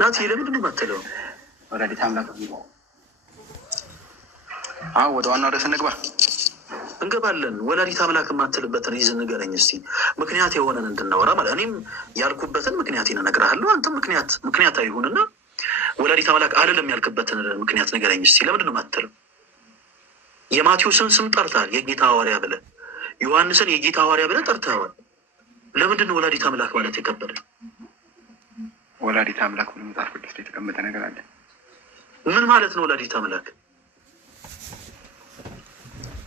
ናቲ ለምንድን ነው የማትለው? ወላዲተ አምላክ ወደ ዋናው ርዕስ እንግባ። እንገባለን። ወላዲተ አምላክ የማትልበትን ሪዝን ንገረኝ እስቲ፣ ምክንያት የሆነን እንድናወራ ማለት እኔም ያልኩበትን ምክንያት እነግርሃለሁ፣ አንተም ምክንያት አይሁንና ወላዲተ አምላክ አይደለም ያልክበትን ምክንያት ንገረኝ እስቲ። ለምንድን ነው የማትለው? የማቴዎስን ስም ጠርተሃል፣ የጌታ ሐዋርያ ብለህ፣ ዮሐንስን የጌታ ሐዋርያ ብለህ ጠርተኸዋል። ለምንድን ነው ወላዲተ አምላክ ማለት የከበደ? ወላዲተ አምላክ ብሎ መጽሐፍ ቅዱስ ላይ የተቀመጠ ነገር አለ። ምን ማለት ነው ወላዲተ አምላክ?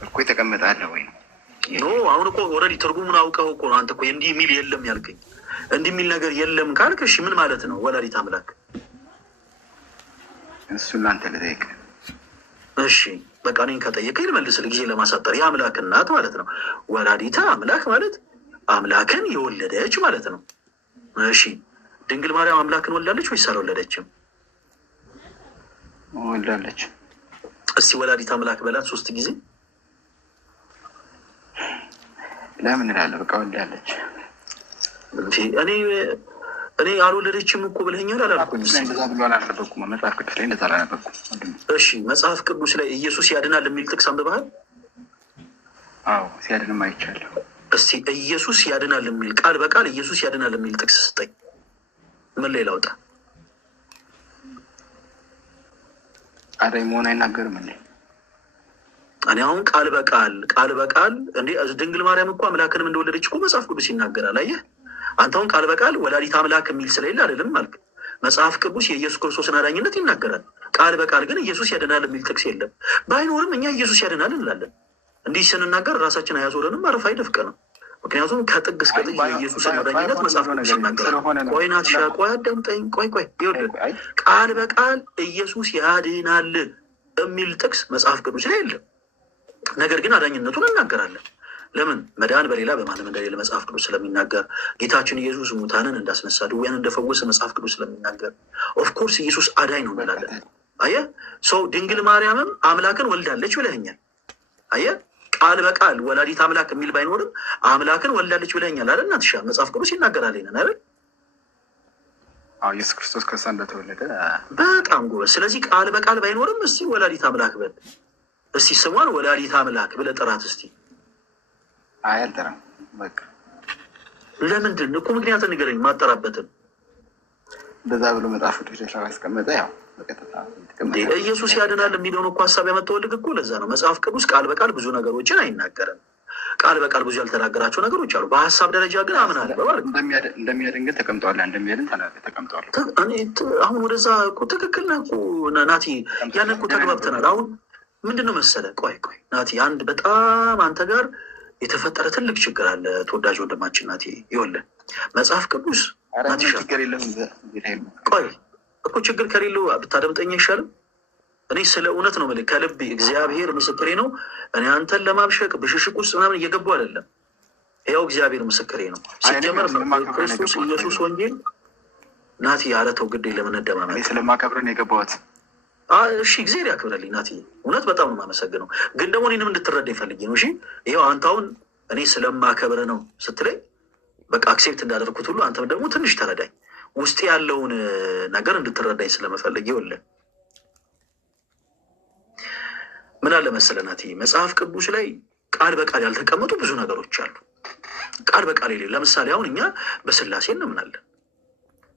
እኮ የተቀመጠ አለ ወይ ነው? ኖ አሁን እኮ ኦልሬዲ ትርጉሙን አውቀው እኮ ነው አንተ እኮ እንዲህ የሚል የለም ያልከኝ። እንዲህ የሚል ነገር የለም ካልክ እሺ ምን ማለት ነው ወላዲተ አምላክ? እሱን ለአንተ ልጠይቅ። እሺ በቃ እኔን ከጠየቀኝ ልመልስልህ፣ ጊዜ ለማሳጠር። የአምላክ እናት ማለት ነው ወላዲተ አምላክ ማለት አምላክን የወለደች ማለት ነው። እሺ ድንግል ማርያም አምላክን ወልዳለች ወይስ አልወለደችም? ወልዳለች። እስቲ ወላዲተ አምላክ በላት 3 ጊዜ። ለምን እላለሁ? በቃ ወልዳለች። እኔ አልወለደችም እኮ ብለኸኛል አላልኩም? እንደዛ ብሎ አላነበብኩም። መጽሐፍ ቅዱስ ላይ እንደዛ አላነበብኩም። እሺ መጽሐፍ ቅዱስ ላይ ኢየሱስ ያድናል የሚል ጥቅስ አንብበሃል? አዎ ሲያድንም አይቻለሁ። እስቲ ኢየሱስ ያድናል የሚል ቃል በቃል ኢየሱስ ያድናል የሚል ጥቅስ ስጠኝ። ምን ላይ ላውጣ? አዳኝ መሆን አይናገርም እንዴ? እኔ አሁን ቃል በቃል እንዴ ድንግል ማርያም እኮ አምላክንም እንደወለደች እኮ መጽሐፍ ቅዱስ ይናገራል። አየህ አንተ አሁን ቃል በቃል ወላዲተ አምላክ የሚል ስለሌለ አይደለም ማለት መጽሐፍ ቅዱስ የኢየሱስ ክርስቶስን አዳኝነት ይናገራል። ቃል በቃል ግን ኢየሱስ ያድናል የሚል ጥቅስ የለም። ባይኖርም እኛ ኢየሱስ ያድናል እንላለን። እንዲህ ስንናገር ራሳችን አያዞረንም፣ አረፍ አይደፍቀንም። ምክንያቱም ከጥግ እስከ ጥግ የኢየሱስን አዳኝነት መጽሐፍ ቅዱስ ይናገራል። ቆይ ናትሻ፣ ቆይ አዳምጠኝ፣ ቆይ ይኸውልህ ቃል በቃል ኢየሱስ ያድናል የሚል ጥቅስ መጽሐፍ ቅዱስ ላይ የለም። ነገር ግን አዳኝነቱን እናገራለን። ለምን? መዳን በሌላ በማንም እንደሌለ መጽሐፍ ቅዱስ ስለሚናገር፣ ጌታችን ኢየሱስ ሙታንን እንዳስነሳ ድውያንን እንደፈወሰ መጽሐፍ ቅዱስ ስለሚናገር፣ ኦፍኮርስ ኢየሱስ አዳኝ ነው እንላለን። አየህ ሰው ድንግል ማርያምም አምላክን ወልዳለች ብለኸኛል። አየህ ቃል በቃል ወላዲተ አምላክ የሚል ባይኖርም አምላክን ወልዳለች ብለኸኛል አይደል? እናትሻ መጽሐፍ ቅዱስ ይናገራል ይሄንን አይደል? ኢየሱስ ክርስቶስ ከእሷ እንደተወለደ በጣም ጎበዝ። ስለዚህ ቃል በቃል ባይኖርም እስቲ ወላዲተ አምላክ በል እስቲ፣ ስሟን ወላዲተ አምላክ ብለህ ጥራት እስቲ። አልጠራም በቃ። ለምንድን እኮ ምክንያት ንገረኝ። ማጠራበትም እንደዛ ብሎ መጽሐፍ ቅዱስ ላይ ስላስቀመጠ ያው በቀጥታ ኢየሱስ ያድናል የሚለውን እኮ ሀሳብ ያመጣሁልህ እኮ ለዛ ነው። መጽሐፍ ቅዱስ ቃል በቃል ብዙ ነገሮችን አይናገርም። ቃል በቃል ብዙ ያልተናገራቸው ነገሮች አሉ። በሀሳብ ደረጃ ግን አምናለሁ። እንደሚያድን ግን ተቀምጠዋል። እንደሚያድን ተቀምጠዋል። አሁን ወደዛ እኮ ትክክል ነህ እኮ ናቲ፣ ያን እኮ ተግባብተናል። አሁን ምንድን ነው መሰለህ፣ ቆይ ናቲ፣ አንድ በጣም አንተ ጋር የተፈጠረ ትልቅ ችግር አለ ተወዳጅ ወንድማችን ናቲ። ይኸውልህ መጽሐፍ ቅዱስ ችግር የለም። ቆይ እኮ ችግር ከሌለው ብታደምጠኝ አይሻልም? እኔ ስለ እውነት ነው የምልህ ከልቤ፣ እግዚአብሔር ምስክሬ ነው። እኔ አንተን ለማብሸቅ ብሽሽቅ ውስጥ ምናምን እየገቡ አይደለም። ያው እግዚአብሔር ምስክሬ ነው። ሲጀመር ክርስቶስ ኢየሱስ ወንጌል ናቲ ያረተው ግድ ለመነደማመ ስለማከብረን የገባሁት። እሺ እግዚአብሔር ያክብረልኝ ናቲ፣ እውነት በጣም ነው የማመሰግነው። ግን ደግሞ እኔንም እንድትረዳ ይፈልግ ነው። እሺ ይኸው አንተ አሁን እኔ ስለማከብር ነው ስትለኝ በቃ አክሴፕት እንዳደርኩት ሁሉ አንተም ደግሞ ትንሽ ተረዳኝ። ውስጥ ያለውን ነገር እንድትረዳኝ ስለመፈለግ። ይኸውልህ ምን አለ መሰለህ ናቲ፣ መጽሐፍ ቅዱስ ላይ ቃል በቃል ያልተቀመጡ ብዙ ነገሮች አሉ። ቃል በቃል የሌለ ለምሳሌ አሁን እኛ በስላሴ እንምናለን።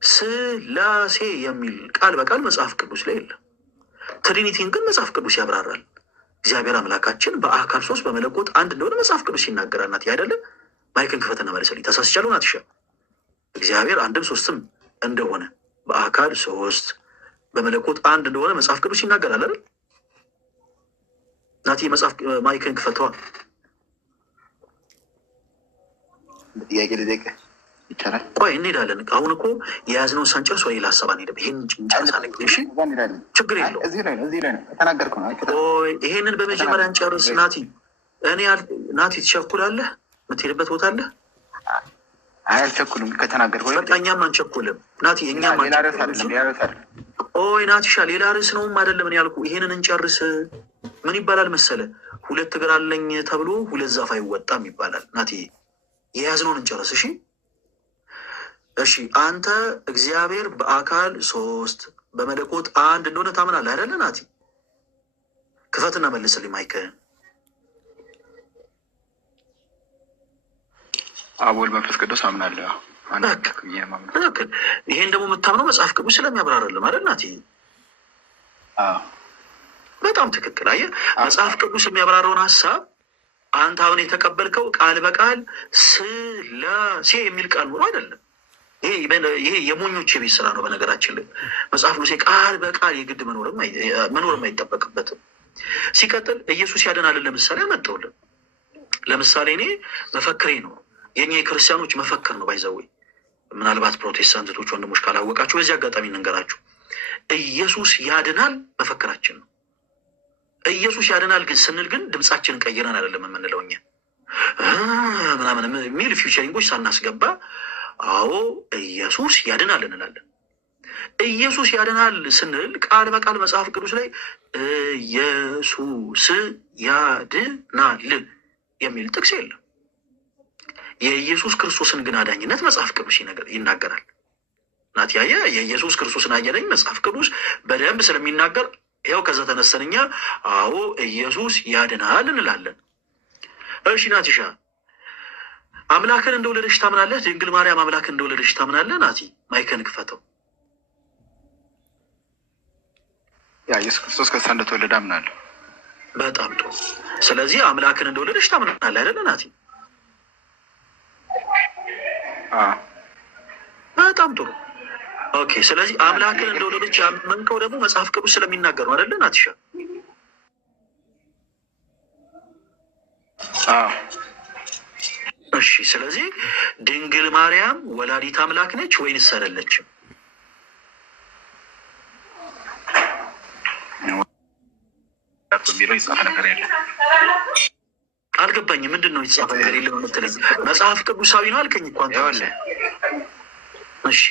ስላሴ የሚል ቃል በቃል መጽሐፍ ቅዱስ ላይ የለም። ትሪኒቲን ግን መጽሐፍ ቅዱስ ያብራራል። እግዚአብሔር አምላካችን በአካል 3 በመለኮት 1 እንደሆነ መጽሐፍ ቅዱስ ይናገራል። ናቲ አይደለም? ማይክን ክፈትና መልሰልኝ። ተሳስቻለሁ ናትሻ? እግዚአብሔር 1ም 3ም እንደሆነ በአካል 3 በመለኮት 1 እንደሆነ መጽሐፍ ቅዱስ ይናገራል አይደል? ናቲ መጽሐፍ ማይክን ክፈተዋ። ጥያቄ ልጠይቅ ይቻላል? ቆይ እንሄዳለን። አሁን እኮ የያዝነውን ሳንጨርስ ወይ ሌላ ሀሳብ አንሄድም። ይሄን እንጨርሳለን። እሺ ችግር የለውም። እዚህ ላይ ነው ተናገርኩ ነው። ቆይ ይሄንን በመጀመሪያ እንጨርስ ናቲ። ናቲ ትቸኩላለህ? የምትሄድበት ቦታ አለ? አልቸኩልም። ከተናገርኩ በቃ እኛም አንቸኩልም ናቲ፣ እኛም አንቸኩልም። ቆይ ናቲሻ ሌላ ርዕስ ነውም አይደለም ያልኩ። ይሄንን እንጨርስ። ምን ይባላል መሰለ፣ 2 እግር አለኝ ተብሎ 2 ዛፍ አይወጣም ይባላል ናቲ። የያዝነውን እንጨርስ። እሺ እሺ አንተ እግዚአብሔር በአካል 3 በመለኮት 1 እንደሆነ ታምናለህ አይደለ? ናቲ ክፈትና መልስልኝ ማይክህን። አብ ወልድ መንፈስ ቅዱስ አምናለሁ። ይሄን ደግሞ የምታምነው መጽሐፍ ቅዱስ ስለሚያብራራልህ አይደል ናቲ? በጣም ትክክል። አየህ መጽሐፍ ቅዱስ የሚያብራራውን ሀሳብ አንተ አሁን የተቀበልከው ቃል በቃል ስላሴ የሚል ቃል ኑሮ አይደለም። ይሄ የሞኞች የቤት ስራ ነው። በነገራችን ላይ መጽሐፍ ቅዱስ ቃል በቃል የግድ መኖርም አይጠበቅበትም። ሲቀጥል ኢየሱስ ያድናልን ለምሳሌ አመጣውልን። ለምሳሌ እኔ መፈክሬ ነው፣ የኛ የክርስቲያኖች መፈክር ነው። ባይዘዌ ምናልባት ፕሮቴስታንቶች ወንድሞች ካላወቃችሁ በዚህ አጋጣሚ እንንገራችሁ። ኢየሱስ ያድናል መፈክራችን ነው። ኢየሱስ ያድናል ግን ስንል ግን ድምፃችንን ቀይረን አይደለም የምንለው እኛ ምናምን የሚል ፊውቸሪንጎች ሳናስገባ አዎ ኢየሱስ ያድናል እንላለን። ኢየሱስ ያድናል ስንል ቃል በቃል መጽሐፍ ቅዱስ ላይ ኢየሱስ ያድናል የሚል ጥቅስ የለም። የኢየሱስ ክርስቶስን ግን አዳኝነት መጽሐፍ ቅዱስ ይናገራል። ናት ያየ የኢየሱስ ክርስቶስን አዳኝ መጽሐፍ ቅዱስ በደንብ ስለሚናገር ይኸው ከዛ ተነስተንኛ አዎ ኢየሱስ ያድናል እንላለን። እሺ ናቲሻ አምላክን እንደወለደች ታምናለህ? ድንግል ማርያም አምላክን እንደወለደች ታምናለህ? ናቲ ማይከን ክፈተው። ኢየሱስ ክርስቶስ ከእሷ እንደተወለደ አምናለሁ። በጣም ጥሩ። ስለዚህ አምላክን እንደወለደች ታምናለህ አይደለ ናቲ? በጣም ጥሩ። ኦኬ። ስለዚህ አምላክን እንደወለደች ያመንከው ደግሞ መጽሐፍ ቅዱስ ስለሚናገር ነው አይደለ ናቲሻ? እሺ። ስለዚህ ድንግል ማርያም ወላዲት አምላክ ነች ወይንስ አይደለችም? የሚለው የተጻፈ ነገር የለም። አልገባኝም። ምንድን ነው የተጻፈ ነገር የለም የምትለኝ? መጽሐፍ ቅዱሳዊ ነው አልከኝ እኮ አንተ። እሺ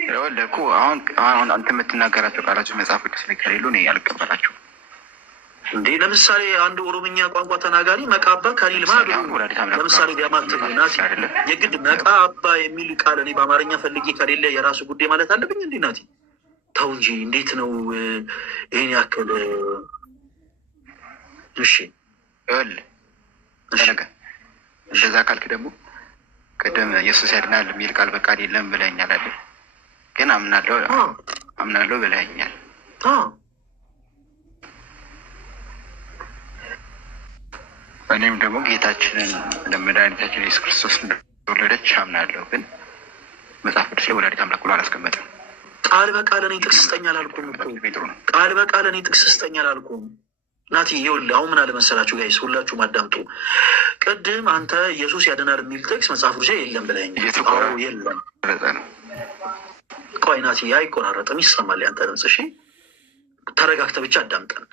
ይኸውልህ እኮ አሁን አንተ የምትናገራቸው ቃላቸው መጽሐፍ ቅዱስ ላይ ከሌሉ እኔ አልቀበላቸውም። እንዴ ለምሳሌ አንድ ኦሮምኛ ቋንቋ ተናጋሪ መቃባ ከሊል ማ ለምሳሌ ቢያማትብ ናቲ የግድ መቃባ የሚል ቃል እኔ በአማርኛ ፈልጌ ከሌለ የራሱ ጉዳይ ማለት አለብኝ እንዴ ናቲ? ተው እንጂ እንዴት ነው ይሄን ያክል? እሺ ይኸውልህ እንደዛ ካልክ ደግሞ ቅድም ኢየሱስ ያድናል የሚል ቃል በቃል የለም ብለኸኛል አይደል? ግን አምናለሁ ብለኸኛል። እኔም ደግሞ ጌታችንን ለመድኃኒታችን ኢየሱስ ክርስቶስ እንደወለደች አምናለሁ። ግን መጽሐፍ ቅዱስ ላይ ወላዲተ አምላክ ብሎ አላስቀመጠም። ቃል በቃል እኔ ጥቅስ ስጠኝ አላልኩም እኮ። ቃል በቃል እኔ ጥቅስ ስጠኝ አላልኩም ናቲ። ይኸውልህ አሁን ምን አለ መሰላችሁ ጋይስ፣ ሁላችሁም አዳምጡ። ቅድም አንተ ኢየሱስ ያድናል የሚል ጥቅስ መጽሐፍ ቅዱስ የለም ብለኸኛል። የለም። ቆይ ናቲ አይቆራረጥም፣ ይሰማል ያንተ ድምፅ። እሺ ተረጋግተህ ብቻ አዳምጠን።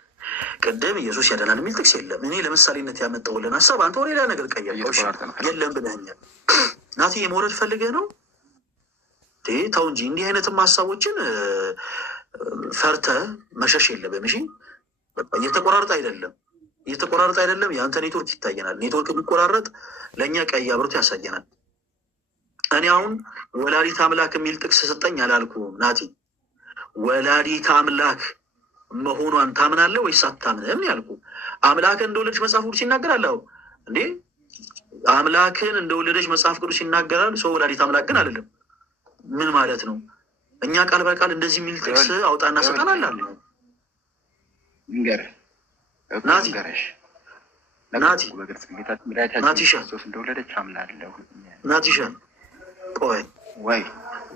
ቅድም ኢየሱስ ያድናል የሚል ጥቅስ የለም። እኔ ለምሳሌነት ያመጣሁልን ሀሳብ አንተ ወደ ሌላ ነገር ቀየርከው። የለም ብለኸኛል ናቲ። የመውረድ ፈልገህ ነው? ተው እንጂ እንዲህ አይነትም ሀሳቦችን ፈርተህ መሸሽ የለብህም። እሺ እየተቆራረጠ አይደለም። የአንተ ኔትወርክ ይታየናል። ኔትወርክ የሚቆራረጥ ለእኛ ቀይ አብርቶ ያሳየናል። እኔ አሁን ወላዲት አምላክ የሚል ጥቅስ ስጠኝ አላልኩም ናቲ። ወላዲት አምላክ መሆኗን ታምናለህ ወይስ አታምንም ያልኩ። አምላክን እንደወለደች መጽሐፍ ቅዱስ ይናገራል። አዎ እንዴ አምላክን እንደወለደች መጽሐፍ ቅዱስ ይናገራል። ሰው ወላዲት አምላክ ግን አይደለም። ምን ማለት ነው? እኛ ቃል በቃል እንደዚህ የሚል ጥቅስ አውጣና ሰጠናል አለ ናቲሻ ቆይ ወይ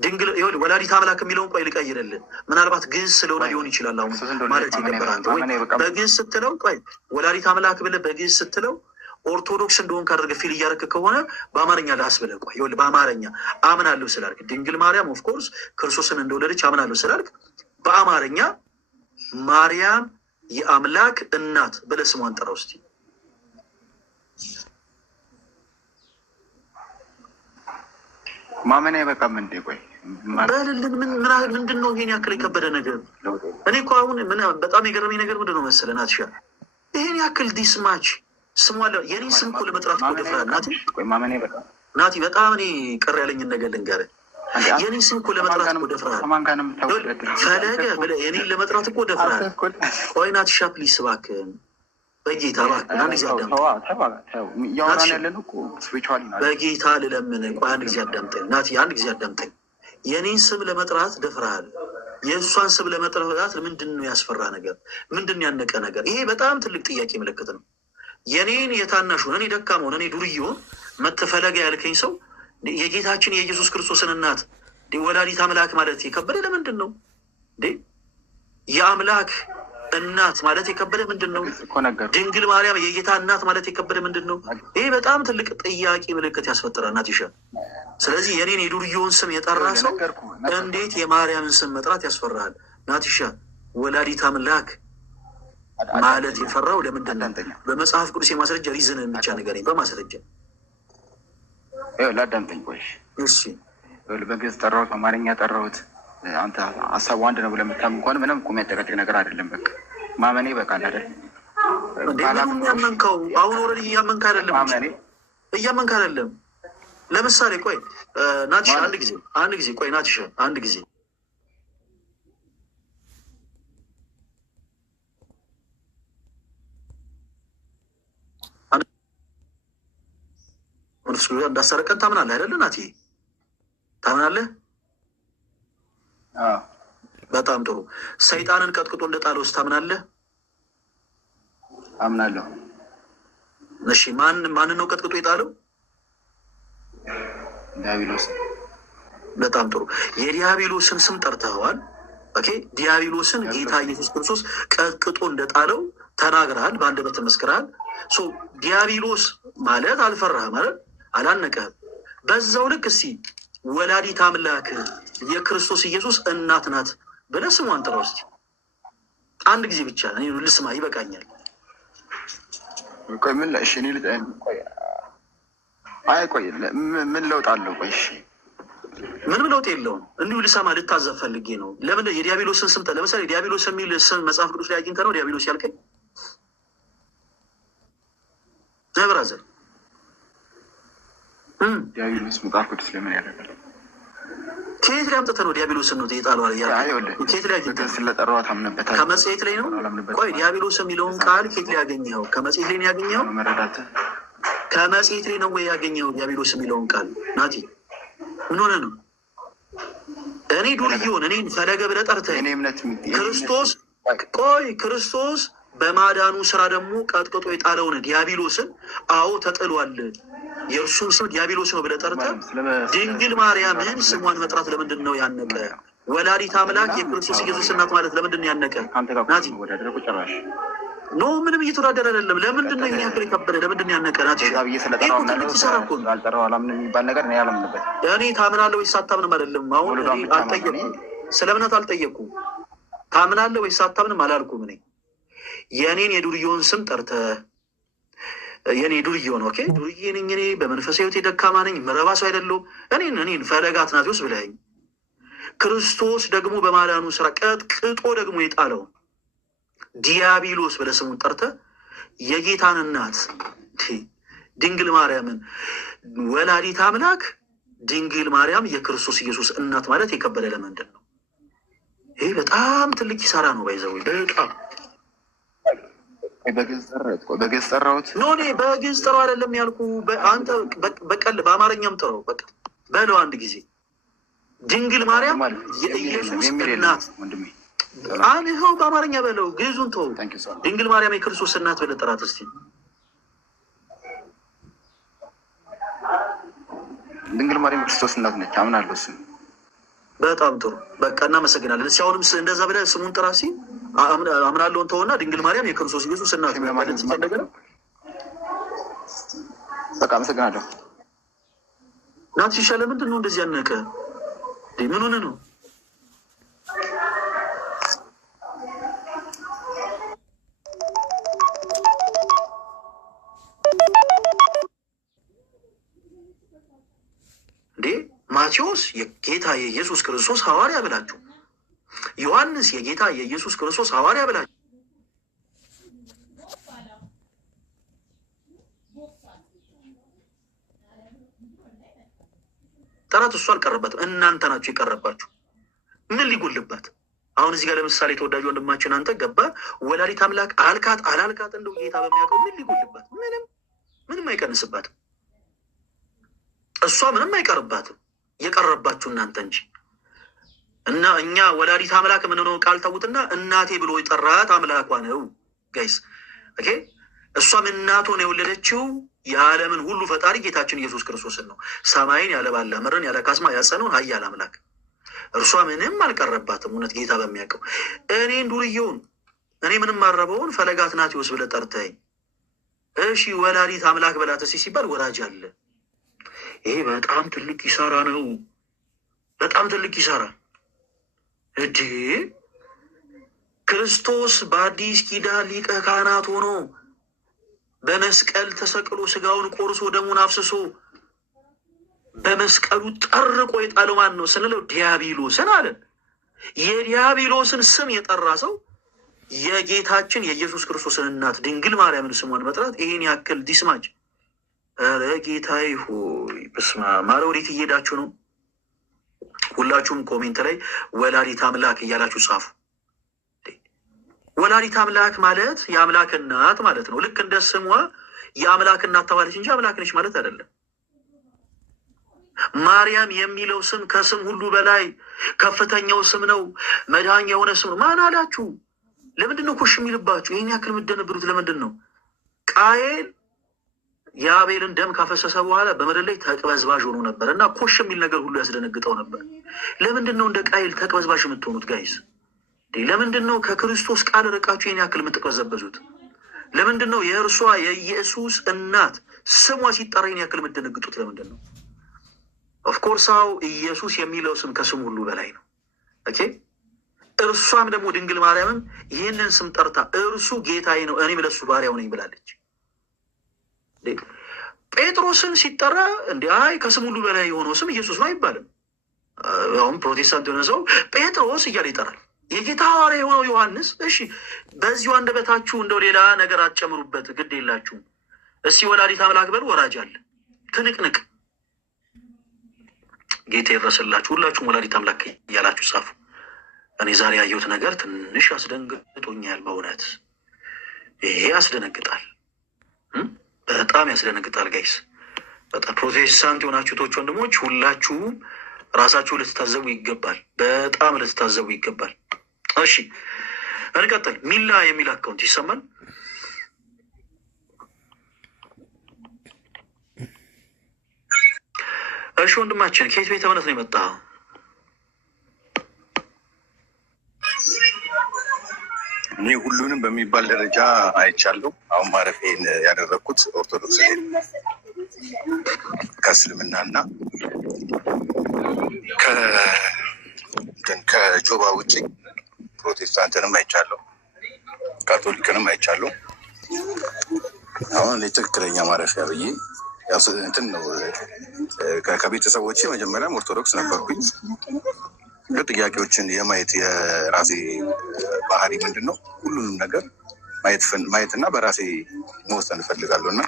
ድንግል ይኸውልህ ወላዲት አምላክ የሚለውን ቆይ ልቀይርልህ። ምናልባት ግዕዝ ስለሆነ ሊሆን ይችላል። አሁን ማለት የነበራንተ ወይ በግዕዝ ስትለው ቆይ ወላዲት አምላክ ብለህ በግዕዝ ስትለው ኦርቶዶክስ እንደሆን ካደርገህ ፊል እያደረክ ከሆነ በአማርኛ ላስብለህ። ቆይ ይኸውልህ በአማርኛ አምናለሁ ስላልክ ድንግል ማርያም ኦፍኮርስ ክርስቶስን እንደወለደች አምናለሁ ስላልክ በአማርኛ ማርያም የአምላክ እናት ብለህ ስሟን ጠራው እስኪ። ማመን አይበቃም እንዴ? ቆይ በልልን። ምንድን ነው ይሄን ያክል የከበደ ነገር? እኔ እኮ አሁን በጣም የገረመኝ ነገር ምንድን ነው መሰለህ ናትሻ፣ ይሄን ያክል ዲስማች ስሟ የኔ ስም እኮ ለመጥራት እኮ ደፍረሃል ናቲ። ማመን አይበቃም ናቲ። በጣም እኔ ቅር ያለኝን ነገር ልንገርህ። የኔን ስም እኮ ለመጥራት እኮ ደፍረሃል። ፈለገ ብለህ የኔን ለመጥራት እኮ ደፍረሃል። ቆይ ናትሻ ፕሊስ እባክህን፣ በጌታ እባክህን አንድ ጊዜ አዳምጠኝ። በጌታ ልለምንህ፣ ቆይ አንድ ጊዜ አዳምጠኝ ናቲ፣ አንድ ጊዜ አዳምጠኝ። የኔን ስም ለመጥራት ደፍረሃል። የእሷን ስም ለመጥራት ምንድን ነው ያስፈራ ነገር? ምንድን ያነቀ ነገር? ይሄ በጣም ትልቅ ጥያቄ ምልክት ነው። የኔን የታናሹን እኔ ደካማውን እኔ ዱርዬውን መተፈለገ ያልከኝ ሰው የጌታችን የኢየሱስ ክርስቶስን እናት ወላዲተ አምላክ ማለት የከበደ ለምንድን ነው እንዴ? የአምላክ እናት ማለት የከበደ ምንድን ነው? ድንግል ማርያም የጌታ እናት ማለት የከበደ ምንድን ነው? ይሄ በጣም ትልቅ ጥያቄ ምልክት ያስፈጥራል ናት ይሻል። ስለዚህ የኔን የዱርዬውን ስም የጠራ ሰው እንዴት የማርያምን ስም መጥራት ያስፈራሃል? ናቲሻ ወላዲተ አምላክ ማለት የፈራው ለምንድን ነው? በመጽሐፍ ቅዱስ የማስረጃ ሪዝንን ብቻ ንገረኝ፣ በማስረጃ ላዳምጠኝ። ቆይ እሺ፣ በግዕዝ ጠራሁት፣ በአማርኛ ጠራሁት። አንተ ሀሳቡ አንድ ነው ብለህ የምታምን እንኳን ምንም እኮ የሚያጨቃጭቅ ነገር አይደለም። በቃ ማመኔ በቃ አይደል? ያመንከው አሁን ወረድ እያመንክ አይደለም፣ እያመንክ አይደለም። ለምሳሌ ቆይ ናትሻ አንድ ጊዜ ቆይ ናትሻ አንድ ጊዜ መንፈስ ቅዱስ እንዳሰረቀን ታምናለህ አይደለ? ናቲ ታምናለህ? በጣም ጥሩ። ሰይጣንን ቀጥቅጦ እንደጣለውስ ታምናለህ? አምናለሁ። እሺ ማንን ነው ቀጥቅጦ የጣለው? ዲያብሎስ። በጣም ጥሩ። የዲያብሎስን ስም ጠርተኸዋል። ኦኬ፣ ዲያብሎስን ጌታ ኢየሱስ ክርስቶስ ቀጥቅጦ እንደጣለው ተናግረሃል፣ በአንደበት ተመስክረሃል። ዲያብሎስ ማለት አልፈራህም ማለት አላነቀህም። በዛው ልክ እስኪ ወላዲተ አምላክ የክርስቶስ ኢየሱስ እናት ናት ብለህ ስሟን ጥራው እስኪ አንድ ጊዜ ብቻ ልስማ፣ ይበቃኛል። ቆይ ምን እሺ፣ ቆይ ምን ለውጥ አለው? ቆይ እሺ፣ ምንም ለውጥ የለውም። እንዲሁ ልሰማ ልታዘብ ፈልጌ ነው። ለምን የዲያብሎስን ስም ለምሳሌ ዲያብሎስ የሚል ስም መጽሐፍ ቅዱስ ላይ አግኝተህ ነው ዲያብሎስ ያልከኝ? ዘብራዘር ዲያብሎስ መጽሐፍ ቅዱስ ለምን ያደርጋል? ከየት ላይ አምጥተህ ነው ዲያብሎስን ነው የጣለው? ከየት ላይ አግኝተህ? ስለጠራኋት አምነበታለሁ። ከመጽሔት ላይ ነው? ቆይ ዲያብሎስ የሚለውን ቃል ከየት ላይ ያገኘኸው? ከመጽሔት ላይ ነው ያገኘኸው? መረዳት ከመጽሔት ላይ ነው ወይ ያገኘኸው? ዲያብሎስ የሚለውን ቃል ናቲ ምን ሆነህ ነው? እኔ ዱርዬውን እኔን ፈለገ ብለህ ጠርተህ ክርስቶስ ቆይ ክርስቶስ በማዳኑ ስራ ደግሞ ቀጥቅጦ የጣለውን ዲያብሎስን አዎ ተጥሏል፣ የእርሱም ስም ዲያብሎስ ነው ብለህ ጠርተህ ድንግል ማርያምን ስሟን መጥራት ለምንድን ነው ያነቀ? ወላዲተ አምላክ የክርስቶስ ኢየሱስ እናት ማለት ለምንድን ነው ያነቀ? ናቲ ኖ ምንም እየተወዳደረ አይደለም። ለምንድን ነው የሚያክል የከበደ? ለምንድን ነው ያነቀ? ናቲ እኔ ታምናለህ ወይስ አታምንም አይደለም። አሁን አልጠየኩም፣ ስለ እምነት አልጠየኩም። ታምናለህ ወይስ አታምንም አላልኩም። እኔ የእኔን የዱርዬውን ስም ጠርተህ የኔ ዱርዬውን ኦኬ፣ ዱርዬ ነኝ እኔ፣ በመንፈሳዊ ሕይወቴ ደካማ ነኝ፣ መረባ ሰው አይደለሁም። እኔን ፈለገ አትናቴዎስ ብለኸኝ ክርስቶስ ደግሞ በማዳኑ ስራ ቀጥቅጦ ደግሞ የጣለው ዲያብሎስ ብለህ ስሙን ጠርተህ የጌታን እናት ድንግል ማርያምን ወላዲተ አምላክ ድንግል ማርያም የክርስቶስ ኢየሱስ እናት ማለት የከበደ ለምንድን ነው? ይህ በጣም ትልቅ ኪሳራ ነው። ባይዘው በጣም በግዕዝ ጠራሁት። ኖ እኔ በግዕዝ ጠራው አይደለም ያልኩ። አንተ በቀል በአማርኛም ጠራው በቃ በለው አንድ ጊዜ ድንግል ማርያም የኢየሱስ እናት ይኸው በአማርኛ በለው፣ ግዕዙን ተወው። ድንግል ማርያም የክርስቶስ እናት ብለህ ጥራት እስኪ። ድንግል ማርያም የክርስቶስ እናት ነች፣ አምናለሁ። እሱን በጣም ጥሩ በቃ እናመሰግናለን። እስኪ አሁንም እንደዛ ብለህ ስሙን ጥራ እስኪ። አምናለሁን ተወውና ድንግል ማርያም የክርስቶስ ኢየሱስ እናት ማለት ሲፈለገ በቃ አመሰግናለሁ። ናት ይሻለ። ምንድን ነው እንደዚህ ያነቀ? ምን ሆነህ ነው? እንዴ ማቴዎስ የጌታ የኢየሱስ ክርስቶስ ሐዋርያ ብላችሁ፣ ዮሐንስ የጌታ የኢየሱስ ክርስቶስ ሐዋርያ ብላችሁ ሲጠራት እሱ አልቀረባትም። እናንተ ናችሁ የቀረባችሁ። ምን ሊጎልባት? አሁን እዚህ ጋር ለምሳሌ ተወዳጅ ወንድማችን አንተ ገባ ወላዲት አምላክ አልካት አላልካት እንደው ጌታ በሚያውቀው ምን ሊጎልባት? ምንም አይቀንስባትም። እሷ ምንም አይቀርባትም። የቀረባችሁ እናንተ እንጂ እና እኛ ወላዲት አምላክ የምንሆነው ቃል ተውትና እናቴ ብሎ የጠራት አምላኳ ነው ጋይስ። ኦኬ እሷም እናቱን የወለደችው የዓለምን ሁሉ ፈጣሪ ጌታችን ኢየሱስ ክርስቶስን ነው። ሰማይን ያለ ባላ ምድርን ያለ ካስማ ያጸነውን ኃያል አምላክ እርሷ ምንም አልቀረባትም። እውነት ጌታ በሚያውቀው እኔን ዱርዬውን እኔ ምንም ማረበውን ፈለገ አትናቴዎስ ብለህ ጠርተኸኝ እሺ ወላዲት አምላክ በላት እስኪ ሲባል ወራጅ አለ። ይሄ በጣም ትልቅ ኪሳራ ነው። በጣም ትልቅ ኪሳራ እዴ ክርስቶስ በአዲስ ኪዳን ሊቀ ካህናት ሆኖ በመስቀል ተሰቅሎ ስጋውን ቆርሶ ደሙን አፍስሶ በመስቀሉ ጠርቆ የጣለው ማን ነው ስንለው ዲያብሎስን አለን። የዲያብሎስን ስም የጠራ ሰው የጌታችን የኢየሱስ ክርስቶስን እናት ድንግል ማርያምን ስሟን መጥራት ይሄን ያክል ዲስማጅ? ኧረ ጌታዬ ሆይ በስመ አብ። ኧረ ወዴት እየሄዳችሁ ነው? ሁላችሁም ኮሜንት ላይ ወላዲት አምላክ እያላችሁ ጻፉ። ወላዲት አምላክ ማለት የአምላክ እናት ማለት ነው። ልክ እንደ ስሟ የአምላክ እናት ተባለች እንጂ አምላክ ነች ማለት አይደለም። ማርያም የሚለው ስም ከስም ሁሉ በላይ ከፍተኛው ስም ነው። መድኃኛ የሆነ ስም ነው። ማን አላችሁ? ለምንድን ነው ኮሽ የሚልባችሁ? ይህን ያክል የምትደነብሩት ለምንድን ነው? ቃየል የአቤልን ደም ካፈሰሰ በኋላ በምድር ላይ ተቅበዝባዥ ሆኖ ነበር እና ኮሽ የሚል ነገር ሁሉ ያስደነግጠው ነበር። ለምንድን ነው እንደ ቃየል ተቅበዝባዥ የምትሆኑት ጋይስ? ለምንድን ነው ከክርስቶስ ቃል ርቃችሁ ይህን ያክል የምትቅበዘበዙት? ለምንድን ነው የእርሷ የኢየሱስ እናት ስሟ ሲጠራ ይህን ያክል የምትደነግጡት? ለምንድን ነው? ኦፍኮርስ አው ኢየሱስ የሚለው ስም ከስም ሁሉ በላይ ነው። ኦኬ እርሷም ደግሞ ድንግል ማርያምም ይህንን ስም ጠርታ እርሱ ጌታዬ ነው እኔም ለሱ ባሪያው ነኝ ብላለች። ጴጥሮስን ሲጠራ አይ ከስም ሁሉ በላይ የሆነው ስም ኢየሱስ ነው አይባልም። አሁን ፕሮቴስታንት የሆነ ሰው ጴጥሮስ እያለ ይጠራል። የጌታ ሐዋርያ የሆነው ዮሐንስ እሺ በዚሁ አንደበታችሁ እንደው ሌላ ነገር አትጨምሩበት፣ ግድ የላችሁም። እስቲ ወላዲት አምላክ በል ወራጅ አለ ትንቅንቅ። ጌታ ይድረስላችሁ። ሁላችሁም ወላዲት አምላክ እያላችሁ ጻፉ። እኔ ዛሬ ያየሁት ነገር ትንሽ አስደንግጦኛል። በእውነት ይሄ ያስደነግጣል፣ በጣም ያስደነግጣል ጋይስ። በጣም ፕሮቴስታንት የሆናችሁ ቶች ወንድሞች ሁላችሁም ራሳችሁ ልትታዘቡ ይገባል። በጣም ልትታዘቡ ይገባል። እሺ እንቀጥል። ሚላ የሚል አካውንት ይሰማል። እሺ ወንድማችን ከየት ቤተ እምነት ነው የመጣ? እኔ ሁሉንም በሚባል ደረጃ አይቻለሁ። አሁን ማረፌን ያደረግኩት ኦርቶዶክስ ከእስልምናና ከጆባ ውጭ ፕሮቴስታንትንም አይቻለሁ፣ ካቶሊክንም አይቻለሁ። አሁን ትክክለኛ ማረፊያ ብዬ እንትን ነው። ከቤተሰቦቼ መጀመሪያም ኦርቶዶክስ ነበርኩኝ። ጥያቄዎችን የማየት የራሴ ባህሪ ምንድን ነው? ሁሉንም ነገር ማየትና በራሴ መወሰን እፈልጋለሁ እና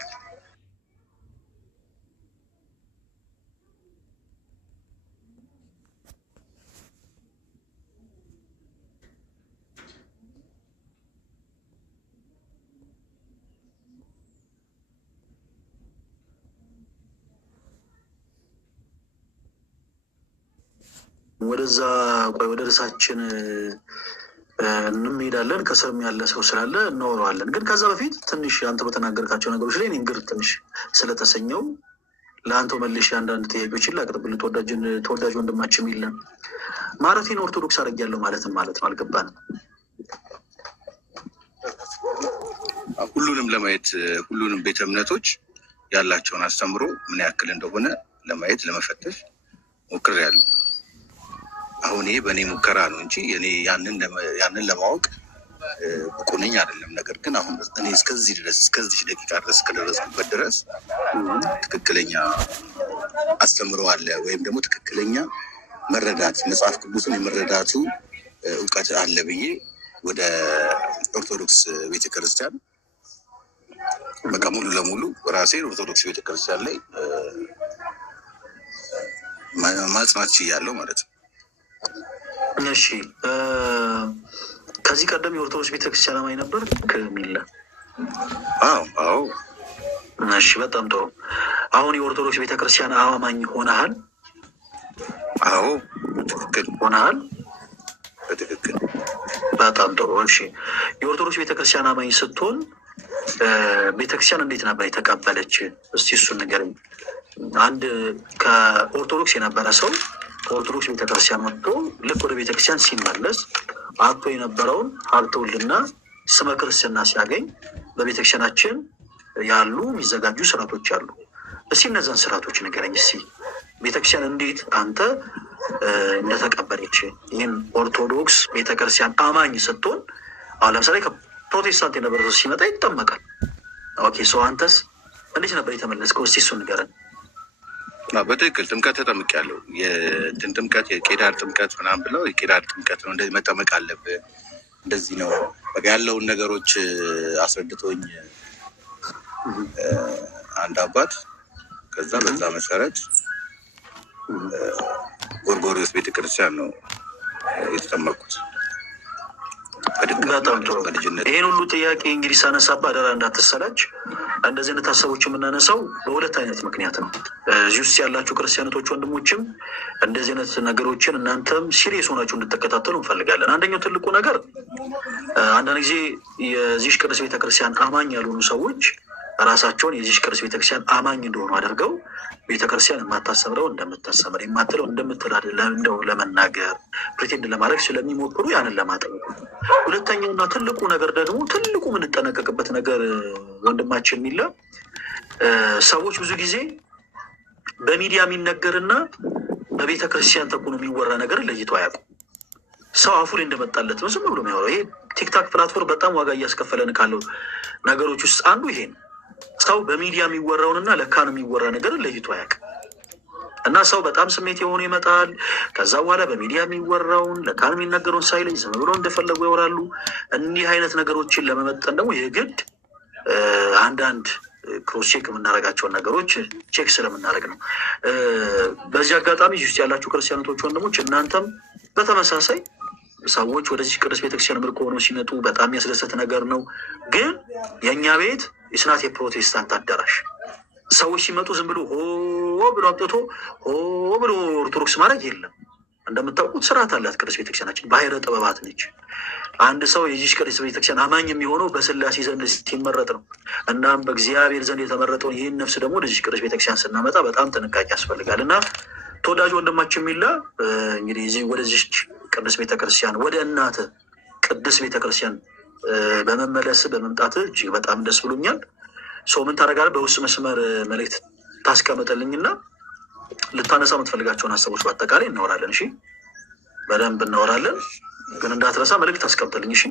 ወደዛ ቆይ ወደ ርዕሳችን እንሄዳለን። ከሰም ያለ ሰው ስላለ እናወራዋለን። ግን ከዛ በፊት ትንሽ አንተ በተናገርካቸው ነገሮች ላይ እኔም ግር ትንሽ ስለተሰኘው ለአንተው መልሼ አንዳንድ ጥያቄዎችን ላቅርብልህ። ተወዳጅ ወንድማችን የለም ማረፌን ኦርቶዶክስ አድርጌያለሁ ማለትም ማለት ነው። አልገባንም። ሁሉንም ለማየት ሁሉንም ቤተ እምነቶች ያላቸውን አስተምሮ ምን ያክል እንደሆነ ለማየት ለመፈተሽ ሞክሬያለሁ። አሁን ይሄ በእኔ ሙከራ ነው እንጂ እኔ ያንን ለማወቅ ብቁ ነኝ አይደለም። ነገር ግን አሁን እኔ እስከዚህ ደቂቃ ድረስ እስከደረስኩበት ድረስ ትክክለኛ አስተምሮ አለ ወይም ደግሞ ትክክለኛ መረዳት መጽሐፍ ቅዱስን የመረዳቱ እውቀት አለ ብዬ ወደ ኦርቶዶክስ ቤተክርስቲያን በቃ ሙሉ ለሙሉ ራሴ ኦርቶዶክስ ቤተክርስቲያን ላይ ማጽናት ችያለሁ ማለት ነው። እሺ ከዚህ ቀደም የኦርቶዶክስ ቤተክርስቲያን አማኝ ነበር ከሚል አዎ። እሺ በጣም ጥሩ። አሁን የኦርቶዶክስ ቤተክርስቲያን አማኝ ሆነሃል? አዎ በትክክል ሆነሃል። በትክክል በጣም ጥሩ። እሺ የኦርቶዶክስ ቤተክርስቲያን አማኝ ስትሆን ቤተክርስቲያን እንዴት ነበር የተቀበለች? እስቲ እሱን ንገረኝ። አንድ ከኦርቶዶክስ የነበረ ሰው ከኦርቶዶክስ ቤተክርስቲያን ወጥቶ ልክ ወደ ቤተክርስቲያን ሲመለስ አቶ የነበረውን ሀብተ ውልድና ስመ ክርስትና ሲያገኝ በቤተክርስቲያናችን ያሉ የሚዘጋጁ ስርዓቶች አሉ። እስቲ እነዛን ስርዓቶች ንገረኝ። እስቲ ቤተክርስቲያን እንዴት አንተ እንደተቀበለች ይህን ኦርቶዶክስ ቤተክርስቲያን አማኝ ስትሆን፣ አሁን ለምሳሌ ከፕሮቴስታንት የነበረ ሰው ሲመጣ ይጠመቃል። ኦኬ ሰው አንተስ እንዴት ነበር የተመለስከው? እስቲ እሱን ንገረን። በትክክል ጥምቀት ተጠምቄያለሁ። የእንትን ጥምቀት የቄዳር ጥምቀት ምናምን ብለው የቄዳር ጥምቀት ነው እንደዚህ መጠመቅ አለብህ እንደዚህ ነው በቃ ያለውን ነገሮች አስረድቶኝ አንድ አባት። ከዛ በዛ መሰረት ጎርጎርዮስ ቤተክርስቲያን ነው የተጠመቅኩት። በጣም ጥሩ። ይህን ሁሉ ጥያቄ እንግዲህ ሳነሳባ አደራ እንዳትሰላች። እንደዚህ አይነት ሀሳቦች የምናነሳው በሁለት አይነት ምክንያት ነው። እዚህ ውስጥ ያላችሁ ክርስቲያኖች ወንድሞችም እንደዚህ አይነት ነገሮችን እናንተም ሲሪየስ ሆናችሁ እንድትከታተሉ እንፈልጋለን። አንደኛው ትልቁ ነገር አንዳንድ ጊዜ የዚህ ቅዱስ ቤተክርስቲያን አማኝ ያልሆኑ ሰዎች ራሳቸውን የዚህ ቅዱስ ቤተክርስቲያን አማኝ እንደሆኑ አድርገው ቤተክርስቲያን የማታሰምረው እንደምታሰምር የማትለው እንደምትል እንደው ለመናገር ፕሬቴንድ ለማድረግ ስለሚሞክሩ ያንን ለማጠበቅ። ሁለተኛውና ትልቁ ነገር ደግሞ ትልቁ የምንጠነቀቅበት ነገር ወንድማችን የሚለ ሰዎች ብዙ ጊዜ በሚዲያ የሚነገርና በቤተክርስቲያን ተኩኖ የሚወራ ነገር ለይቶ አያውቁም። ሰው አፉ ላይ እንደመጣለት ነው ዝም ብሎ የሚያወራው። ይሄ ቲክታክ ፕላትፎርም በጣም ዋጋ እያስከፈለን ካለው ነገሮች ውስጥ አንዱ ይሄ ነው። ሰው በሚዲያ የሚወራውንና ለካን የሚወራ ነገር ለይቶ አያውቅም እና ሰው በጣም ስሜት የሆኑ ይመጣል። ከዛ በኋላ በሚዲያ የሚወራውን ለካን የሚነገረውን ሳይለይ ዝም ብሎ እንደፈለጉ ያወራሉ። እንዲህ አይነት ነገሮችን ለመመጠን ደግሞ የግድ አንዳንድ ክሮስ ቼክ የምናደርጋቸውን ነገሮች ቼክ ስለምናደርግ ነው። በዚህ አጋጣሚ ውስጥ ያላችሁ ክርስቲያኖች ወንድሞች እናንተም በተመሳሳይ ሰዎች ወደዚህ ቅዱስ ቤተክርስቲያን ምርኮ ሆነው ሲመጡ በጣም የሚያስደሰት ነገር ነው። ግን የእኛ ቤት የስናት የፕሮቴስታንት አዳራሽ ሰዎች ሲመጡ ዝም ብሎ ሆ ብሎ አምጥቶ ሆ ብሎ ኦርቶዶክስ ማድረግ የለም። እንደምታውቁት ስርዓት አላት ቅዱስ ቤተክርስቲያናችን፣ ባሕረ ጥበባት ነች። አንድ ሰው የዚህ ቅዱስ ቤተክርስቲያን አማኝ የሚሆነው በስላሴ ዘንድ ሲመረጥ ነው። እናም በእግዚአብሔር ዘንድ የተመረጠውን ይህን ነፍስ ደግሞ ወደዚህ ቅዱስ ቤተክርስቲያን ስናመጣ በጣም ጥንቃቄ ያስፈልጋል እና ተወዳጅ ወንድማችን የሚላ እንግዲህ ወደዚህ ቅዱስ ቤተክርስቲያን ወደ እናት ቅዱስ ቤተክርስቲያን በመመለስ በመምጣት እጅግ በጣም ደስ ብሎኛል። ሰው ምን ታደርጋለህ? በውስጥ መስመር መልእክት ታስቀምጥልኝና ልታነሳ የምትፈልጋቸውን ሀሳቦች በአጠቃላይ እናወራለን። እሺ፣ በደንብ እናወራለን፣ ግን እንዳትረሳ መልእክት ታስቀምጥልኝ። እሺ፣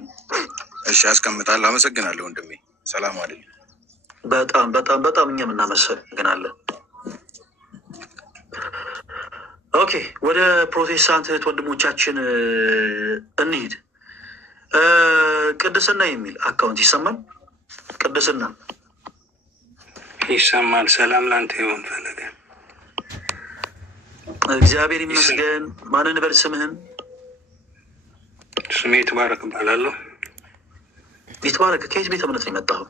እሺ፣ አስቀምጣለሁ። አመሰግናለሁ ወንድሜ። ሰላም አለኝ። በጣም በጣም በጣም እኛም እናመሰግናለን። ኦኬ፣ ወደ ፕሮቴስታንት እህት ወንድሞቻችን እንሂድ። ቅድስና የሚል አካውንት ይሰማል? ቅድስና ይሰማል። ሰላም ላንተ ይሆን ፈለገ። እግዚአብሔር ይመስገን። ማንን በል ስምህን? ስሜ ይትባረክ እባላለሁ። ይትባረክ፣ ከየት ቤተ እምነት ነው የመጣኸው?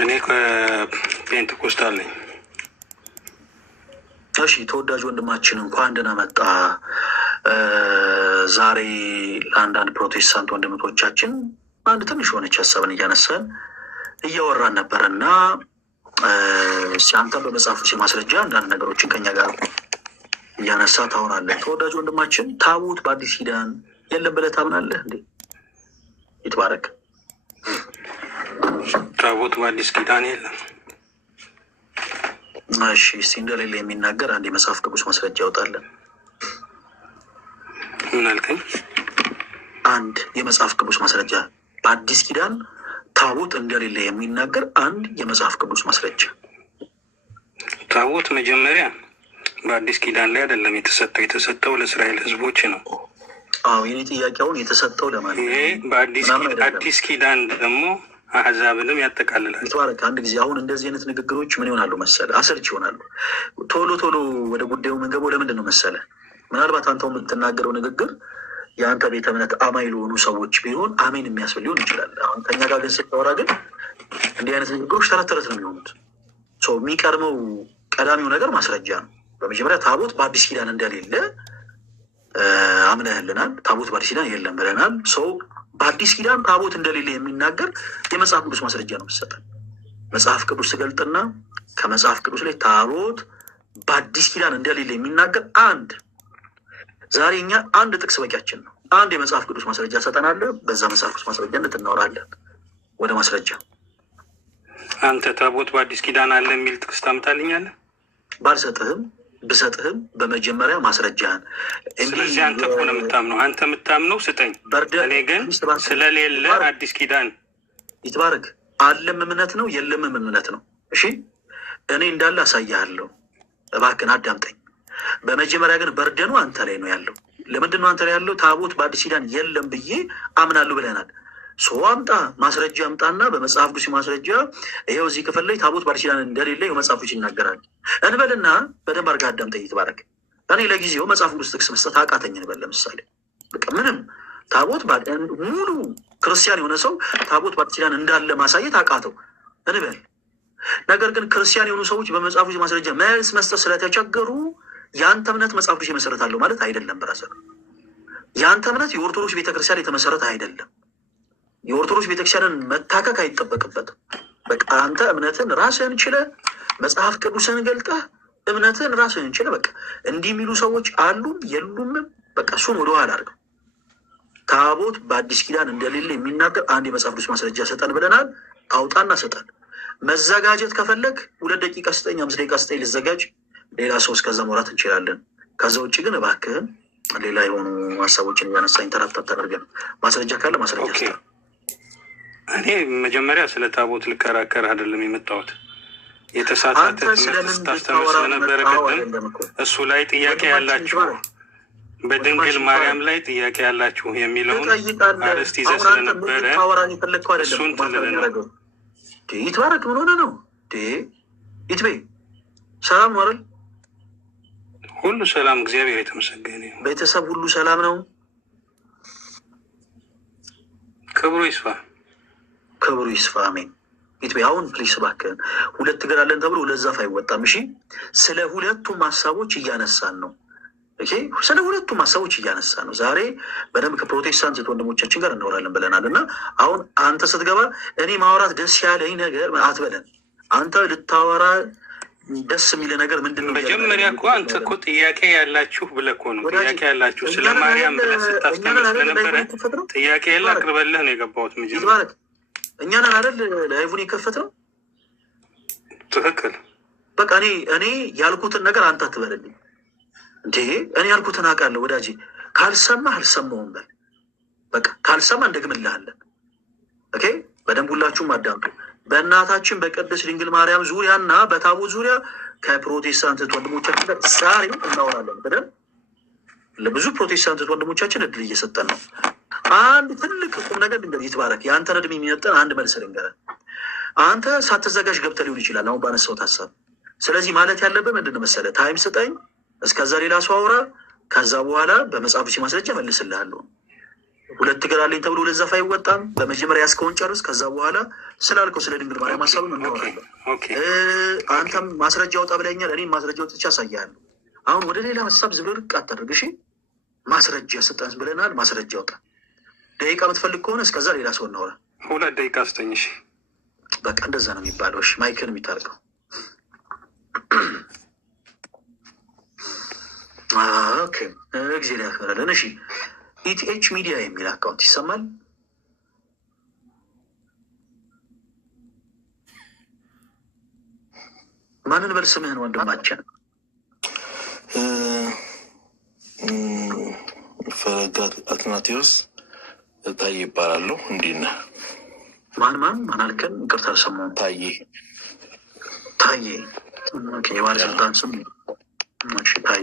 እኔ ከፔንቴኮስታል ነኝ። እሺ፣ ተወዳጅ ወንድማችን እንኳን ደህና መጣ። ዛሬ ለአንዳንድ ፕሮቴስታንት ወንድምቶቻችን አንድ ትንሽ ሆነች ሀሳብን እያነሳን እያወራን ነበር እና አንተን በመጽሐፍ ውስጥ ማስረጃ አንዳንድ ነገሮችን ከኛ ጋር እያነሳ ታወራለህ። ተወዳጅ ወንድማችን ታቦት በአዲስ ኪዳን የለም ብለህ ታምናለህ እንዴ? ይትባረክ። ታቦት በአዲስ ኪዳን የለም። እሺ፣ እስኪ እንደሌለ የሚናገር አንድ የመጽሐፍ ቅዱስ ማስረጃ ያወጣለን። ምን አልከኝ? አንድ የመጽሐፍ ቅዱስ ማስረጃ በአዲስ ኪዳን ታቦት እንደሌለ የሚናገር አንድ የመጽሐፍ ቅዱስ ማስረጃ። ታቦት መጀመሪያ በአዲስ ኪዳን ላይ አይደለም የተሰጠው ለእስራኤል ሕዝቦች ነው። አዎ፣ የኔ ጥያቄውን የተሰጠው ለማለት ይሄ በአዲስ ኪዳን ደግሞ አሕዛብንም ያጠቃልላል። ይተባረክ። አንድ ጊዜ አሁን እንደዚህ አይነት ንግግሮች ምን ይሆናሉ መሰለ? አሰልች ይሆናሉ። ቶሎ ቶሎ ወደ ጉዳዩ የምንገባው ለምንድን ነው መሰለ? ምናልባት አንተው የምትናገረው ንግግር የአንተ ቤተ እምነት አማኝ ለሆኑ ሰዎች ቢሆን አሜን የሚያስብል ሊሆን ይችላል። አሁን ከኛ ጋር ግን ስታወራ ግን እንዲህ አይነት ንግግሮች ተረት ተረት ነው የሚሆኑት። የሚቀድመው ቀዳሚው ነገር ማስረጃ ነው። በመጀመሪያ ታቦት በአዲስ ኪዳን እንደሌለ አምነህልናል። ታቦት በአዲስ ኪዳን የለም ብለናል። ሰው በአዲስ ኪዳን ታቦት እንደሌለ የሚናገር የመጽሐፍ ቅዱስ ማስረጃ ነው የምትሰጠን። መጽሐፍ ቅዱስ ትገልጥና ከመጽሐፍ ቅዱስ ላይ ታቦት በአዲስ ኪዳን እንደሌለ የሚናገር አንድ ዛሬ እኛ አንድ ጥቅስ በቂያችን ነው። አንድ የመጽሐፍ ቅዱስ ማስረጃ ሰጠናለህ። በዛ መጽሐፍ ቅዱስ ማስረጃ እናወራለን። ወደ ማስረጃ አንተ ታቦት በአዲስ ኪዳን አለ የሚል ጥቅስ ታምጣልኛለህ? ባልሰጥህም ብሰጥህም በመጀመሪያ ማስረጃህን። ስለዚህ አንተ እኮ ነው የምታምነው። አንተ የምታምነው ስጠኝ። እኔ ግን ስለሌለ አዲስ ኪዳን ይትባረክ አለም እምነት ነው የለምም እምነት ነው። እሺ እኔ እንዳለ አሳያለሁ። እባክህን አዳምጠኝ። በመጀመሪያ ግን በርደኑ አንተ ላይ ነው ያለው። ለምንድን ነው አንተ ላይ ያለው? ታቦት በአዲስ ኪዳን የለም ብዬ አምናለሁ ብለናል። ሰው አምጣ ማስረጃ አምጣና በመጽሐፍ ቅዱስ ማስረጃ ይኸው እዚህ ክፍል ላይ ታቦት በአዲስ ኪዳን እንደሌለ መጽሐፍ ቅዱስ ይናገራል እንበልና በደንብ አድርገህ አዳምጠኝ ይትባረክ። እኔ ለጊዜው መጽሐፍ ቅዱስ ጥቅስ መስጠት አቃተኝ እንበል። ለምሳሌ በቃ ምንም ታቦት ሙሉ ክርስቲያን የሆነ ሰው ታቦት በአዲስ ኪዳን እንዳለ ማሳየት አቃተው እንበል። ነገር ግን ክርስቲያን የሆኑ ሰዎች በመጽሐፍ ቅዱስ ማስረጃ መልስ መስጠት ስለተቸገሩ የአንተ እምነት መጽሐፍ ቅዱስ የመሰረታለሁ ማለት አይደለም። በራስህ የአንተ እምነት የኦርቶዶክስ ቤተክርስቲያን የተመሰረተ አይደለም። የኦርቶዶክስ ቤተክርስቲያንን መታከክ አይጠበቅበትም። በቃ አንተ እምነትን ራስህን ችለህ መጽሐፍ ቅዱስን ገልጠህ እምነትን ራስህን ችለህ በቃ እንዲህ የሚሉ ሰዎች አሉም የሉምም በቃ እሱን ወደኋላ አድርገው። ታቦት በአዲስ ኪዳን እንደሌለ የሚናገር አንድ የመጽሐፍ ቅዱስ ማስረጃ ሰጠን ብለናል። አውጣና ሰጠን። መዘጋጀት ከፈለግ 2 ደቂቃ ስጠኝ፣ 5 ደቂቃ ስጠኝ ልዘጋጅ። ሌላ ሰው እስከዛ መውራት እንችላለን። ከዛ ውጭ ግን እባክህን ሌላ የሆኑ ሀሳቦችን እያነሳ ኢንተራፕት አታደርገን። ማስረጃ ካለ ማስረጃ ስጠ። እኔ መጀመሪያ ስለ ታቦት ልከራከር አይደለም የመጣሁት። የተሳሳተ ትምህርት ስታስተምር ስለነበረ ቅድም እሱ ላይ ጥያቄ ያላችሁ በድንግል ማርያም ላይ ጥያቄ ያላችሁ የሚለውን አርዕስት ይዘህ ስለነበረ እሱን ትልል ነው። ይትባረክ ምን ሆነ ነው ይትቤ ሰላም ነው አይደል? ሁሉ ሰላም፣ እግዚአብሔር የተመሰገነ። ቤተሰብ ሁሉ ሰላም ነው። ክብሩ ይስፋ፣ ክብሩ ይስፋ። አሜን። ይትቤ አሁን ፕሊስ እባክህን 2 እግር አለን ተብሎ 2 ዛፍ አይወጣም። እሺ ስለ ሁለቱም ሀሳቦች እያነሳን ነው። ኦኬ ስለ ሁለቱም ሀሳቦች እያነሳን ነው። ዛሬ በደንብ ከፕሮቴስታንት ወንድሞቻችን ጋር እናወራለን ብለናል። እና አሁን አንተ ስትገባ እኔ ማውራት ደስ ያለኝ ነገር አትበለን። አንተ ልታወራ ደስ የሚል ነገር ምንድን ነው? መጀመሪያ እኮ አንተ እኮ ጥያቄ ያላችሁ ብለህ እኮ ነው ጥያቄ ያላችሁ ስለ ማርያም ብለህ ስታስተምር ስለነበረ ጥያቄ የለ አቅርበልህ ነው የገባሁት። መጀመሪያ እኛ ነን አይደል ላይቡን የከፈትነው? ትክክል። በቃ እኔ ያልኩትን ነገር አንተ አትበልልኝ እንዴ። እኔ ያልኩትን አውቃለሁ ወዳጄ። ካልሰማህ አልሰማሁም በል በቃ። ካልሰማ እንደግምልሃለን። ኦኬ በደንብ ሁላችሁም አዳምጡ። በእናታችን በቅድስት ድንግል ማርያም ዙሪያና በታቦት ዙሪያ ከፕሮቴስታንት ወንድሞቻችን ጋር ዛሬ እናወራለን። በደንብ ለብዙ ፕሮቴስታንት ወንድሞቻችን እድል እየሰጠን ነው። አንድ ትልቅ ቁም ነገር ድንገት ይትባረክ። የአንተን እድሜ የሚመጠን አንድ መልስ ልንገርህ። አንተ ሳትዘጋጅ ገብተህ ሊሆን ይችላል አሁን ባነሳሁት ሀሳብ። ስለዚህ ማለት ያለብህ ምንድን መሰለህ? ታይም ስጠኝ፣ እስከዛ ሌላ ሰው አውራ፣ ከዛ በኋላ በመጽሐፍ ማስረጃ መልስልሃለሁ። 2 እግር አለኝ ተብሎ 2 ዛፍ አይወጣም። በመጀመሪያ ያስከውን ጨርስ። ከዛ በኋላ ስላልከው ስለ ድንግል ማርያም ሀሳቡ እናወራለን። አንተም ማስረጃ አውጣ ብለኛል። እኔም ማስረጃ ወጥቼ አሳያለሁ። አሁን ወደ ሌላ ሀሳብ ዝብርቅ አታደርግ እሺ። ማስረጃ ስጠን ብለናል። ማስረጃ አውጣ። ደቂቃ የምትፈልግ ከሆነ እስከዛ ሌላ ሰው እናወራ። 2 ደቂቃ ስጠኝ እሺ። በቃ እንደዛ ነው የሚባለው። እሺ ማይክን የሚታርገው ኦኬ። ጊዜ ላይ ያክብረልን። እሺ ኢቲኤች ሚዲያ የሚል አካውንት ይሰማል? ማንን በል ስምህን ወንድማችን? ፈለገ አትናቴዎስ ታዬ ይባላለሁ። እንዴት ነህ? ማን አልከን? ይቅርታ አልሰማሁም። ታዬ የባለስልጣን ስም ታዬ።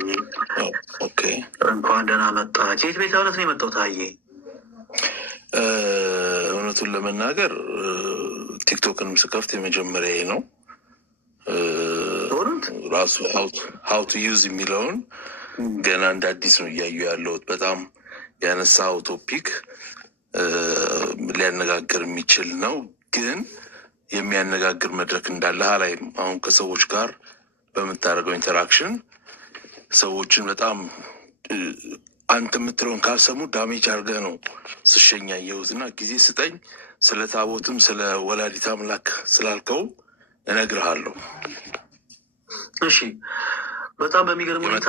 እንኳን ደህና መጣ። ከየት ቤተ እምነት ነው የመጣው ታዬ? እውነቱን ለመናገር ቲክቶክንም ስከፍት የመጀመሪያ ነው። ራሱ ሀው ቱ ዩዝ የሚለውን ገና እንደ አዲስ ነው እያዩ ያለሁት። በጣም ያነሳው ቶፒክ ሊያነጋግር የሚችል ነው፣ ግን የሚያነጋግር መድረክ እንዳለ አላይም። አሁን ከሰዎች ጋር በምታደርገው ኢንተራክሽን ሰዎችን በጣም አንተ የምትለውን ካልሰሙ ዳሜጅ አድርገህ ነው ስሸኛ የሁትና ጊዜ ስጠኝ። ስለ ታቦትም ስለ ወላዲተ አምላክ ስላልከው እነግርሃለሁ። እሺ፣ በጣም በሚገርም ሁኔታ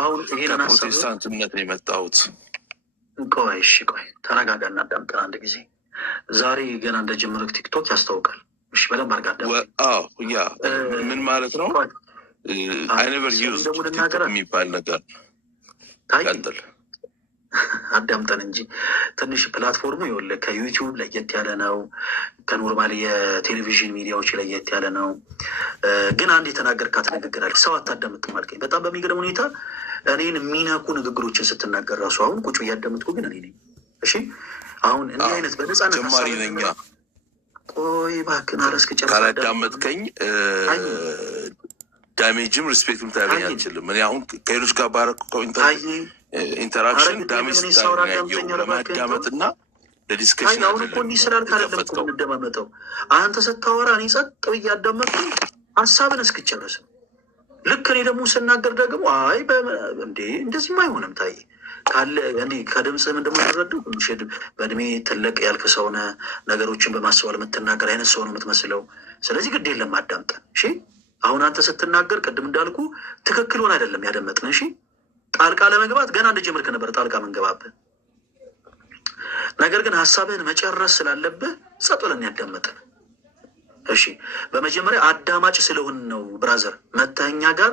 አሁን ይሄን ከፕሮቴስታንት እምነት ነው የመጣሁት። ቆይ ተረጋጋ እና አዳምጠን አንድ ጊዜ። ዛሬ ገና እንደጀመረክ ቲክቶክ ያስታውቃል። እሺ፣ በደንብ አድርጋ ያ ምን ማለት ነው? አይ ኔቨር ዩዝ ቲክቶክ የሚባል ነገር ቀጥል። አዳምጠን እንጂ ትንሽ ፕላትፎርሙ ይኸውልህ ከዩቲዩብ ለየት ያለ ነው። ከኖርማል የቴሌቪዥን ሚዲያዎች ለየት ያለ ነው። ግን አንድ የተናገርካት ንግግር አለ። ሰው አታዳምጥም አልከኝ። በጣም በሚገርም ሁኔታ እኔን የሚነኩ ንግግሮችን ስትናገር ራሱ አሁን ቁጭ እያዳመጥኩ ግን እኔ ነኝ። እሺ፣ አሁን እንዲህ አይነት በነፃነት ጀማሪ ነኛ። ቆይ እባክህን አረስክ ጨርሰህ ካላዳመጥከኝ ዳሜጅም ሪስፔክትም ታገኝ አልችልም። እኔ አሁን ከሌሎች ጋር ባረኩ ኢንተራክሽን ዳሜጅ ስታገኛየው ለማዳመጥና ለዲስከሽን አሁን እኮ እንዲህ ስላልክ አይደለም እኮ የምንደማመጠው። አንተ ስታወራ እኔ ጸጥ ብዬ እያዳመጥኩ ሀሳብን እስክጨርስ፣ ልክ እኔ ደግሞ ስናገር ደግሞ አይ እንዴ እንደዚህም አይሆንም ታይ ካለ እኔ ከድምፅህም እንደምንረዳው ትንሽ በእድሜ ትልቅ ያልክ ሰውነ ነገሮችን በማስተዋል የምትናገር አይነት ሰው ነው የምትመስለው። ስለዚህ ግድ የለም አዳምጠን። እሺ፣ አሁን አንተ ስትናገር ቅድም እንዳልኩ ትክክል ሆን አይደለም ያደመጥን። እሺ፣ ጣልቃ ለመግባት ገና እንደጀመርክ ነበር ጣልቃ መንገባብህ። ነገር ግን ሀሳብህን መጨረስ ስላለብህ ጸጥ ብለን ያዳመጥን። እሺ፣ በመጀመሪያ አዳማጭ ስለሆን ነው ብራዘር መተኛ ጋር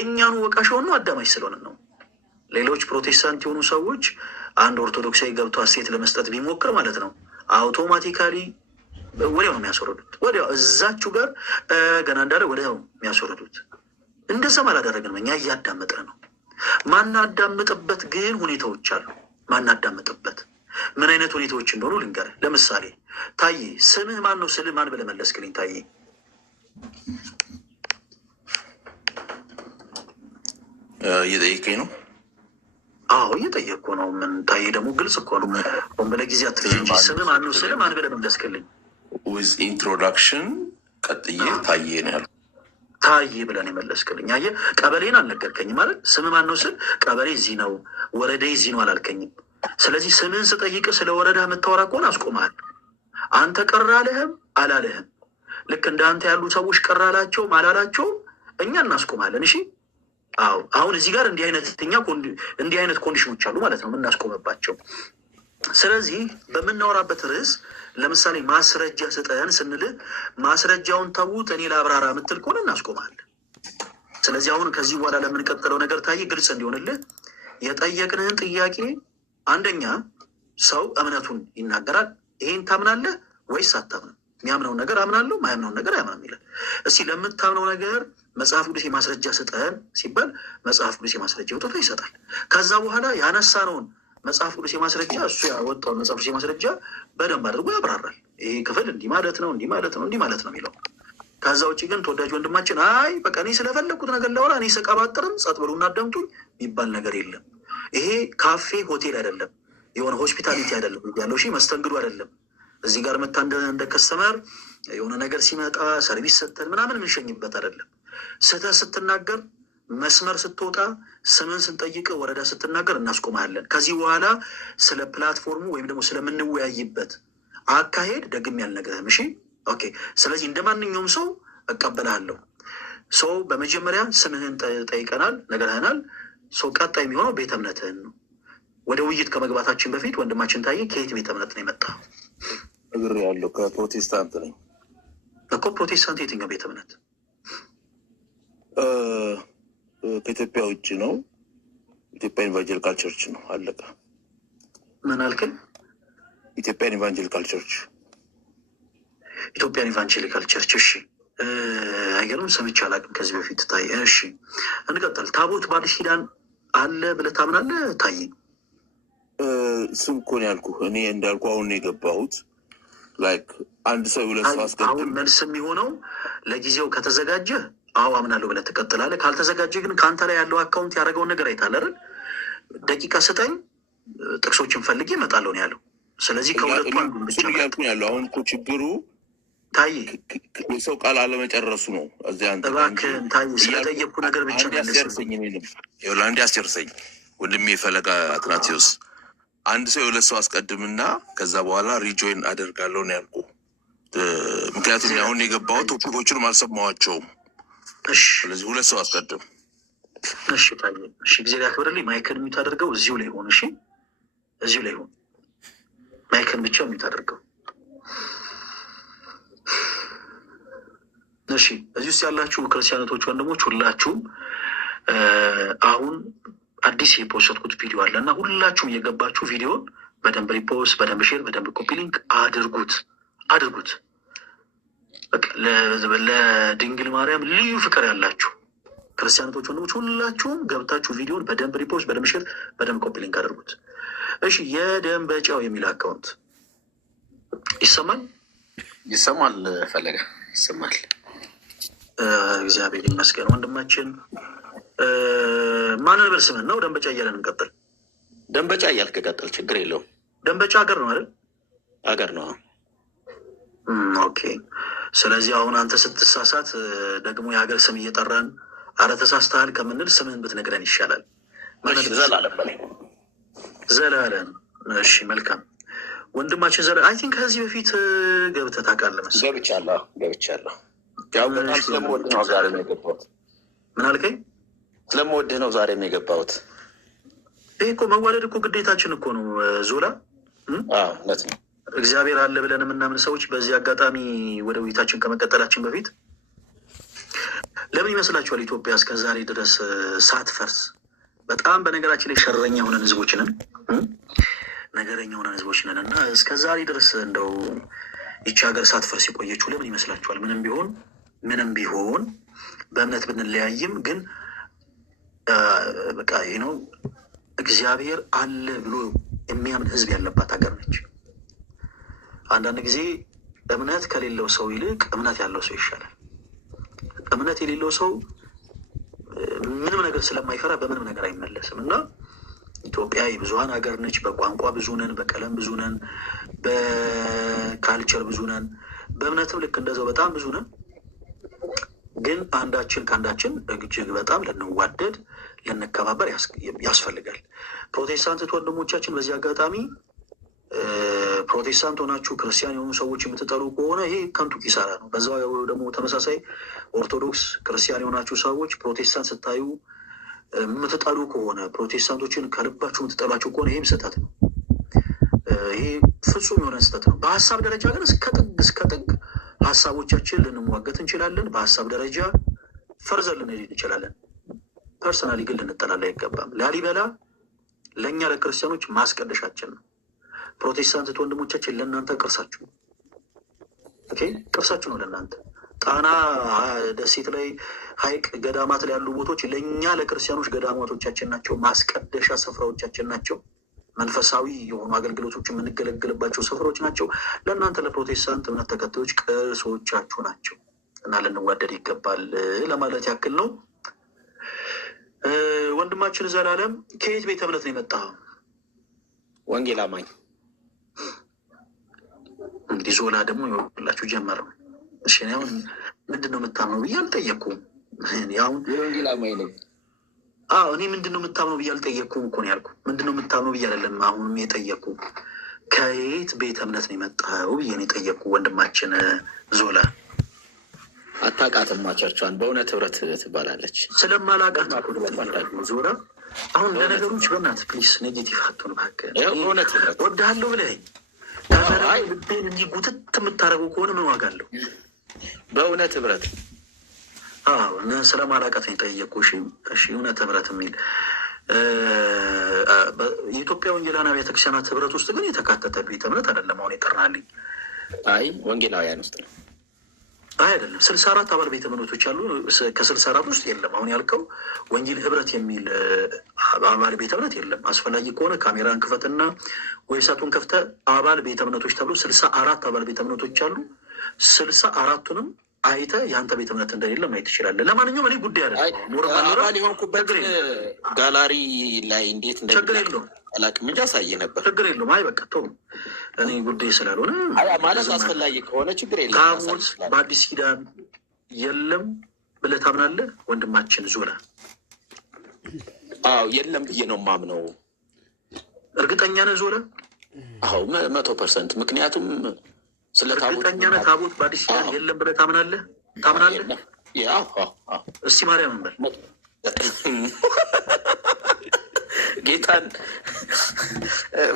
እኛኑ ወቃሽ ሆን ነው አዳማጭ ስለሆን ነው። ሌሎች ፕሮቴስታንት የሆኑ ሰዎች አንድ ኦርቶዶክሳዊ ገብቶ አስተያየት ለመስጠት ቢሞክር ማለት ነው አውቶማቲካሊ ወዲያው ነው የሚያስወርዱት። ወዲያው እዛችሁ ጋር ገና እንዳለ ወዲያው የሚያስወርዱት። እንደዛም አላደረግንም። እኛ እያዳመጥን ነው። ማናዳምጥበት ግን ሁኔታዎች አሉ። ማናዳምጥበት ምን አይነት ሁኔታዎች እንደሆኑ ልንገርህ። ለምሳሌ ታዬ ስምህ ማን ነው ስልህ ማን ብለህ መለስክልኝ? ታዬ እየጠየቀኝ ነው። አዎ እየጠየቅኩ ነው። ምን ታዬ ደግሞ ግልጽ እኮ ነው። ሆን ብለህ ጊዜ አትፍጅ እንጂ ስምህ ማን ነው ስልህ ማን ብለህ መለስክልኝ? ዊዝ ኢንትሮዳክሽን ቀጥዬ ታዬ ነው ያልኩት። ታዬ ብለን የመለስክልኝ። አየህ ቀበሌን አልነገርከኝም ማለት ስምህ ማን ነው ስል ቀበሌ እዚህ ነው ወረዳ እዚህ ነው አላልከኝም። ስለዚህ ስምህን ስጠይቅህ ስለ ወረዳ የምታወራ ከሆነ አስቆመሃል። አንተ ቅር አለህም አላለህም፣ ልክ እንደ አንተ ያሉ ሰዎች ቅር አላቸውም አላላቸውም እኛ እናስቆማለን። እሺ፣ አዎ አሁን እዚህ ጋር እንዲህ አይነት ኮንዲሽኖች አሉ ማለት ነው የምናስቆመባቸው። ስለዚህ በምናወራበት ርዕስ ለምሳሌ ማስረጃ ስጠን ስንልህ ማስረጃውን ተዉት እኔ ለአብራራ የምትል ከሆነ እናስቆማለን። ስለዚህ አሁን ከዚህ በኋላ ለምንቀጥለው ነገር ታዬ ግልጽ እንዲሆንልህ የጠየቅንህን ጥያቄ አንደኛ ሰው እምነቱን ይናገራል። ይሄን ታምናለህ ወይስ አታምንም? የሚያምነውን ነገር አምናለሁ፣ ማያምነውን ነገር አያምንም ይላል። እስኪ ለምታምነው ነገር መጽሐፍ ቅዱስ የማስረጃ ስጠን ሲባል መጽሐፍ ቅዱስ የማስረጃ ውጥቶ ይሰጣል። ከዛ በኋላ ያነሳነውን መጽሐፍ ቅዱስ የማስረጃ እሱ ያወጣውን መጽሐፍ ቅዱስ የማስረጃ በደንብ አድርጎ ያብራራል። ይሄ ክፍል እንዲህ ማለት ነው እንዲህ ማለት ነው እንዲህ ማለት ነው የሚለው። ከዛ ውጭ ግን ተወዳጅ ወንድማችን አይ በቃ እኔ ስለፈለግኩት ነገር ላወራ እኔ ስቀባጥርም ጸጥ ብሎ እናዳምጡኝ የሚባል ነገር የለም። ይሄ ካፌ ሆቴል አይደለም፣ የሆነ ሆስፒታሊቲ አይደለም ያለው። እሺ፣ መስተንግዶ አይደለም። እዚህ ጋር መታ እንደ ከስተመር የሆነ ነገር ሲመጣ ሰርቪስ ሰተን ምናምን የምንሸኝበት አይደለም። ስህተት ስትናገር መስመር ስትወጣ ስምን ስንጠይቅ ወረዳ ስትናገር እናስቆማለን። ከዚህ በኋላ ስለ ፕላትፎርሙ ወይም ደግሞ ስለምንወያይበት አካሄድ ደግሜ አልነግርህም። እሺ፣ ኦኬ። ስለዚህ እንደ ማንኛውም ሰው እቀበላለሁ። ሰው በመጀመሪያ ስምህን ጠይቀናል፣ ነግረህናል። ሰው ቀጣይ የሚሆነው ቤተ እምነትህን ነው። ወደ ውይይት ከመግባታችን በፊት ወንድማችን ታዬ ከየት ቤተ እምነት ነው የመጣ? እግር ያለው ከፕሮቴስታንት ነኝ እኮ። ፕሮቴስታንት የትኛው ቤተ እምነት? ከኢትዮጵያ ውጭ ነው። ኢትዮጵያ ኢቫንጀሊካል ቸርች ነው። አለቀ። ምን አልክን? ኢትዮጵያን ኢቫንጀሊካል ቸርች። ኢትዮጵያን ኢቫንጀሊካል ቸርች። እሺ፣ አይገርም። ሰምቼ አላውቅም ከዚህ በፊት ታዬ። እሺ፣ እንቀጥል። ታቦት በአዲስ ኪዳን አለ ብለህ ታምናለህ ታዬ? ስም እኮ ነው ያልኩህ። እኔ እንዳልኩ አሁን ነው የገባሁት። ላይክ አንድ ሰው ሁለት ሰው አስቀድም። አሁን መልስ የሚሆነው ለጊዜው ከተዘጋጀ አዎ አምናለሁ ብለህ ትቀጥላለህ። ካልተዘጋጀ ግን ከአንተ ላይ ያለው አካውንት ያደረገውን ነገር አይተሃል አይደል? ደቂቃ ስጠኝ ጥቅሶችን ፈልጌ እመጣለሁ ነው ያለው። ስለዚህ ከሁለቱ አንዱን ብቻ እያልኩ ያለው አሁን እኮ ችግሩ ታይ የሰው ቃል አለመጨረሱ ነው። እዚያ እባክህን ታይ ስለጠየቅኩ ነገር ብቻ አንድ ያስጨርሰኝ ወንድሜ ፈለጋ አትናቴዎስ። አንድ ሰው የሁለት ሰው አስቀድምና ከዛ በኋላ ሪጆይን አደርጋለሁ ነው ያልኩ። ምክንያቱም አሁን የገባው ቶፒኮችንም አልሰማኋቸውም። ስለዚህ ሁለት ሰው አስቀድም። እሺ ታይ እሺ፣ ጊዜ ያክብርልኝ። ማይክን የምታደርገው እዚሁ ላይ ሆን። እሺ እዚሁ ላይ ሆን፣ ማይክን ብቻ የምታደርገው። እሺ እዚህ ውስጥ ያላችሁ ክርስቲያኖቶች ወንድሞች ሁላችሁም አሁን አዲስ የፖስትኩት ቪዲዮ አለ እና ሁላችሁም እየገባችሁ ቪዲዮን በደንብ ሪፖስት፣ በደንብ ሼር፣ በደንብ ኮፒ ሊንክ አድርጉት። በቃ ለድንግል ማርያም ልዩ ፍቅር ያላችሁ ክርስቲያኖቶች ወንድሞች ሁላችሁም ገብታችሁ ቪዲዮን በደንብ ሪፖስት፣ በደንብ ሼር፣ በደንብ ኮፒ ሊንክ አድርጉት። እሺ የደንበጫው የሚል አካውንት ይሰማል? ይሰማል ፈለገ ይሰማል። እግዚአብሔር ይመስገን ወንድማችን። ማንን በል ስምን ነው? ደንበጫ እያለን እንቀጥል። ደንበጫ እያልክ ቀጥል፣ ችግር የለውም። ደንበጫ ሀገር ነው አይደል? ሀገር ነው። ኦኬ። ስለዚህ አሁን አንተ ስትሳሳት ደግሞ የሀገር ስም እየጠራን አረ ተሳስተሃል ከምንል ስምህን ብትነግረን ይሻላል። ዘላለም በላይ ዘላለም። እሺ መልካም ወንድማችን ዘላለም። አይ ቲንክ ከዚህ በፊት ገብተህ ታውቃለህ መሰለኝ። ገብቻለሁ። ያው በጣም ስለምወድህ ነው ዛሬ ነው የገባሁት። ምን አልከኝ? ስለምወድህ ነው ዛሬ ነው የገባሁት። ይህ እኮ መዋደድ እኮ ግዴታችን እኮ ነው ዞላ። እውነት ነው። እግዚአብሔር አለ ብለን የምናምን ሰዎች በዚህ አጋጣሚ ወደ ውይይታችን ከመቀጠላችን በፊት ለምን ይመስላችኋል ኢትዮጵያ እስከ ዛሬ ድረስ ሳትፈርስ? በጣም በነገራችን ላይ ሸረኛ የሆነን ህዝቦች ነን፣ ነገረኛ የሆነን ህዝቦች ነን እና እስከ ዛሬ ድረስ እንደው ይቺ ሀገር ሳትፈርስ የቆየችው ለምን ይመስላችኋል? ምንም ቢሆን በእምነት ብንለያይም ግን በቃ ይህ ነው እግዚአብሔር አለ ብሎ የሚያምን ህዝብ ያለባት ሀገር ነች። አንዳንድ ጊዜ እምነት ከሌለው ሰው ይልቅ እምነት ያለው ሰው ይሻላል። እምነት የሌለው ሰው ምንም ነገር ስለማይፈራ በምንም ነገር አይመለስም እና ኢትዮጵያ የብዙሀን ሀገር ነች። በቋንቋ ብዙ ነን፣ በቀለም ብዙ ነን፣ በካልቸር ብዙ ነን፣ በእምነትም ልክ እንደዛው በጣም ብዙ ነን። ግን አንዳችን ከአንዳችን እጅግ በጣም ልንዋደድ ልንከባበር ያስፈልጋል። ፕሮቴስታንት ወንድሞቻችን በዚህ አጋጣሚ ፕሮቴስታንት ሆናችሁ ክርስቲያን የሆኑ ሰዎች የምትጠሩ ከሆነ ይሄ ከንቱ ኪሳራ ነው። በዛው ደግሞ ተመሳሳይ ኦርቶዶክስ ክርስቲያን የሆናችሁ ሰዎች ፕሮቴስታንት ስታዩ የምትጠሉ ከሆነ ፕሮቴስታንቶችን ከልባችሁ የምትጠሏቸው ከሆነ ይህም ስህተት ነው። ይሄ ፍጹም የሆነ ስህተት ነው። በሀሳብ ደረጃ ግን እስከ ጥግ ሀሳቦቻችን ልንሟገት እንችላለን። በሀሳብ ደረጃ ፈርዘን ልንሄድ እንችላለን። ፐርሰናሊ ግን ልንጠላላ አይገባም። ላሊበላ ለእኛ ለክርስቲያኖች ማስቀደሻችን ነው። ፕሮቴስታንት ወንድሞቻችን ለእናንተ ቅርሳችሁ ነው። ቅርሳችሁ ነው ለእናንተ። ጣና ደሴት ላይ ሐይቅ ገዳማት ላይ ያሉ ቦታዎች ለእኛ ለክርስቲያኖች ገዳማቶቻችን ናቸው፣ ማስቀደሻ ስፍራዎቻችን ናቸው፣ መንፈሳዊ የሆኑ አገልግሎቶች የምንገለግልባቸው ስፍራዎች ናቸው። ለእናንተ ለፕሮቴስታንት እምነት ተከታዮች ቅርሶቻችሁ ናቸው እና ልንዋደድ ይገባል ለማለት ያክል ነው። ወንድማችን ዘላለም ከየት ቤተ እምነት ነው የመጣኸው? ወንጌል አማኝ። እንግዲህ ዞላ ደግሞ ይወላችሁ ጀመረው። እሺ አሁን ምንድን ነው የምታምነው ብዬ አልጠየቅኩም። አሁን የወንጌል አማኝ ነኝ። እኔ ምንድን ነው የምታምነው ብዬ አልጠየቅኩም እኮ ነው ያልኩህ። ምንድን ነው የምታምነው ብዬ አይደለም አሁንም የጠየቅኩህ። ከየት ቤተ እምነት ነው የመጣኸው ብዬ ነው የጠየቅኩህ ወንድማችን ዞላ። አታውቃትማ ቸርቿን። በእውነት ህብረት ትባላለች። ስለማላውቃት ዞላ። አሁን ለነገሮች በእናትህ ፕሊስ ኔጌቲቭ አትሆን እባክህ። በእውነት ህብረት ወድሃለሁ ብለኸኝ ልቤን እንዲህ ጉትት የምታደርገው ከሆነ ምን ዋጋ አለው? በእውነት ህብረት ስለማላውቃት ነው የጠየቅኩህ። እሺ እውነት ህብረት የሚል የኢትዮጵያ ወንጌላውያን አብያተ ክርስቲያናት ህብረት ውስጥ ግን የተካተተ ቤተ እምነት አይደለም አሁን የጠራልኝ። አይ ወንጌላውያን ውስጥ ነው። አይደለም 64 አባል ቤተ እምነቶች አሉ። ከ64 ውስጥ የለም አሁን ያልከው ወንጌል ህብረት የሚል አባል ቤተ እምነት የለም። አስፈላጊ ከሆነ ካሜራን ክፈትና ዌብሳይቱን ከፍተ አባል ቤተ እምነቶች ተብሎ 64 አባል ቤተ እምነቶች አሉ። 64ቱንም አይተ የአንተ ቤተ እምነት እንደሌለ ማየት ትችላለህ። ለማንኛውም እኔ ጉዳይ አባል የሆንኩበት ጋላሪ ላይ እንዴት አላቅም እንጂ አሳየ ነበር። ችግር የለውም። አይ በቃ ተው፣ እኔ ጉዳይ ስላልሆነ ማለት አስፈላጊ ከሆነ ችግር የለም። ታቦት በአዲስ ኪዳን የለም ብለህ ታምናለህ ወንድማችን ዞላ? አዎ የለም ብዬ ነው ማምነው። እርግጠኛ ነህ ዞላ? አዎ 100%። ምክንያቱም ስለ ታቦት እርግጠኛ ነህ? ታቦት በአዲስ ኪዳን የለም ብለህ ታምናለህ? እስቲ ማርያም እንበል ጌታን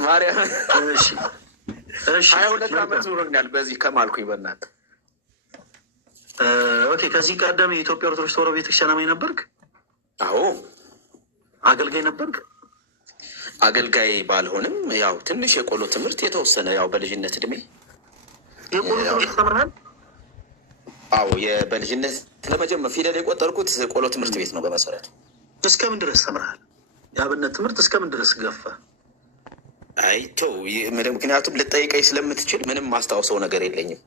ማርያም 22 ዓመት ሆኖኛል በዚህ ከማልኩኝ በእናትህ። ኦኬ። ከዚህ ቀደም የኢትዮጵያ ኦርቶዶክስ ተዋሕዶ ቤተክርስቲያን አማኝ ነበርክ? አዎ። አገልጋይ ነበርክ? አገልጋይ ባልሆንም ያው ትንሽ የቆሎ ትምህርት የተወሰነ ያው በልጅነት እድሜ የቆሎ ትምህርት ተምረሃል? አዎ በልጅነት ለመጀመር ፊደል የቆጠርኩት ቆሎ ትምህርት ቤት ነው በመሰረቱ። እስከምን ድረስ ተምረሃል? የአብነት ትምህርት እስከምን ድረስ ገፋ? አይተው ምክንያቱም ልጠይቀኝ ስለምትችል ምንም ማስታወሰው ነገር የለኝም።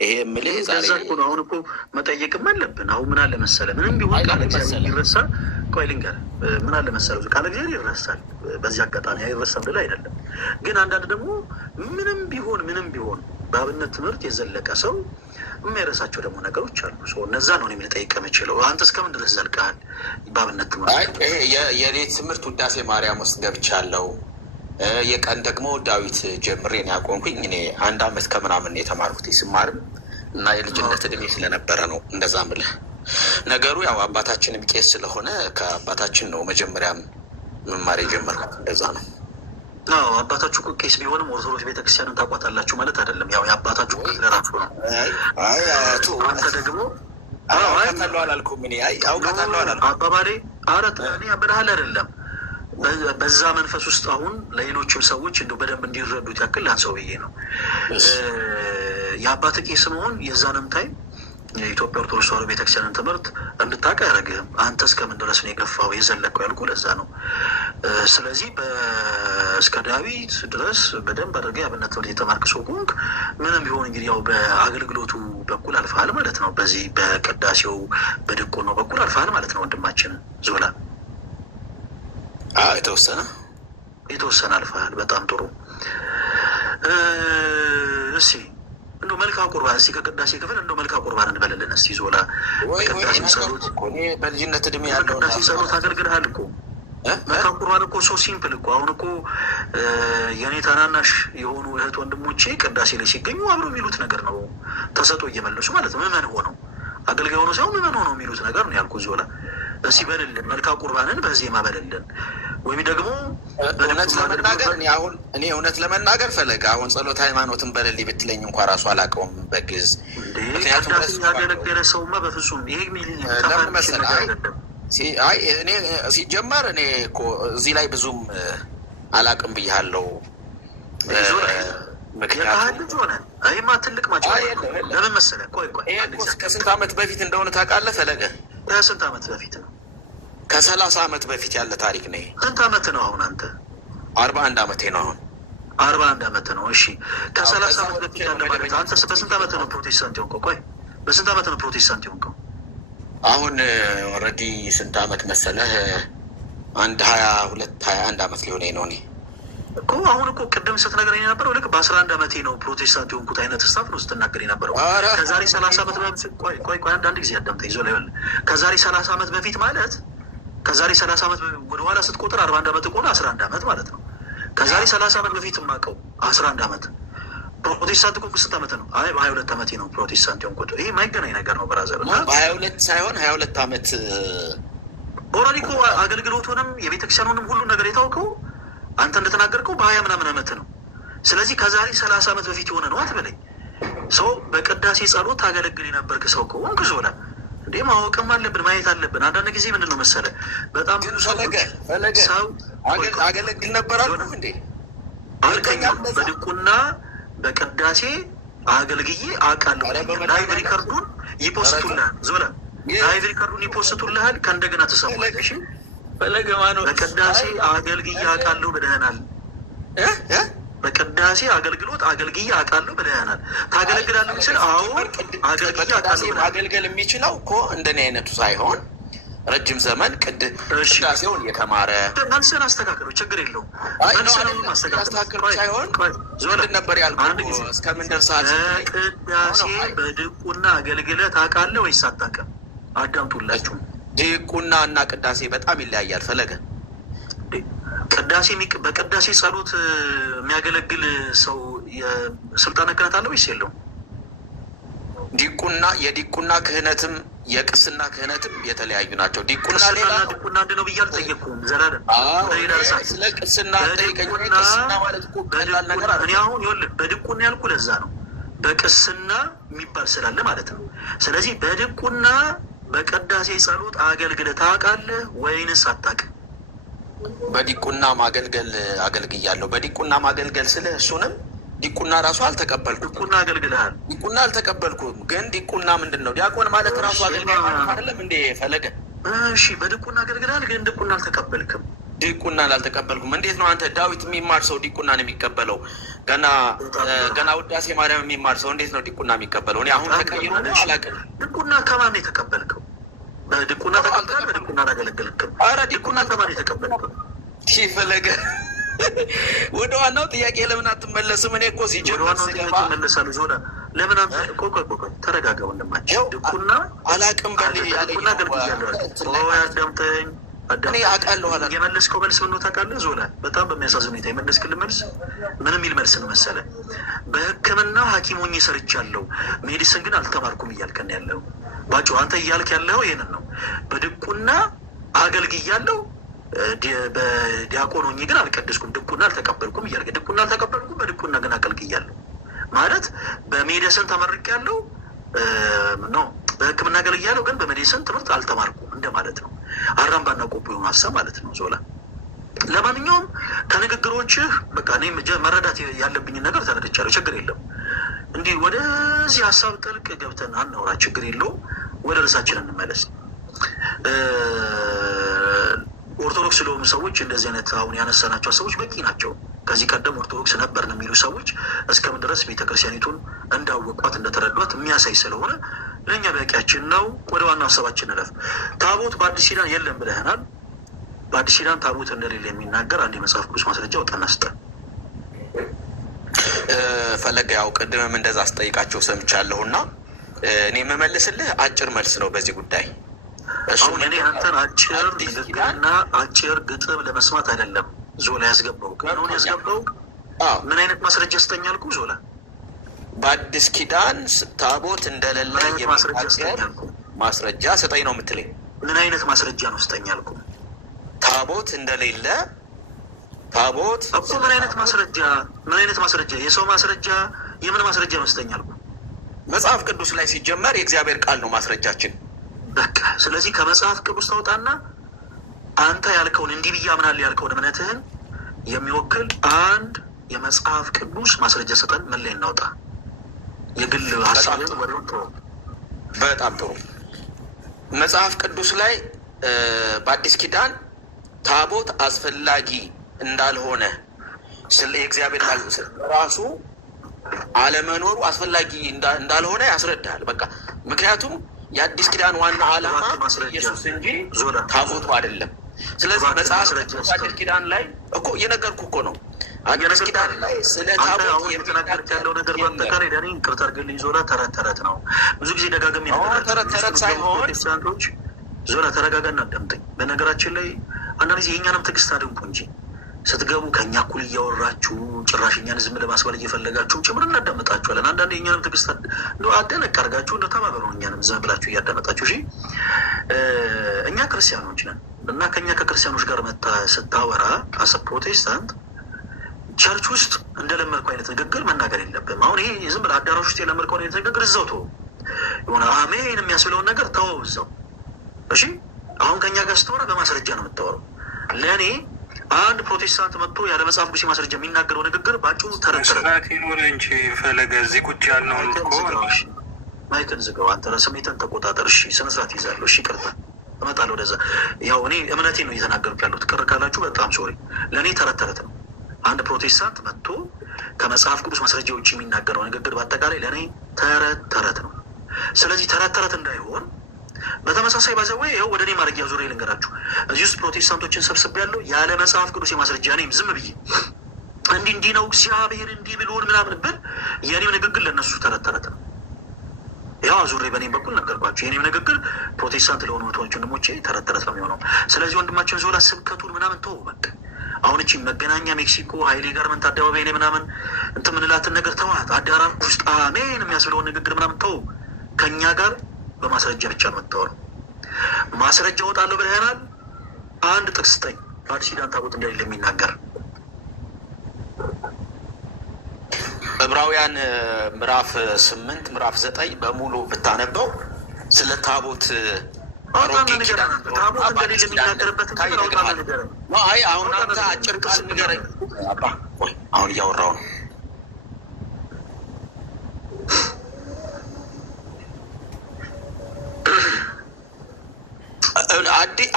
ይሄ የምልህ ዛሬ አሁን እኮ መጠየቅም አለብን። አሁን ምን አለ መሰለህ፣ ምንም ቢሆን ቃለ እግዚአብሔር ይረሳ። ቆይ ልንገርህ፣ ምን አለ መሰለህ፣ ቃለ እግዚአብሔር ይረሳል። በዚህ አጋጣሚ አይረሳም ብለህ አይደለም፣ ግን አንዳንድ ደግሞ ምንም ቢሆን በአብነት ትምህርት የዘለቀ ሰው የሚያረሳቸው ደግሞ ነገሮች አሉ። እነዛ ነው እኔም ልጠይቅ የምችለው። አንተ እስከምን ድረስ ዘልቀሃል በአብነት ትምህርት? የሌት ትምህርት ውዳሴ ማርያም ውስጥ ገብቻለሁ። የቀን ደግሞ ዳዊት ጀምሬ ነው ያቆምኩኝ። እኔ 1 ዓመት ከምናምን የተማርኩት ስማርም እና የልጅነት እድሜ ስለነበረ ነው እንደዛ ምልህ። ነገሩ ያው አባታችንም ቄስ ስለሆነ ከአባታችን ነው መጀመሪያም መማር የጀመርኩት። እንደዛ ነው። አዎ አባታችሁ እኮ ቄስ ቢሆንም ኦርቶዶክስ ቤተክርስቲያንን ታቋታላችሁ ማለት አይደለም። ያው የአባታችሁ ለራሱ ነው። አንተ ደግሞ አውቃታለሁ አላልኩም። እኔ አውቃታለሁ አላልኩም። አባባሌ አረት እኔ አበዳሃል አይደለም። በዛ መንፈስ ውስጥ አሁን ለሌሎችም ሰዎች እንደው በደንብ እንዲረዱት ያክል ላንሰው ብዬ ነው። የአባት ቄስ መሆን የዛንም ታይም የኢትዮጵያ ኦርቶዶክስ ተዋሕዶ ቤተክርስቲያንን ትምህርት እንድታውቅ አያደርግህም። አንተ እስከምን ድረስ ነው የገፋው የዘለቀው ያልኩህ ለዛ ነው። ስለዚህ እስከ ዳዊት ድረስ በደንብ አድርገህ የአብነት ትምህርት የተማርክ ሰው ከሆንክ ምንም ቢሆን እንግዲህ ያው በአገልግሎቱ በኩል አልፈሃል ማለት ነው። በዚህ በቅዳሴው በድቁናው በኩል አልፈሃል ማለት ነው። ወንድማችን ዞላ የተወሰነ አልፈሃል። በጣም ጥሩ። እሺ እንዶ መልካ ቁርባን እስኪ ከቅዳሴ ክፍል እንዶ መልካ ቁርባን እንበልልን እስኪ ዞላ። ቅዳሴ ጸሎት በልጅነት እድሜ ያለው ቅዳሴ ጸሎት አገልግልሃል እኮ። መልካ ቁርባን እኮ ሶ ሲምፕል እኮ። አሁን እኮ የኔ ታናናሽ የሆኑ እህት ወንድሞቼ ቅዳሴ ላይ ሲገኙ አብረው የሚሉት ነገር ነው። ተሰጦ እየመለሱ ማለት ነው። ምዕመን ሆነው አገልጋይ ሆነው ሳይሆን ምዕመን ሆነው የሚሉት ነገር ነው ያልኩህ ዞላ። እስኪ በልልን መልካ ቁርባንን በዜማ በልልን። ወይም ደግሞ እውነት ለመናገር እኔ እውነት ለመናገር ፈለገ አሁን ጸሎት ሃይማኖትን በልልኝ ብትለኝ እንኳ ራሱ አላውቀውም በግዕዝ። ምክንያቱም ያገለገለ ሰውማ በፍጹም ይሄ ለምን መሰለህ እኔ ሲጀመር እኔ እኮ እዚህ ላይ ብዙም አላውቅም ብያለሁ። ምክንያቱም ይሄማ ትልቅ ማጫ ለምን መሰለህ፣ ቆይ ከስንት ዓመት በፊት እንደሆነ ታውቃለህ ፈለገ? ከስንት ዓመት በፊት ነው? ከ30 ዓመት በፊት ያለ ታሪክ ነው። ስንት ዓመት ነው አሁን አንተ? 41 ዓመቴ ነው አሁን። 41 ዓመት ነው። እሺ ከ30 ዓመት በፊት ያለ ማለት አንተ በስንት ዓመት ነው ፕሮቴስታንት የሆንከው? ቆይ በስንት ዓመት ነው ፕሮቴስታንት የሆንከው? አሁን ኦልሬዲ ስንት ዓመት መሰለህ? 21 ዓመት ሊሆነኝ ነው እኔ እኮ። አሁን እኮ ቅድም ስትነግረኝ የነበረው ልክ በ11 ዓመቴ ነው ፕሮቴስታንት የሆንኩት አይነት ስታፍ ነው ስትናገር የነበረው። ከዛሬ 30 ዓመት በፊት ቆይ አንዳንድ ጊዜ አዳምጠኝ ዞላ ይበል። ከዛሬ 30 ዓመት በፊት ማለት ከዛሬ 30 ዓመት ወደኋላ ስትቆጥር 41 ዓመት ከሆነ 11 ዓመት ማለት ነው። ከዛሬ 30 ዓመት በፊት የማውቀው 11 ዓመት ፕሮቴስታንት እኮ ስንት ዓመት ነው? አይ በ22 ዓመቴ ነው ፕሮቴስታንት የሆንኩት። ይሄ የማይገናኝ ነገር ነው ብራዘር። በ22 ሳይሆን 22 ዓመት ኦልሬዲ እኮ አገልግሎቱንም የቤተክርስቲያኑንም ሁሉ ነገር የታወቀው አንተ እንደተናገርከው በ20 ምናምን ዓመት ነው። ስለዚህ ከዛሬ 30 ዓመት በፊት የሆነ ነው አትበለኝ። ሰው በቅዳሴ ጸሎት ታገለግል የነበርክ ሰው ከሆንክ ዞላ እንዴ ማወቅም አለብን ማየት አለብን። አንዳንድ ጊዜ ምንድን ነው መሰለህ በጣም ብዙ ሰው አገለግል ነበር አልኩህ እንዴ? በድቁና በቅዳሴ አገልግዬ አውቃለሁ። ላይቭ ሪከርዱን ይፖስቱልሃል። ዞላ ላይቭ ሪከርዱን ይፖስቱልሃል። ከእንደገና ትሰማለህ። በቅዳሴ አገልግዬ አውቃለሁ ብለህናል። በቅዳሴ አገልግሎት አገልግዬ አውቃለሁ ብለህናል። ታገለግላለህ ምስል አዎ አገልግዬ አውቃለሁ። ማገልገል የሚችለው እኮ እንደኔ አይነቱ ሳይሆን ረጅም ዘመን ቅዳሴውን የተማረ መልስን አስተካክለው ችግር የለውም። አስተካክሉ ሳይሆን ምንድን ነበር ያልኩህ? እስከምን ደርሰሃል? ቅዳሴ በድቁና አገልግለህ ታውቃለህ ወይስ አታውቅም? አዳምጡላችሁ። ድቁና እና ቅዳሴ በጣም ይለያያል። ፈለገ በቅዳሴ ጸሎት የሚያገለግል ሰው የስልጣነ ክህነት አለ ወይስ የለውም? የዲቁና ክህነትም የቅስና ክህነትም የተለያዩ ናቸው። ዲቁና አንድ ነው ብዬ አልጠየቅኩም። ዘላለም ስለ ቅስና ጠይቀኝ። ቅስና ማለት እኮ ቀላል ነገር አለ። እኔ አሁን ይኸውልህ በድቁና ያልኩ ለዛ ነው፣ በቅስና የሚባል ስላለ ማለት ነው። ስለዚህ በድቁና በቅዳሴ ጸሎት አገልግለህ ታውቃለህ ወይንስ አታውቅም? በዲቁና ማገልገል አገልግያለሁ። በዲቁና ማገልገል ስልህ እሱንም ዲቁና ራሱ አልተቀበልኩም። ዲቁና አገልግልሃል? ዲቁና አልተቀበልኩም። ግን ዲቁና ምንድን ነው? ዲያቆን ማለት ራሱ አገልጋይ ማለት አይደለም እንዴ ፈለገ? እሺ በዲቁና አገልግልሃል፣ ግን ዲቁና አልተቀበልክም። ዲቁና አልተቀበልኩም። እንዴት ነው አንተ ዳዊት የሚማር ሰው ዲቁና ነው የሚቀበለው? ገና ውዳሴ ማርያም የሚማር ሰው እንዴት ነው ዲቁና የሚቀበለው? እኔ አሁን ተቀይሮ አላውቅም። ዲቁና ከማን ነው የተቀበልከው? በዲቁና ተቀበልካል? በዲቁና አላገለገልክም? ኧረ ዲቁና ከማን ነው የተቀበልከው? ፈለገ ወደ ዋናው ጥያቄ ለምን አትመለስም? እኔ እኮ ሲጀምር ስገባ መለሳሉ ዞና ለምን አንተ ቆቆ ተረጋጋ ወንድማችን። ድቁና አላውቅም በል ድቁና አገልግያለሁ። አዳምጠኝ። እኔ አውቃለሁ አላ የመለስከው መልስ ምን ነው ታውቃለህ? ዞና በጣም በሚያሳዝን ሁኔታ የመለስክልን መልስ ምን የሚል መልስ ነው መሰለህ? በሕክምና ሐኪም ሆኜ ሰርቻለሁ፣ ሜዲሲን ግን አልተማርኩም እያልከን ያለው ባጭሩ አንተ እያልክ ያለው ይሄንን ነው። በድቁና አገልግያለሁ በዲያቆን ሆኜ ግን አልቀደስኩም፣ ድቁና አልተቀበልኩም እያልክ ድቁና አልተቀበልኩም በድቁና ግን አገልግያለሁ ማለት በሜዲሲን ተመርቄያለሁ ነው። በሕክምና አገልግያለሁ ግን በሜዲሲን ትምህርት አልተማርኩም እንደማለት ነው። አራምባና ቆቦ የሆኑ ሀሳብ ማለት ነው ዞላ። ለማንኛውም ከንግግሮችህ በቃ እኔ መረዳት ያለብኝን ነገር ተረድቻለሁ። ችግር የለም። እንዲህ ወደዚህ ሀሳብ ጥልቅ ገብተን አናውራ፣ ችግር የለውም። ወደ ርዕሳችን እንመለስ። ኦርቶዶክስ ለሆኑ ሰዎች እንደዚህ አይነት አሁን ያነሳናቸው ሰዎች በቂ ናቸው። ከዚህ ቀደም ኦርቶዶክስ ነበርን የሚሉ ሰዎች እስከምን ድረስ ቤተክርስቲያኒቱን እንዳወቋት እንደተረዷት የሚያሳይ ስለሆነ ለእኛ በቂያችን ነው። ወደ ዋና ሀሳባችን እንለፍ። ታቦት በአዲስ ኪዳን የለም ብለህናል። በአዲስ ኪዳን ታቦት እንደሌለ የሚናገር አንድ የመጽሐፍ ቅዱስ ማስረጃ ወጣና ስጠን። ፈለገ ያው ቅድምም እንደዛ አስጠይቃቸው ሰምቻለሁ እና እኔ የምመልስልህ አጭር መልስ ነው በዚህ ጉዳይ። አሁን እኔ አንተን አጭር ንግግርና አጭር ግጥም ለመስማት አይደለም ዞላ ያስገባው። ግን ያስገባው ምን አይነት ማስረጃ ስጠኝ አልኩ ዞላ? በአዲስ ኪዳን ታቦት እንደሌለ ማስረጃ ስጠኝ ነው የምትለኝ? ምን አይነት ማስረጃ ነው ስጠኝ አልኩ? ታቦት እንደሌለ ታቦት እኮ ምን አይነት ማስረጃ? ምን አይነት ማስረጃ? የሰው ማስረጃ? የምን ማስረጃ ነው ስጠኝ አልኩ? መጽሐፍ ቅዱስ ላይ ሲጀመር የእግዚአብሔር ቃል ነው ማስረጃችን። በቃ ስለዚህ ከመጽሐፍ ቅዱስ ታውጣና አንተ ያልከውን እንዲህ ብዬ አምናለሁ ያልከውን እምነትህን የሚወክል አንድ የመጽሐፍ ቅዱስ ማስረጃ ሰጠን። ምን ላይ እናውጣ? የግል ሀሳብን ወደ በጣም ጥሩ። መጽሐፍ ቅዱስ ላይ በአዲስ ኪዳን ታቦት አስፈላጊ እንዳልሆነ ስለ የእግዚአብሔር ቃል ራሱ አለመኖሩ አስፈላጊ እንዳልሆነ ያስረዳል። በቃ ምክንያቱም የአዲስ ኪዳን ዋና ዓላማ ኢየሱስ እንጂ ታቦቱ አይደለም። ስለዚህ መጽሐፍ አዲስ ኪዳን ላይ እኮ እየነገርኩ እኮ ነው። አዲስ ኪዳን ላይ ስለ ታቦት የተናገርክ ያለው ነገር በአጠቃላይ ለእኔ ቅርታ አድርግልኝ ዞላ፣ ተረት ተረት ነው። ብዙ ጊዜ ደጋግሜ ተረት ሳይሆን ፕሮቴስታንቶች ዞላ ተረጋጋና አዳምጠኝ። በነገራችን ላይ አንዳንድ ጊዜ የእኛንም ትዕግስት አድንቁ እንጂ ስትገቡ ከእኛ እኩል እያወራችሁ ጭራሽ እኛን ዝም ለማስባል እየፈለጋችሁ ጭምር እናዳመጣችኋለን። አንዳንድ የእኛንም ትዕግስት አደነቅ አድርጋችሁ እንደተባበሩ እኛንም ዝም ብላችሁ እያዳመጣችሁ እሺ። እኛ ክርስቲያኖች ነን እና ከእኛ ከክርስቲያኖች ጋር መታ ስታወራ አሰ ፕሮቴስታንት ቸርች ውስጥ እንደለመድከው አይነት ንግግር መናገር የለብም። አሁን ይሄ ዝም ብለህ አዳራሽ ውስጥ የለመድከው አይነት ንግግር እዛው ተወው። የሆነ አሜን የሚያስብለውን ነገር ተወው እዛው እሺ። አሁን ከእኛ ጋር ስትወራ በማስረጃ ነው የምታወራው። ለእኔ አንድ ፕሮቴስታንት መጥቶ ያለ መጽሐፍ ቅዱስ ማስረጃ የሚናገረው ንግግር ባጭሩ ተረተረ። ስርዓት ይኖር እንጂ ፈለገ እዚህ ቁጭ ያልነውን ማይክን ዝጋው። አንተ ስሜትን ተቆጣጠር። እሺ ስነ ስርዓት ይዛለሁ። እሺ ቅርታ እመጣለሁ ወደዛ። ያው እኔ እምነቴ ነው እየተናገርኩ ያለሁት። ቅር ካላችሁ በጣም ሶሪ። ለእኔ ተረት ተረት ነው። አንድ ፕሮቴስታንት መጥቶ ከመጽሐፍ ቅዱስ ማስረጃ ውጭ የሚናገረው ንግግር በአጠቃላይ ለእኔ ተረት ተረት ነው። ስለዚህ ተረት ተረት እንዳይሆን በተመሳሳይ ባዘዌ ይኸው ወደ እኔ ማድረጊያ ዙሪያ ልንገራችሁ። እዚህ ውስጥ ፕሮቴስታንቶችን ሰብስቤ ያለው ያለ መጽሐፍ ቅዱስ የማስረጃ እኔም ዝም ብዬ እንዲህ ነው እግዚአብሔር እንዲህ ብሎን ምናምን ብል የእኔም ንግግር ለእነሱ ተረት ተረት ነው። ያው ዙሬ በእኔም በኩል ነገርኳቸው። የእኔም ንግግር ፕሮቴስታንት ለሆኑ ወንድሞቼ ተረት ተረት ነው የሚሆነው። ስለዚህ ወንድማችን ዞላ ስብከቱን ምናምን ተው በቃ። አሁን እቺ መገናኛ ሜክሲኮ ሀይሌ ጋርመንት አደባባይ ላይ ምናምን እንትን ምንላትን ነገር ተዋት። አዳራሽ ውስጥ አሜን የሚያስብለውን ንግግር ምናምን ተው። ከእኛ ጋር በማስረጃ ብቻ ነው የምታወራው። ማስረጃ እወጣለሁ ብለናል። አንድ ጥቅስ ስጠኝ በአዲስ ኪዳን ታቦት እንደሌለ የሚናገር። ዕብራውያን ምዕራፍ 8 ምዕራፍ 9 በሙሉ ብታነበው ስለ ታቦት ታቦት እንደሌለ የሚናገርበት አይ አሁን አንተ አጭር ቃል ንገረኝ። አሁን እያወራው ነው።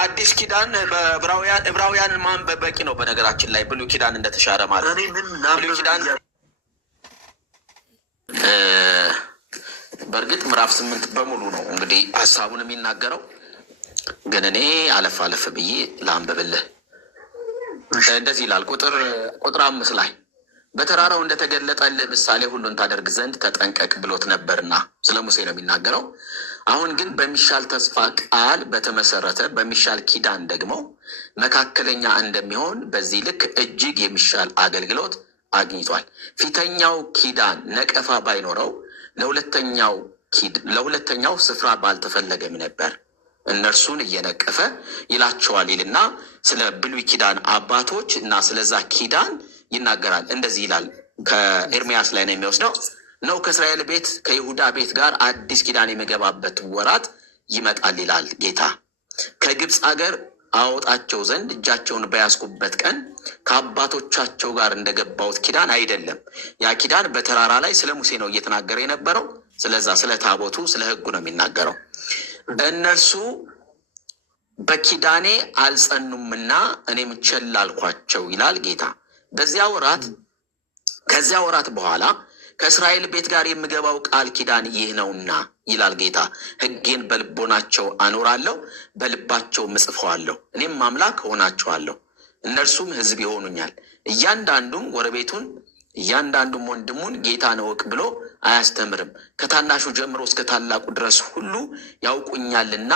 አዲስ ኪዳን በዕብራውያን ማንበብ በቂ ነው። በነገራችን ላይ ብሉይ ኪዳን እንደተሻረ ማለት ብሉይ ኪዳን በእርግጥ ምዕራፍ 8 በሙሉ ነው እንግዲህ ሀሳቡን የሚናገረው፣ ግን እኔ አለፍ አለፍ ብዬ ላንብብልህ። እንደዚህ ይላል ቁጥር 5 ላይ በተራራው እንደተገለጠልህ ምሳሌ ሁሉን ታደርግ ዘንድ ተጠንቀቅ ብሎት ነበርና ስለ ሙሴ ነው የሚናገረው። አሁን ግን በሚሻል ተስፋ ቃል በተመሰረተ በሚሻል ኪዳን ደግሞ መካከለኛ እንደሚሆን በዚህ ልክ እጅግ የሚሻል አገልግሎት አግኝቷል። ፊተኛው ኪዳን ነቀፋ ባይኖረው ለሁለተኛው ስፍራ ባልተፈለገም ነበር፣ እነርሱን እየነቀፈ ይላቸዋል ይልና ስለ ብሉይ ኪዳን አባቶች እና ስለዛ ኪዳን ይናገራል። እንደዚህ ይላል። ከኤርሚያስ ላይ ነው የሚወስደው ነው። ከእስራኤል ቤት ከይሁዳ ቤት ጋር አዲስ ኪዳን የሚገባበት ወራት ይመጣል ይላል ጌታ። ከግብፅ አገር አወጣቸው ዘንድ እጃቸውን በያዝኩበት ቀን ከአባቶቻቸው ጋር እንደገባሁት ኪዳን አይደለም። ያ ኪዳን በተራራ ላይ ስለ ሙሴ ነው እየተናገረ የነበረው። ስለዛ ስለ ታቦቱ ስለ ሕጉ ነው የሚናገረው። እነርሱ በኪዳኔ አልጸኑምና እኔም ቸል አልኳቸው ይላል ጌታ። ከዚያ ወራት በኋላ ከእስራኤል ቤት ጋር የምገባው ቃል ኪዳን ይህ ነውና ይላል ጌታ። ሕጌን በልቦናቸው አኖራለሁ፣ በልባቸውም እጽፈዋለሁ። እኔም አምላክ ሆናቸዋለሁ፣ እነርሱም ሕዝብ ይሆኑኛል። እያንዳንዱም ጎረቤቱን እያንዳንዱም ወንድሙን ጌታን እወቅ ብሎ አያስተምርም። ከታናሹ ጀምሮ እስከ ታላቁ ድረስ ሁሉ ያውቁኛልና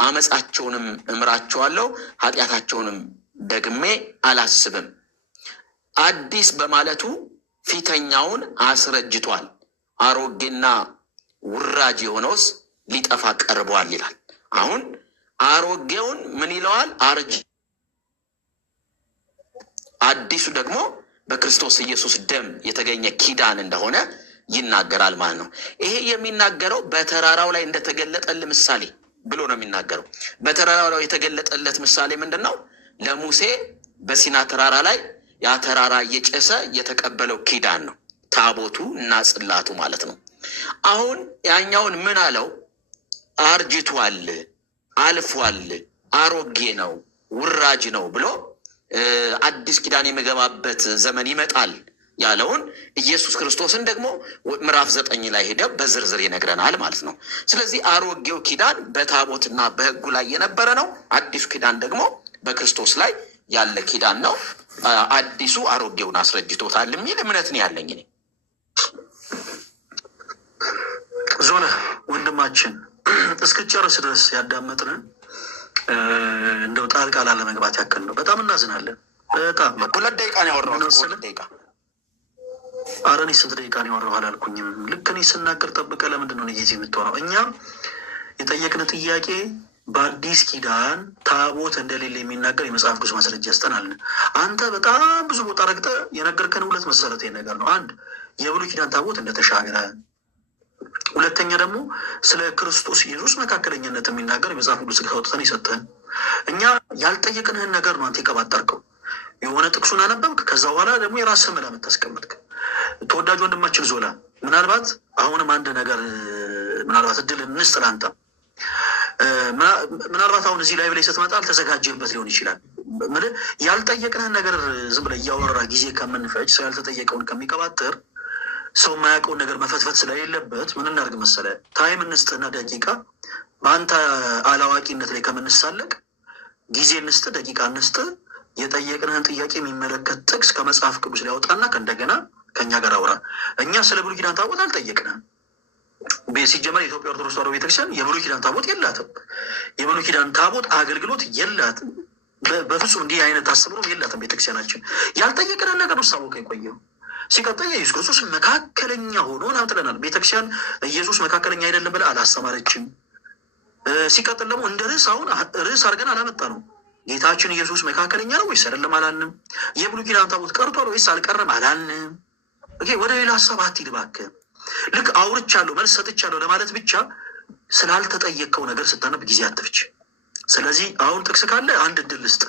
አመፃቸውንም እምራቸዋለሁ፣ ኃጢአታቸውንም ደግሜ አላስብም። አዲስ በማለቱ ፊተኛውን አስረጅቷል፣ አሮጌና ውራጅ የሆነውስ ሊጠፋ ቀርቧል ይላል። አሁን አሮጌውን ምን ይለዋል? አርጅ። አዲሱ ደግሞ በክርስቶስ ኢየሱስ ደም የተገኘ ኪዳን እንደሆነ ይናገራል ማለት ነው። ይሄ የሚናገረው በተራራው ላይ እንደተገለጠል ምሳሌ ብሎ ነው የሚናገረው። በተራራው ላይ የተገለጠለት ምሳሌ ምንድን ነው? ለሙሴ በሲና ተራራ ላይ ያ ተራራ እየጨሰ የተቀበለው ኪዳን ነው፣ ታቦቱ እና ጽላቱ ማለት ነው። አሁን ያኛውን ምን አለው? አርጅቷል፣ አልፏል፣ አሮጌ ነው፣ ውራጅ ነው ብሎ አዲስ ኪዳን የሚገባበት ዘመን ይመጣል ያለውን ኢየሱስ ክርስቶስን ደግሞ ምዕራፍ 9 ላይ ሄደ በዝርዝር ይነግረናል ማለት ነው። ስለዚህ አሮጌው ኪዳን በታቦትና በሕጉ ላይ የነበረ ነው። አዲሱ ኪዳን ደግሞ በክርስቶስ ላይ ያለ ኪዳን ነው። አዲሱ አሮጌውን አስረጅቶታል የሚል እምነት ነው ያለኝ እኔ። ዞነ ወንድማችን እስክጨርስ ድረስ ያዳመጥንን እንደው ጣልቃ ላለመግባት ያክል ነው። በጣም እናዝናለን። በጣም 2 ደቂቃ ነው ያወራሁት። 2 ደቂቃ። ኧረ እኔ ስንት ደቂቃ ነው ያወራሁ አላልኩኝም። ልክ እኔ ስናገር ጠብቀህ ለምንድን ነው ጊዜ የምትሆነው? እኛም የጠየቅን ጥያቄ በአዲስ ኪዳን ታቦት እንደሌለ የሚናገር የመጽሐፍ ቅዱስ ማስረጃ ያስጠናልን። አንተ በጣም ብዙ ቦታ ረግጠህ የነገርከን 2 መሰረታዊ ነገር ነው። አንድ የብሉይ ኪዳን ታቦት እንደተሻገረ፣ ሁለተኛ ደግሞ ስለ ክርስቶስ ኢየሱስ መካከለኛነት የሚናገር የመጽሐፍ ቅዱስ አውጥተን የሰጠህን። እኛ ያልጠየቅንህን ነገር ነው አንተ የቀባጠርከው። የሆነ ጥቅሱን አነበብክ፣ ከዛ በኋላ ደግሞ የራስህ መላምት ታስቀምጥክ። ተወዳጅ ወንድማችን ዞላ ምናልባት አሁንም አንድ ነገር ምናልባት እድል እንስጥ ላንተ። ምናልባት አሁን እዚህ ላይ ስትመጣ አልተዘጋጀበት ሊሆን ይችላል። ያልጠየቅንህን ነገር ዝም ብለህ እያወራ ጊዜ ከምንፈጅ ሰው ያልተጠየቀውን ከሚቀባጥር ሰው የማያውቀውን ነገር መፈትፈት ስለሌለበት ምን እናድርግ መሰለህ? ታይም እንስጥና ደቂቃ በአንተ አላዋቂነት ላይ ከምንሳለቅ ጊዜ እንስጥ፣ ደቂቃ እንስጥ። የጠየቅንህን ጥያቄ የሚመለከት ጥቅስ ከመጽሐፍ ቅዱስ ሊያወጣና ከእንደገና ከእኛ ጋር አውራ። እኛ ስለ ብሉይ ኪዳን ታቦት አልጠየቅንህም። ሲጀመር የኢትዮጵያ ኦርቶዶክስ ተዋሕዶ ቤተክርስቲያን የብሉይ ኪዳን ታቦት የላትም። የብሉይ ኪዳን ታቦት አገልግሎት የላትም። በፍጹም እንዲህ አይነት አስተምሮ የላትም ቤተክርስቲያናችን። ያልጠየቅንህን ነገር ውስጥ አወቀ የቆየው። ሲቀጥል የኢየሱስ ክርስቶስ መካከለኛ ሆኖ ናምጥለናል። ቤተክርስቲያን ኢየሱስ መካከለኛ አይደለም ብለህ አላስተማረችም። ሲቀጥል ደግሞ እንደ ርዕስ አሁን ርዕስ አድርገን አላመጣ ነው። ጌታችን ኢየሱስ መካከለኛ ነው ወይስ አይደለም አላልንም። የብሉይ ኪዳን ታቦት ቀርቷል ወይስ አልቀረም አላልንም። ወደ ሌላ ሀሳብ አትሂድ እባክህ። ልክ አውርቻለሁ መልስ ሰጥቻለሁ ለማለት ብቻ ስላልተጠየቀው ነገር ስታነብ ጊዜ አትፍች። ስለዚህ አሁን ጥቅስ ካለ አንድ እድል ልስጥ፣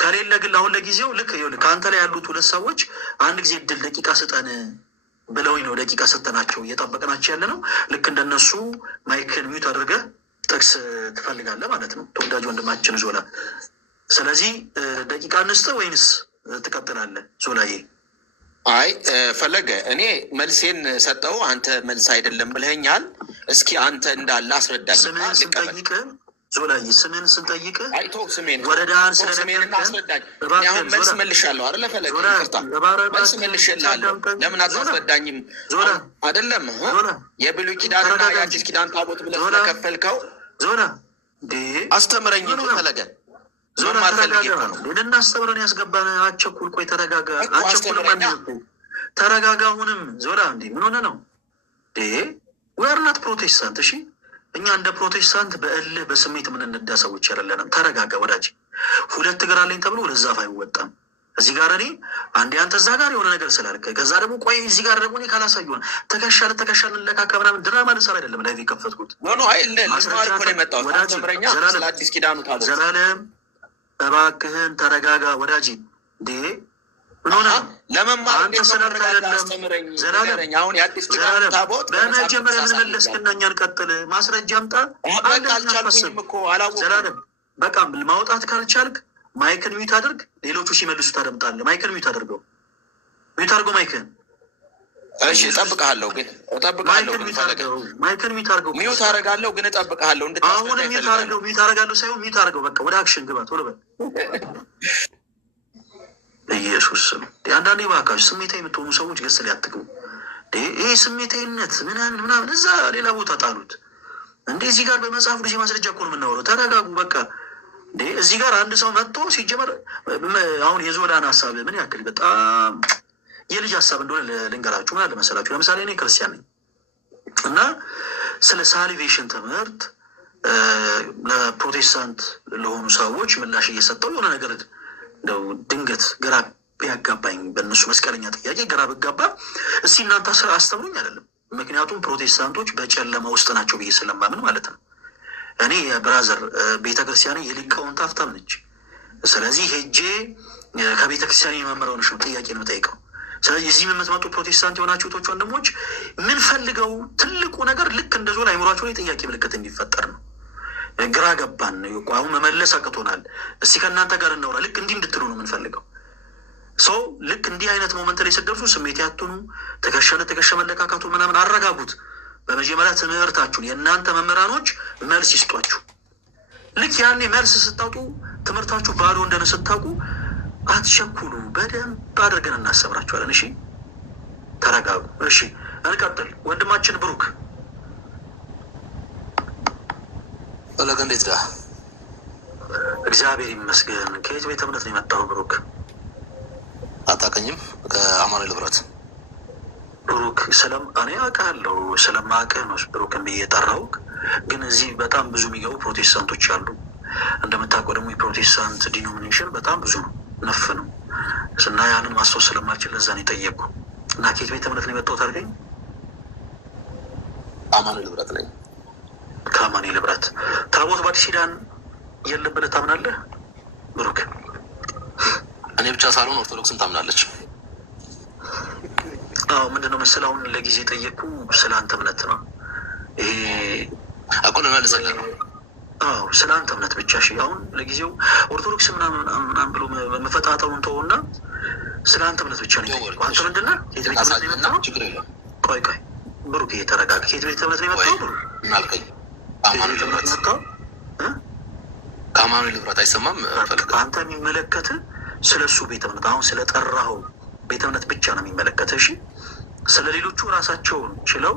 ከሌለ ግን አሁን ለጊዜው ልክ ከአንተ ላይ ያሉት ሁለት ሰዎች አንድ ጊዜ እድል ደቂቃ ስጠን ብለውኝ ነው ደቂቃ ሰጠናቸው እየጠበቅናቸው ያለ ነው። ልክ እንደነሱ ማይክን ሚዩት አድርገህ ጥቅስ ትፈልጋለህ ማለት ነው ተወዳጅ ወንድማችን ዞላ። ስለዚህ ደቂቃ እንስጥ ወይንስ ትቀጥላለህ ዞላዬ? አይ ፈለገ፣ እኔ መልሴን ሰጠው፣ አንተ መልስ አይደለም ብለኸኛል። እስኪ አንተ እንዳለ አስረዳኝ። ስምህን ስንጠይቅ ዞላዬ፣ ስምህን ስንጠይቅ አይቶ ስሜን ወረዳን ስሜን አስረዳኝ። አሁን መልስ መልሻለሁ አይደለ ፈለገ? ይቅርታ መልስ መልሽላለሁ። ለምን አታስረዳኝም? አይደለም የብሉይ ኪዳንና የአዲስ ኪዳን ታቦት ብለህ ስለከፈልከው ዞላ አስተምረኝ እንጂ ፈለገ ዞን ማልፈልግ ነው። ልናስተምረን ያስገባን። አቸኩል፣ ቆይ ተረጋጋ። አቸኩል ተረጋጋ። አሁንም ዞላ እንዴ ምን ሆነ ነው? ወርናት ፕሮቴስታንት። እሺ እኛ እንደ ፕሮቴስታንት በእልህ በስሜት የምንነዳ ሰዎች አይደለንም። ተረጋጋ ወዳጅ። ሁለት እግር አለኝ ተብሎ ወደ ዛፍ አይወጣም። እዚህ ጋር እኔ አንዴ አንተ እዛ ጋር የሆነ ነገር ስላልከ ከዛ ደግሞ ቆይ እዚህ ጋር ደግሞ እኔ ካላሳዩ ተከሻ ለተከሻ እንለካካ ምናምን ድራማ ልንሰራ አይደለም ላይ የከፈትኩት። አዲስ ኪዳኑ ታቦት ዘላለም እባክህን ተረጋጋ ወዳጅ። እንዴ ምን ሆነ ነው? ለመማር አንተ ስላልክ አይደለም ዘላለም። አሁን የአዲስ ኪዳኑ ታቦት በመጀመሪያ ምን መለስክና እኛን ቀጥል። ማስረጃ አምጣ። አልቻልኩኝም እኮ አላወኩም። ዘላለም በቃ ማውጣት ካልቻልክ ማይክን ሚዩት አድርግ። ሌሎቹ ሲመልሱ ታደምጣለህ። ማይክን ሚዩት አድርገው፣ ሚዩት አድርገው ማይክን። እሺ እጠብቅሃለሁ፣ ግን እጠብቅሃለሁ። ማይክን ሚዩት አድርገው። ሚዩት አደርጋለሁ፣ ግን እጠብቅሃለሁ። አሁን ሚዩት አድርገው። ሚዩት አደርጋለሁ ሳይሆን ሚዩት አድርገው። በቃ ወደ አክሽን ግባ፣ ቶሎ በል። ኢየሱስ ነው። አንዳንዴ እባካችሁ ስሜታዊ የምትሆኑ ሰዎች ገስ ሊያትግቡ። ይሄ ስሜታዊነት ምናምን እዛ ሌላ ቦታ ጣሉት። እንዴ እዚህ ጋር በመጽሐፍ ቅዱስ ማስረጃ እኮ ነው የምናወራው። ተረጋጉ በቃ። እዚህ ጋር አንድ ሰው መጥቶ ሲጀመር አሁን የዞላን ሀሳብ ምን ያክል በጣም የልጅ ሀሳብ እንደሆነ ልንገራችሁ። ምን አለ መሰላችሁ? ለምሳሌ እኔ ክርስቲያን ነኝ እና ስለ ሳሊቬሽን ትምህርት ለፕሮቴስታንት ለሆኑ ሰዎች ምላሽ እየሰጠው የሆነ ነገር እንደው ድንገት ግራ ቢያጋባኝ በእነሱ መስቀለኛ ጥያቄ ግራ ብጋባ እስቲ እናንተ አስተምሩኝ አይደለም። ምክንያቱም ፕሮቴስታንቶች በጨለማ ውስጥ ናቸው ብዬ ስለማምን ማለት ነው። እኔ የብራዘር ቤተክርስቲያን የሊቃውንት ሀብታም ነች። ስለዚህ ሄጄ ከቤተክርስቲያን የመምህራኖች ነው ጥያቄ ነው የምጠይቀው። ስለዚህ እዚህ የምትመጡ ፕሮቴስታንት የሆናችሁ እህቶች ወንድሞች፣ ምን ፈልገው ትልቁ ነገር ልክ እንደ ዞን አይምሯቸው ላይ ጥያቄ ምልክት እንዲፈጠር ነው። ግራ ገባን፣ አሁን መመለስ አቅቶናል፣ እስቲ ከእናንተ ጋር እናውራ፣ ልክ እንዲህ እንድትሉ ነው የምንፈልገው። ሰው ልክ እንዲህ አይነት ሞመንት ላይ ስደርሱ ስሜት ያቱኑ ትከሻ ለትከሻ መለካካቱ ምናምን አረጋጉት። በመጀመሪያ ትምህርታችሁን የእናንተ መምህራኖች መልስ ይስጧችሁ። ልክ ያኔ መልስ ስታጡ ትምህርታችሁ ባዶ እንደነ ስታውቁ አትቸኩሉ። በደንብ አድርገን እናሰብራችኋለን። እሺ ተረጋጉ። እሺ እንቀጥል። ወንድማችን ብሩክ ፈለገ እንዴት ዳ? እግዚአብሔር ይመስገን። ከየት ቤተ እምነት ነው የመጣው ብሩክ? አታውቀኝም? ከአማኑኤል ህብረት። ብሩክ እኔ አውቃለሁ፣ ስለማውቅህ ነው ብሩክን ብዬ የጠራሁህ። ግን እዚህ በጣም ብዙ የሚገቡ ፕሮቴስታንቶች አሉ። እንደምታውቀው ደግሞ የፕሮቴስታንት ዲኖሚኔሽን በጣም ብዙ ነው፣ ነፍ ነው እና ያንን ማስታወስ ስለማልችል ለዛ ነው የጠየቅኩህ። እና ከየት ቤተ እምነት ነው የመጣሁት አድርገኝ። አማኑኤል ህብረት ነኝ። ከአማኑኤል ህብረት። ታቦት በአዲስ ኪዳን የለም ብለህ ታምናለህ ብሩክ? እኔ ብቻ ሳልሆን ኦርቶዶክስም ታምናለች። አዎ ምንድነው መሰለህ አሁን ለጊዜ ጠየቅኩ ስለ አንተ እምነት ነው ይሄ እኮ ልመልስልህ ነው። አዎ ስለ አንተ እምነት ብቻ እሺ። አሁን ለጊዜው ኦርቶዶክስ ምናምን ብሎ መፈጣጠሩን ተውና ስለ አንተ እምነት ብቻ ነው የጠየቅኩ። አንተ ምንድን ነህ? የት ቤተ እምነት ነው የመጣው? ቆይ ብሩክ ተረጋጋ። ከየት ቤተ እምነት ነው የመጣው? ብሩ ምናልከኝ? ከአማኑኤል ህብረት ከአማኑኤል ህብረት አይሰማም። አንተ የሚመለከት ስለ እሱ ቤተ እምነት አሁን ስለ ጠራኸው ቤተ እምነት ብቻ ነው የሚመለከት። እሺ ስለ ሌሎቹ ራሳቸውን ችለው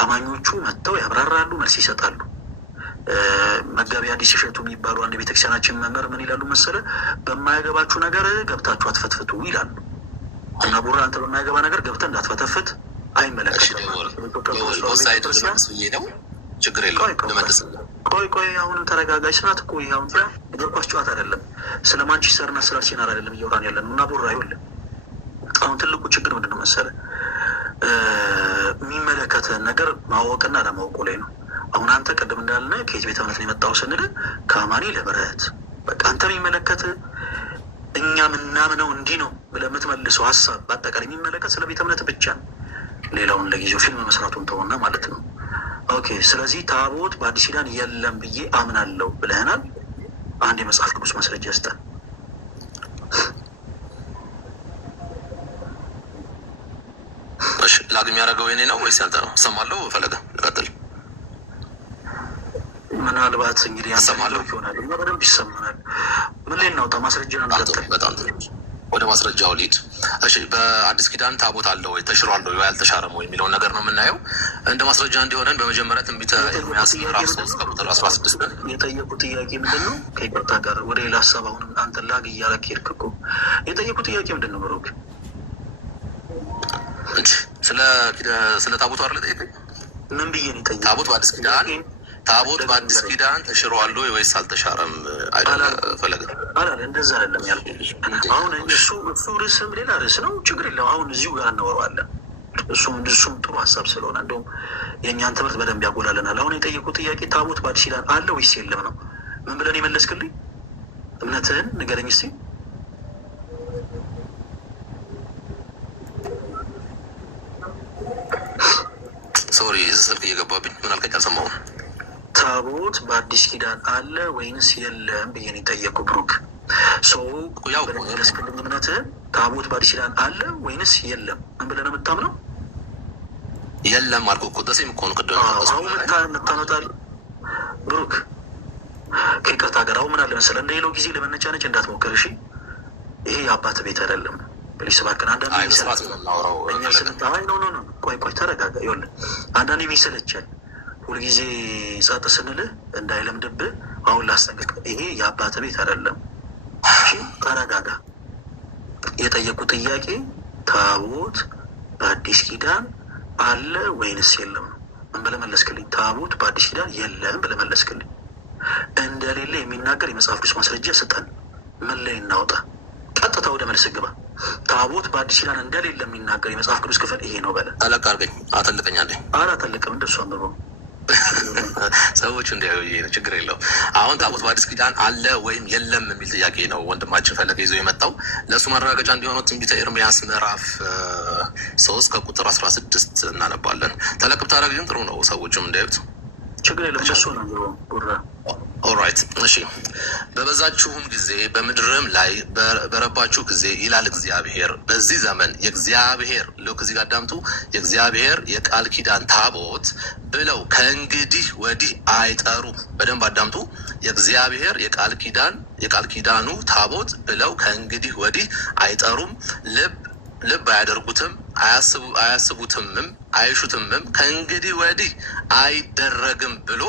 አማኞቹ መጥተው ያብራራሉ፣ መልስ ይሰጣሉ። መጋቢ አዲስ እሸቱ የሚባሉ አንድ ቤተክርስቲያናችን መምህር ምን ይላሉ መሰለ? በማያገባችሁ ነገር ገብታችሁ አትፈትፍቱ ይላሉ። እና ቡራ አንተ በማያገባ ነገር ገብተህ እንዳትፈተፍት አይመለከትም። ችግር የለም። ቆይ አሁንም ተረጋጋች ስናት እኮ አሁን እግር ኳስ ጨዋታ አይደለም፣ ስለ ማንቸስተር እና ስለ አርሴናል አይደለም እያወራን ያለን እና ቡራ ይኸውልህ አሁን ትልቁ ችግር ምንድን ነው መሰለ? የሚመለከትህን ነገር ማወቅና ለማወቁ ላይ ነው። አሁን አንተ ቅድም እንዳልነ ከየት ቤተ እምነት ነው የመጣው ስንል ከአማኑኤል ህብረት በቃ አንተ የሚመለከትህ እኛ ምናምነው እንዲህ ነው ብለህ የምትመልሰው ሀሳብ በአጠቃላይ የሚመለከት ስለ ቤተ እምነት ብቻ ነው። ሌላውን ለጊዜው ፊልም መስራቱን ተውና ማለት ነው። ኦኬ ስለዚህ ታቦት በአዲስ ኪዳን የለም ብዬ አምናለሁ ብለህናል። አንድ የመጽሐፍ ቅዱስ ማስረጃ ስጠን። ላግ የሚያደርገው የኔ ነው ወይስ ያንተ ነው? እሰማለሁ። ፈለገ ልቀጥል። ምናልባት እንግዲህ እሰማለሁ ይሆናል እና በደንብ ይሰማናል። ምን ላይ እናውጣ? ማስረጃ ነው። በጣም ወደ ማስረጃው ሊድ። እሺ በአዲስ ኪዳን ታቦት አለ ወይ ተሽሯል ወይ አልተሻረም ወይ የሚለውን ነገር ነው የምናየው። እንደ ማስረጃ እንዲሆነን በመጀመሪያ ትንቢተ ኤርምያስ ምዕራፍ 3 ከቁጥር 16 የጠየቁ ጥያቄ ምንድን ነው? ከይቅርታ ጋር ወደ ሌላ ሀሳብ አሁን አንተ ላግ እያለክ ሄድክ እኮ። የጠየቁ ጥያቄ ምንድን ነው ብሩክ? ስለ ታቦቱ አይደል ጠየቀኝ? ምን ብዬ ነው ጠየቀኝ? ታቦት በአዲስ ኪዳን ተሽሯል ወይስ አልተሻረም? ፈለገ አላለ እንደዛ አይደለም ያልኩት። አሁን እሱ ርዕስም ሌላ ርዕስ ነው፣ ችግር የለም። አሁን እዚሁ ጋር እናወራዋለን። እሱም ጥሩ ሀሳብ ስለሆነ እንደውም የእኛን ትምህርት በደንብ ያጎላልናል። አሁን የጠየቁ ጥያቄ ታቦት በአዲስ ኪዳን አለ ወይስ የለም ነው። ምን ብለን የመለስክልኝ? እምነትህን ንገረኝ እስኪ። ሶሪ ስልክ እየገባብኝ ምን አልከኝ? አልሰማሁም። ታቦት በአዲስ ኪዳን አለ ወይንስ የለም ብዬ ነው የጠየቁ ብሩክ። ሰው ያው መለስክልኝ እምነትህን። ታቦት በአዲስ ኪዳን አለ ወይንስ የለም? ምን ብለህ ነው የምታምነው? የለም አልኩህ እኮ ደሴም እኮ ነው። ቅድም አሁን የምታመጣልህ ብሩክ ከይቅርታ ጋር አሁን ምን አለ መሰለህ፣ እንደ ሌላው ጊዜ ለመነጫነጭ እንዳትሞክር እሺ። ይሄ የአባት ቤት አይደለም። ፕሊስ እባክህን። አንዳንድ ቆይ ተረጋጋ። ይኸውልህ አንዳንድ የሚሰለቻል ሁልጊዜ ጸጥ ስንልህ እንዳይለምድብህ አሁን ላስጠንቅቅ። ይሄ የአባት ቤት አይደለም። እሺ ተረጋጋ። የጠየቁ ጥያቄ ታቦት በአዲስ ኪዳን አለ ወይንስ የለም ነው። ምን ብለህ መለስክልኝ? ታቦት በአዲስ ኪዳን የለም ብለህ መለስክልኝ። እንደሌለ የሚናገር የመጽሐፍ ቅዱስ ማስረጃ ስጠን። ምን ላይ እናውጣ? ቀጥታ ወደ መልስ ግባ። ታቦት በአዲስ ኪዳን እንደሌለ የሚናገር የመጽሐፍ ቅዱስ ክፍል ይሄ ነው በለ። ጠለቅ አድርገኝ። አተልቀኝ አለ። አላተልቅም። እንደሱ አንብበው ሰዎች እንዲያዩ ችግር የለው። አሁን ታቦት በአዲስ ኪዳን አለ ወይም የለም የሚል ጥያቄ ነው ወንድማችን ፈለገ ይዞ የመጣው። ለእሱ ማረጋገጫ እንዲሆነው ትንቢተ ኤርምያስ ምዕራፍ 3 ከቁጥር 16 እናነባለን። ጠለቅ ብታደርግ ግን ጥሩ ነው፣ ሰዎችም እንዲያዩት። ችግር የለም። እንደሱ ነው ጉራ። ኦራይት እሺ። በበዛችሁም ጊዜ በምድርም ላይ በረባችሁ ጊዜ ይላል እግዚአብሔር፣ በዚህ ዘመን የእግዚአብሔር ከዚህ ጋር አዳምጡ፣ የእግዚአብሔር የቃል ኪዳን ታቦት ብለው ከእንግዲህ ወዲህ አይጠሩ። በደንብ አዳምጡ። የእግዚአብሔር የቃል ኪዳኑ ታቦት ብለው ከእንግዲህ ወዲህ አይጠሩም፣ ልብ አያደርጉትም፣ አያስቡትምም፣ አይሹትምም፣ ከእንግዲህ ወዲህ አይደረግም ብሎ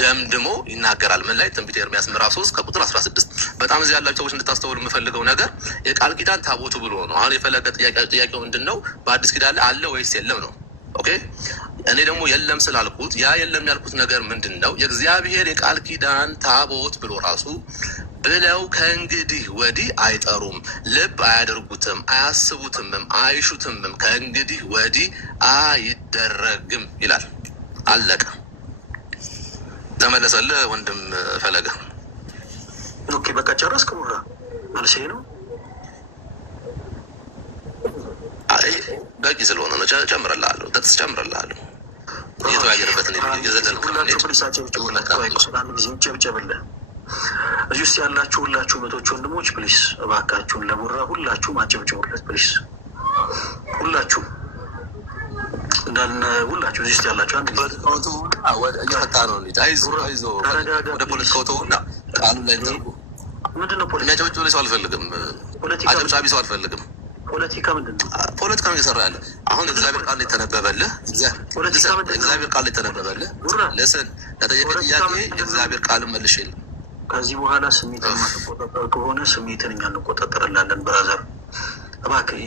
ደምድሞ ይናገራል። ምን ላይ? ትንቢተ ኤርምያስ ምዕራፍ 3 ከቁጥር 16። በጣም እዚህ ያላቸው ሰዎች እንድታስተውሉ የምፈልገው ነገር የቃል ኪዳን ታቦቱ ብሎ ነው። አሁን የፈለገ ጥያቄው ምንድን ነው? በአዲስ ኪዳን ላይ አለ ወይስ የለም ነው። ኦኬ እኔ ደግሞ የለም ስላልኩት ያ የለም ያልኩት ነገር ምንድን ነው? የእግዚአብሔር የቃል ኪዳን ታቦት ብሎ ራሱ ብለው ከእንግዲህ ወዲህ አይጠሩም፣ ልብ አያደርጉትም፣ አያስቡትምም፣ አይሹትምም፣ ከእንግዲህ ወዲህ አይደረግም ይላል። አለቀ። ተመለሰልህ ወንድም ፈለገ? ኦኬ በቃ ጨረስክ? ሙራ መልሴ ነው። በቂ ስለሆነ ነው። ጨምርልሃለሁ፣ ጥቅስ ጨምርልሃለሁ። እየተወያየንበትን የዘለልኩ ጨብጨብልህ። እዚህ ውስጥ ያላችሁ ሁላችሁ እህቶች ወንድሞች፣ ፕሊስ እባካችሁን ለቡራ ሁላችሁ ማጨብጭቡለት ፕሊስ። ሁላችሁ እንዳልነ ሁላችሁ እዚህ ውስጥ ያላችሁ አንድ እየፈታ ነው። አይዞህ ወደ ፖለቲካው ተውና ቃሉን ላይ ተርጉ። ምንድነው የሚያጨበጭብ ሰው አልፈልግም፣ አጨብጫቢ ሰው አልፈልግም። ፖለቲካ ምንድን ነው? ፖለቲካ ነው እየሰራ ያለ። አሁን እግዚአብሔር ቃል የተነበበልህ እግዚአብሔር ቃል የተነበበልህ ለስን ለጠየቀ ጥያቄ የእግዚአብሔር ቃል መልሽ የለም። ከዚህ በኋላ ስሜትን ማትቆጣጠር ከሆነ ስሜትን እኛ እንቆጣጠርላለን። ብራዘር እባክህ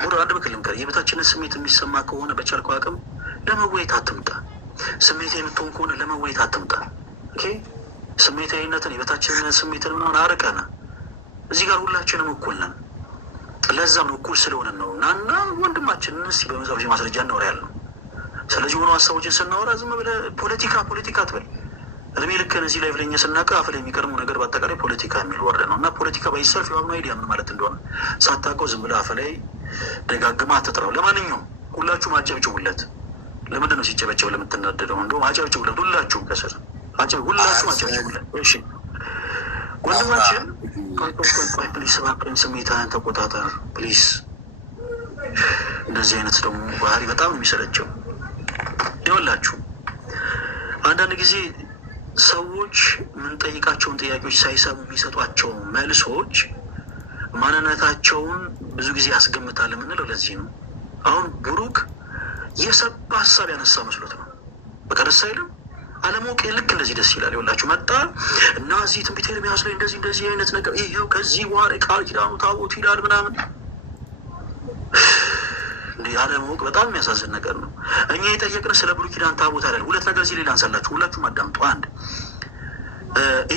ቡራ አንድ ምክር ልምከር። የቤታችንን ስሜት የሚሰማ ከሆነ በቻልከው አቅም ለመወየት አትምጣ። ስሜት የምትሆን ከሆነ ለመወየት አትምጣ። ስሜታዊነትን የቤታችንን ስሜትን ምናምን አርቀን እዚህ ጋር ሁላችንም እኩል ነን። ለዛም እኩል ስለሆነ ነው እና ወንድማችንን እስኪ በመዛብሽ ማስረጃ እናወራ ያልነው። ስለዚህ ሆኖ ሀሳቦችን ስናወራ ዝም ብለህ ፖለቲካ አትበል። እድሜ ልክን እዚህ ላይ ብለኛ ስናቀ አፍ ላይ የሚቀርሙ ነገር በአጠቃላይ ፖለቲካ የሚል ወርድ ነው እና ፖለቲካ ባይሰልፍ የሆኑ አይዲያ ምን ማለት እንደሆነ ሳታውቀው ዝም ብለህ አፍ ላይ ደጋግማ አትጥራው። ለማንኛውም ሁላችሁም አጨብጭቡለት። ለምንድን ነው ሲጨበጨብ ለምትናደደው? እንደውም አጨብጭቡለት ሁላችሁም፣ ከስር ሁላችሁም አጨብጭቡለት። እሺ ወንድማችን ቆይ ፕሊስ እባክህን ስሜትህን ተቆጣጠር ፕሊስ። እንደዚህ አይነት ደግሞ ባህሪ በጣም የሚሰለቸው ይኸውላችሁ። አንዳንድ ጊዜ ሰዎች የምንጠይቃቸውን ጥያቄዎች ሳይሰሙ የሚሰጧቸው መልሶች ማንነታቸውን ብዙ ጊዜ ያስገምታል የምንለው ለዚህ ነው። አሁን ብሩክ የሰባ ሀሳብ ያነሳ መስሎት ነው። በቃ ደስ አይልም። አለማወቅ ልክ እንደዚህ ደስ ይላል። ይኸውላችሁ መጣ እና እዚህ ትንቢተ ኤርምያስ ላይ እንደዚህ አይነት ነገር ይኸው ከዚህ በኋላ ቃል ኪዳኑ ታቦት ይላል ምናምን። አለማወቅ በጣም የሚያሳዝን ነገር ነው። እኛ የጠየቅን ስለ ብሉይ ኪዳን ታቦት አይደል። ሁለት ነገር እዚህ ሌላ አንሳላችሁ፣ ሁላችሁም አዳምጡ። አንድ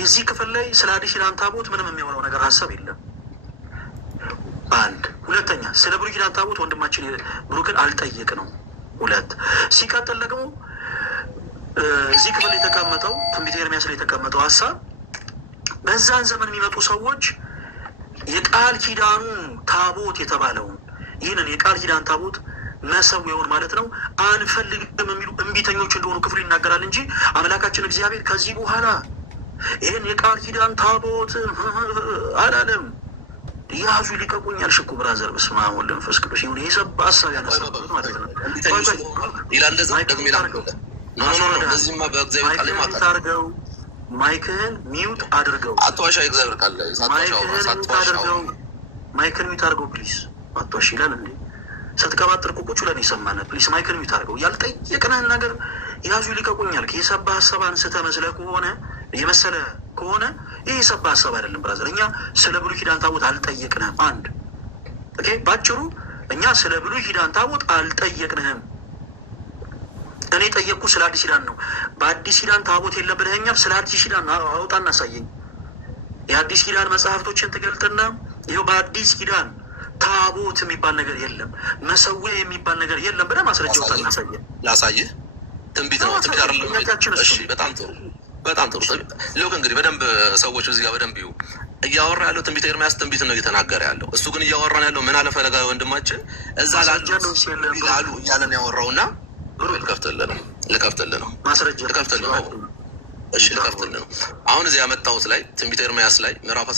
እዚህ ክፍል ላይ ስለ አዲስ ኪዳን ታቦት ምንም የሚያወራው ነገር ሀሳብ የለም። አንድ ሁለተኛ ስለ ብሉይ ኪዳን ታቦት ወንድማችን ብሩክን አልጠየቅ ነው። ሁለት ሲቀጥል ደግሞ እዚህ ክፍል የተቀመጠው ትንቢተ ኤርምያስ ላይ የተቀመጠው ሀሳብ በዛን ዘመን የሚመጡ ሰዎች የቃል ኪዳኑ ታቦት የተባለውን ይህንን የቃል ኪዳን ታቦት መሰዊያውን ማለት ነው አንፈልግም የሚሉ እምቢተኞች እንደሆኑ ክፍሉ ይናገራል እንጂ አምላካችን እግዚአብሔር ከዚህ በኋላ ይህን የቃል ኪዳን ታቦት አላለም። ያዙ ሊቀቁኝ ያልሽኩ ብራዘር፣ በስመ አብ ወወልድ ወመንፈስ ቅዱስ ይሁን የሰባ ሀሳብ ያነሳበት ማለት ነው። ማይክህን ሚውት አድርገው። አትዋሻ። የእግዚአብሔር ቃል ማይክን ሚውት አድርገው ፕሊስ። አትዋሽ ይላል እንዴ? ስትቀባጥር ቁጭ ብለን የሰማነ ፕሊስ ማይክን ሚውት አድርገው። ያልጠየቅንህን ነገር ያዙ ሊቀቁኛል። የሰባ ሀሳብ አንስተህ መስለህ ከሆነ የመሰለ ከሆነ ይህ የሰባ ሀሳብ አይደለም ብራዘር። እኛ ስለ ብሉይ ኪዳን ታቦት አልጠየቅንህም። አንድ ባጭሩ እኛ ስለ ብሉይ ኪዳን ታቦት አልጠየቅንህም። እኔ ጠየቅኩ ስለ አዲስ ኪዳን ነው። በአዲስ ኪዳን ታቦት የለም ብለኸኛል። ስለ አዲስ ኪዳን አውጣ እናሳየኝ። የአዲስ ኪዳን መጽሐፍቶችን ትገልጥና ይኸው በአዲስ ኪዳን ታቦት የሚባል ነገር የለም፣ መሰዊያ የሚባል ነገር የለም ብለህ ማስረጃ አውጣ እናሳየን። ላሳየህ። ትንቢት ነው። ትንቢት አይደለም። እሺ፣ በጣም ጥሩ በጣም ጥሩ። ሎክ እንግዲህ በደንብ ሰዎች እዚህ ጋር በደንብ ይሁ እያወራ ያለው ትንቢተ ኤርምያስ ትንቢት ነው እየተናገረ ያለው። እሱ ግን እያወራን ያለው ምን አለ ፈለጋ ወንድማችን እዛ ላሉ እያለን ያወራውና ልከፍትልህ ነው ማስረጃ ልከፍትልህ ነው። እሺ ልከፍትልህ ነው። አሁን እዚህ ያመጣሁት ላይ ትንቢተ ኤርምያስ ላይ ምዕራፍ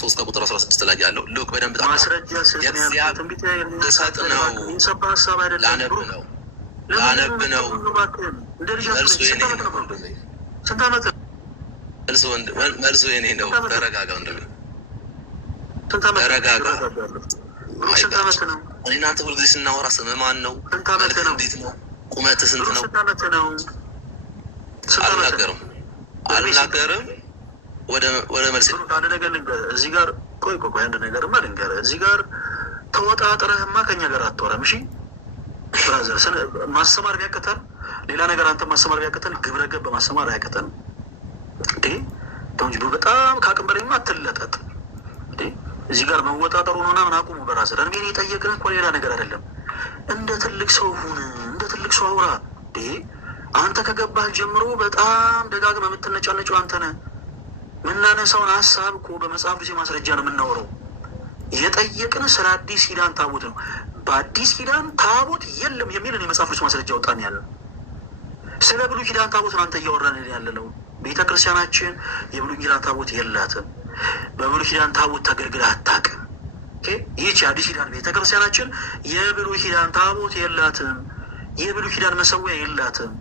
3 ከቁጥር 16 ላይ ያለው ሎክ በደንብ ማስረጃ ልሰጥ ነው። ላነብ ነው። መልሱ የኔ ነው። ተረጋጋ ወንድሜ ተረጋጋ። እናንተ ሁልጊዜ ስናወራ ስምህ ማን ነው? እንዴት ነው? ቁመትህ ስንት ነው? አልናገርም። ወደ መልስ አንድ ነገር ልንገርህ። እዚህ ጋር ቆይ አንድ ነገርማ ልንገርህ። እዚህ ጋር ተወጣጥረህማ ከኛ ጋር አትወራም። እሺ ብራዘር፣ ማስተማር ቢያቅተን ሌላ ነገር አንተ ማስተማር ቢያቅተን ግብረ ገብ ማስተማር አያቅተንም እንዴ? ተውንጅ በጣም ከአቅም በላይማ አትለጠጥ እንዴ? እዚህ ጋር መወጣጠሩ ነውና ምን አቁሙ ብራዘር። እኔ የጠየቅን እኮ ሌላ ነገር አይደለም። እንደ ትልቅ ሰው ሁን፣ እንደ ትልቅ ሰው አውራ እንዴ? አንተ ከገባህ ጀምሮ በጣም ደጋግመህ የምትነጫነጨው አንተ ነህ። የምናነሳውን ሀሳብ እኮ በመጽሐፍ ጊዜ ማስረጃ ነው የምናወራው። የጠየቅን ስለ አዲስ ኪዳን ታቦት ነው። በአዲስ ኪዳን ታቦት የለም የሚል እኔ መጽሐፍ ቅዱስ ማስረጃ ወጣን ያለ። ስለ ብሉይ ኪዳን ታቦት ነው አንተ እያወራን ያለነው። ቤተ ክርስቲያናችን የብሉይ ኪዳን ታቦት የላትም። በብሉይ ኪዳን ታቦት ተገልግላ አታውቅም። ይህች የአዲስ ኪዳን ቤተ ክርስቲያናችን የብሉይ ኪዳን ታቦት የላትም። የብሉይ ኪዳን መሰዊያ የላትም።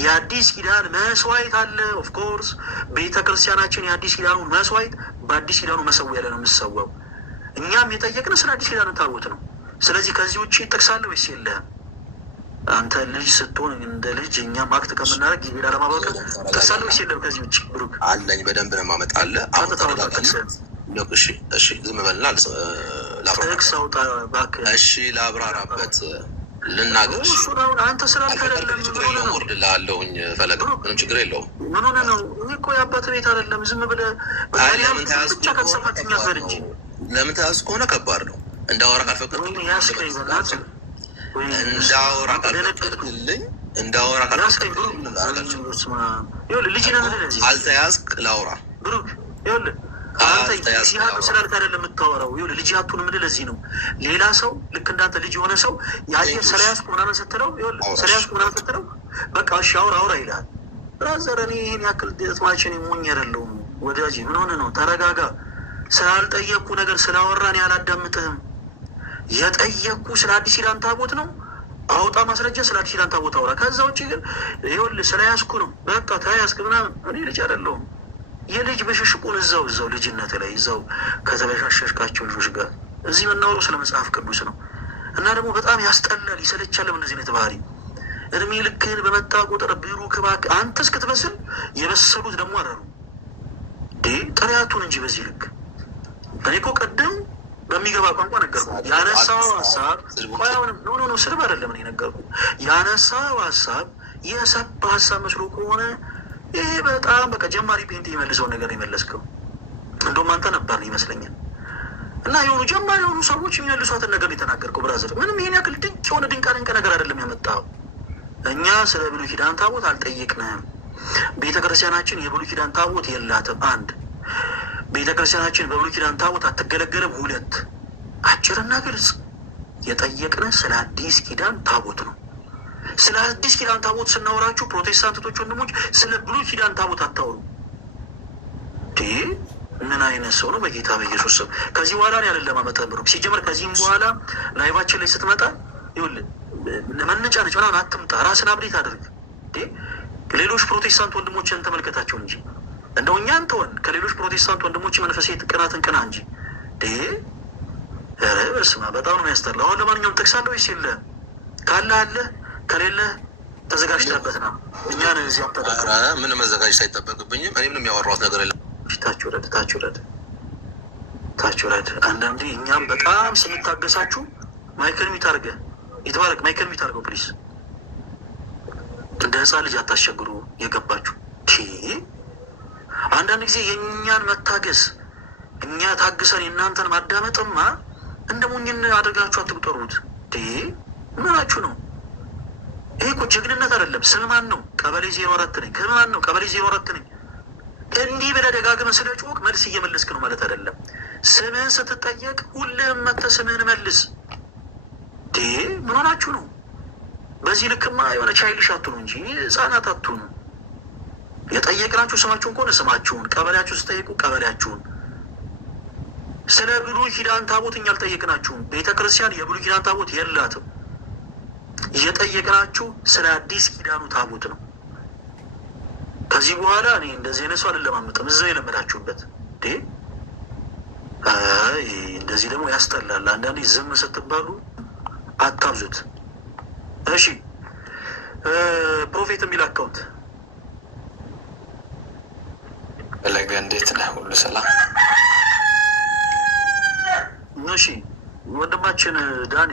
የአዲስ ኪዳን መስዋዕት አለ። ኦፍኮርስ ቤተ ክርስቲያናችን የአዲስ ኪዳኑን መስዋዕት በአዲስ ኪዳኑ መሰዊያ ላይ ነው የምሰዋው። እኛም የጠየቅን ስለ አዲስ ኪዳን ታቦት ነው። ስለዚህ ከዚህ ውጭ ይጠቅሳለ ወይስ የለህም? አንተ ልጅ ስትሆን እንደ ልጅ እኛም አክት ከምናደርግ ጊዜ ለማባከል ጠቅሳለ ወይስ የለም? ከዚህ ውጭ ብሩክ አለኝ። በደንብ ነው የማመጣልህ። እሺ ዝም በልና ጥቅስ አውጣ እባክህ። እሺ ላብራራበት ልናገር። አንተ ስላልክ አይደለም ወርድልሃለሁኝ። ፈለግ ምንም ችግር የለውም። ምን ሆነ ነው? እኔ እኮ የአባት ቤት አይደለም። ዝም ብለህ ብቻ ከተሰፋትኛ በር እንጂ ለምን ተያዝኩ ከሆነ ከባድ ነው። እንዳወራ ካልፈቀድክልኝ አልተያዝክ ላውራ ብሩክ ስላልክ አይደለም የምታወራው። ልጅ አቱን የምልህ ለዚህ ነው። ሌላ ሰው ልክ እንዳንተ ልጅ የሆነ ሰው የአየር ስለያዝኩ ምናምን ስትለው በቃ እሺ አውራ ይልሃል። ብራዘር እኔ ይህን ያክል ጥማችን የሞኝ አይደለሁም ወዳጅ። ምን ሆነ ነው? ተረጋጋ። ስላልጠየቅኩ ነገር ስላወራን ያላዳምጥህም። የጠየቅኩ ስለ አዲስ ኪዳን ታቦት ነው። አውጣ ማስረጃ፣ ስለ አዲስ ኪዳን ታቦት አውራ። ከዛ ውጭ ግን ይኸውልህ ስለያዝኩ ነው በቃ ተያዝክ ምናምን። እኔ ልጅ አይደለሁም። የልጅ በሽሽቁን እዛው ልጅነት ላይ እዛው ከተበሻሸሽካቸው ልጆች ጋር እዚህ የምናወራው ስለ መጽሐፍ ቅዱስ ነው። እና ደግሞ በጣም ያስጠላል፣ ይሰለቻልም እንደዚህ አይነት ባህሪ። እድሜ ልክህን በመጣ ቁጥር ብሩክ እባክህ አንተ እስክትበስል የበሰሉት ደግሞ አረሩ ጥሪያቱን እንጂ በዚህ ልክ እኔ እኮ ቀደም በሚገባ ቋንቋ ነገርኩ። ያነሳው ሀሳብ ኖ ስድብ አይደለም። እኔ ነገርኩ ያነሳው ሀሳብ የሰባ ሀሳብ መስሎ ከሆነ ይሄ በጣም በቃ ጀማሪ ፔንት የመልሰውን ነገር የመለስከው እንደውም አንተ ነበር ይመስለኛል። እና የሆኑ ጀማሪ የሆኑ ሰዎች የሚመልሷትን ነገር የተናገርከው ብራዘር፣ ምንም ይሄን ያክል ድንቅ የሆነ ድንቅ ነገር አይደለም ያመጣው። እኛ ስለ ብሉይ ኪዳን ታቦት አልጠየቅንም። ቤተ ክርስቲያናችን የብሉይ ኪዳን ታቦት የላትም። አንድ ቤተ ክርስቲያናችን በብሉይ ኪዳን ታቦት አትገለገልም። ሁለት አጭርና ግልጽ የጠየቅን ስለ አዲስ ኪዳን ታቦት ነው። ስለ አዲስ ኪዳን ታቦት ስናወራችሁ ፕሮቴስታንቶች ወንድሞች ስለ ብሉይ ኪዳን ታቦት አታወሩ። ምን አይነት ሰው ነው? በጌታ በኢየሱስ ስም ከዚህ በኋላ ያለን ለማመጣ ብሩክ ሲጀመር ከዚህም በኋላ ላይቫችን ላይ ስትመጣ ይኸውልህ ለመነጫነጭ ምናምን አትምጣ። ራስን አብዴት አድርግ። ሌሎች ፕሮቴስታንት ወንድሞችን ተመልከታቸው እንጂ እንደው እኛን ተወን። ከሌሎች ፕሮቴስታንት ወንድሞች መንፈሳዊ ቅናትን ቅና እንጂ በስመ አብ በጣም ነው የሚያስጠላው። አሁን ለማንኛውም ጠቅሳለሁ ወይስ የለ? ካለ አለ፣ ከሌለ ተዘጋጅተህበት ነው። እኛን እዚህ ምን መዘጋጀት አይጠበቅብኝም። እኔ ምንም ያወራሁት ነገር የለም። ታች ውረድ። አንዳንዴ እኛም በጣም ስንታገሳችሁ ማይክል ሚት አድርገህ የተባረክ ማይክል ሚት አድርገው ፕሊስ። እንደ ህፃን ልጅ አታስቸግሩ። የገባችሁ አንዳንድ ጊዜ የእኛን መታገስ እኛ ታግሰን የእናንተን ማዳመጥማ እንደ ሞኝን አድርጋችሁ አትቁጠሩት። ምናችሁ ነው? ይሄ እኮ ጀግንነት አይደለም። ስልማን ነው ቀበሌ 04 ነኝ። ከማን ነው ቀበሌ 04 ነኝ። እንዲህ ብለህ ደጋግመህ ስለ ጮክ መልስ እየመለስክ ነው ማለት አይደለም። ስምህን ስትጠየቅ ሁሌም መተህ ስምህን መልስ። ምን ሆናችሁ ነው? በዚህ ልክማ የሆነ ቻይልሽ አትሁኑ እንጂ ህጻናት አትሁኑ። የጠየቅናችሁ ስማችሁን ከሆነ ስማችሁን፣ ቀበሌያችሁ ስጠይቁ ቀበሌያችሁን። ስለ ብሉይ ኪዳን ታቦት እኛ አልጠየቅናችሁም። ቤተ ክርስቲያን የብሉይ ኪዳን ታቦት የላትም። እየጠየቅናችሁ ስለ አዲስ ኪዳኑ ታቦት ነው። ከዚህ በኋላ እኔ እንደዚህ አይነት ሰው አልለማመጥም። እዛው የለመዳችሁበት እንደዚህ ደግሞ ያስጠላል። አንዳንዴ ዝም ስትባሉ አታብዙት። እሺ ፕሮፌት የሚል አካውንት ፈለገ እንዴት ነህ? ሁሉ ሰላም? እሺ ወንድማችን ዳኒ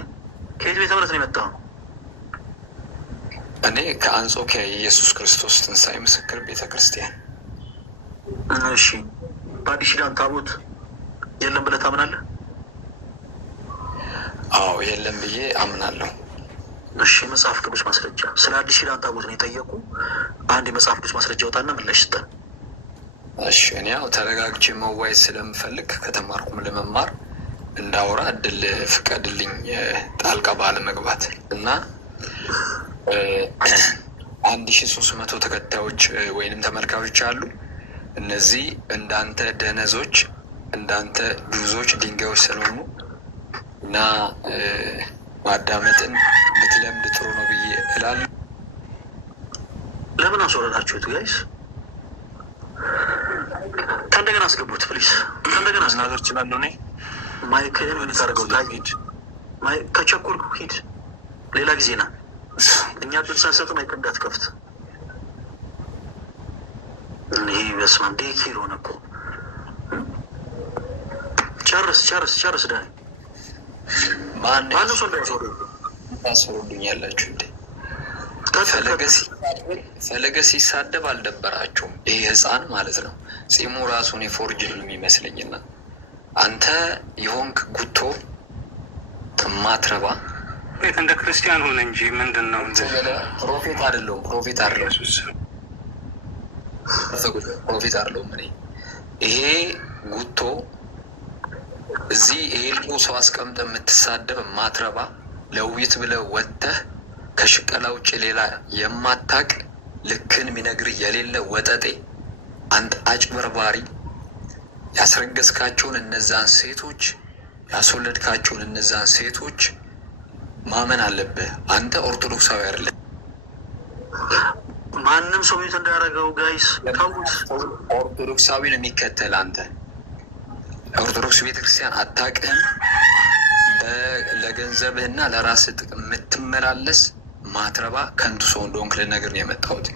ከየት ቤተ እምነት ነው የመጣው? እኔ ከአንጾኪያ የኢየሱስ ክርስቶስ ትንሣኤ ምስክር ቤተ ክርስቲያን። እሺ በአዲስ ኪዳን ታቦት የለም ብለህ ታምናለህ? አዎ የለም ብዬ አምናለሁ። እሺ መጽሐፍ ቅዱስ ማስረጃ ስለ አዲስ ኪዳን ታቦት ነው የጠየቁ። አንድ የመጽሐፍ ቅዱስ ማስረጃ ወጣና ምላሽ ስጠን። እሺ እኔ ያው ተረጋግቼ መዋየት ስለምፈልግ ከተማርኩም ለመማር እንዳወራ እድል ፍቀድልኝ ጣልቃ ባለመግባት እና 1300 ተከታዮች ወይንም ተመልካዮች አሉ። እነዚህ እንዳንተ ደነዞች እንዳንተ ብዙዎች ድንጋዮች ስለሆኑ እና ማዳመጥን ብትለምድ ጥሩ ነው ብዬ እላለሁ። ለምን አስወረዳችሁት ጋይስ? ከእንደገና አስገቡት ፕሊስ። ከእንደገና መናገር እችላለሁ እኔ። ማይክህን የምታደርገው ሂድ። ከቸኮልኩ ሂድ፣ ሌላ ጊዜ ና። እኛ ድል ሳንሰጥ ማይክ እንዳትከፍት። ይህ በስመ አብ ዴክ ሆነ እኮ። ጨርስ ዳኒ። ማነው ሰው ታስፈሩልኝ ያላችሁ እንዴ? ፈለገ ሲሳደብ አልደበራችሁም? ይህ ህፃን ማለት ነው። ጺሙ ራሱን የፎርጅን የሚመስለኝና አንተ የሆንክ ጉቶ ማትረባ ቤት እንደ ክርስቲያን ሆነ እንጂ ምንድን ነው? ፕሮፌት አይደለሁም። ፕሮፌት አይደለሁም እኔ። ይሄ ጉቶ እዚህ ይሄ ሰው አስቀምጠ የምትሳደብ ማትረባ ለውይይት ብለህ ወጥተህ ከሽቀላ ውጭ ሌላ የማታቅ ልክን ሚነግር የሌለ ወጠጤ አንተ አጭበርባሪ፣ ያስረገዝካቸውን እነዛን ሴቶች ያስወለድካቸውን እነዛን ሴቶች ማመን አለብህ። አንተ ኦርቶዶክሳዊ አይደለም። ማንም ሰው ሚት እንዳያደርገው ጋይስ ታውት። ኦርቶዶክሳዊን የሚከተል አንተ ኦርቶዶክስ ቤተክርስቲያን አታውቅህም። ለገንዘብህና ለራስህ ጥቅም የምትመላለስ ማትረባ ከንቱ ሰው እንደሆንክ ልነግርህ ነው የመጣሁት።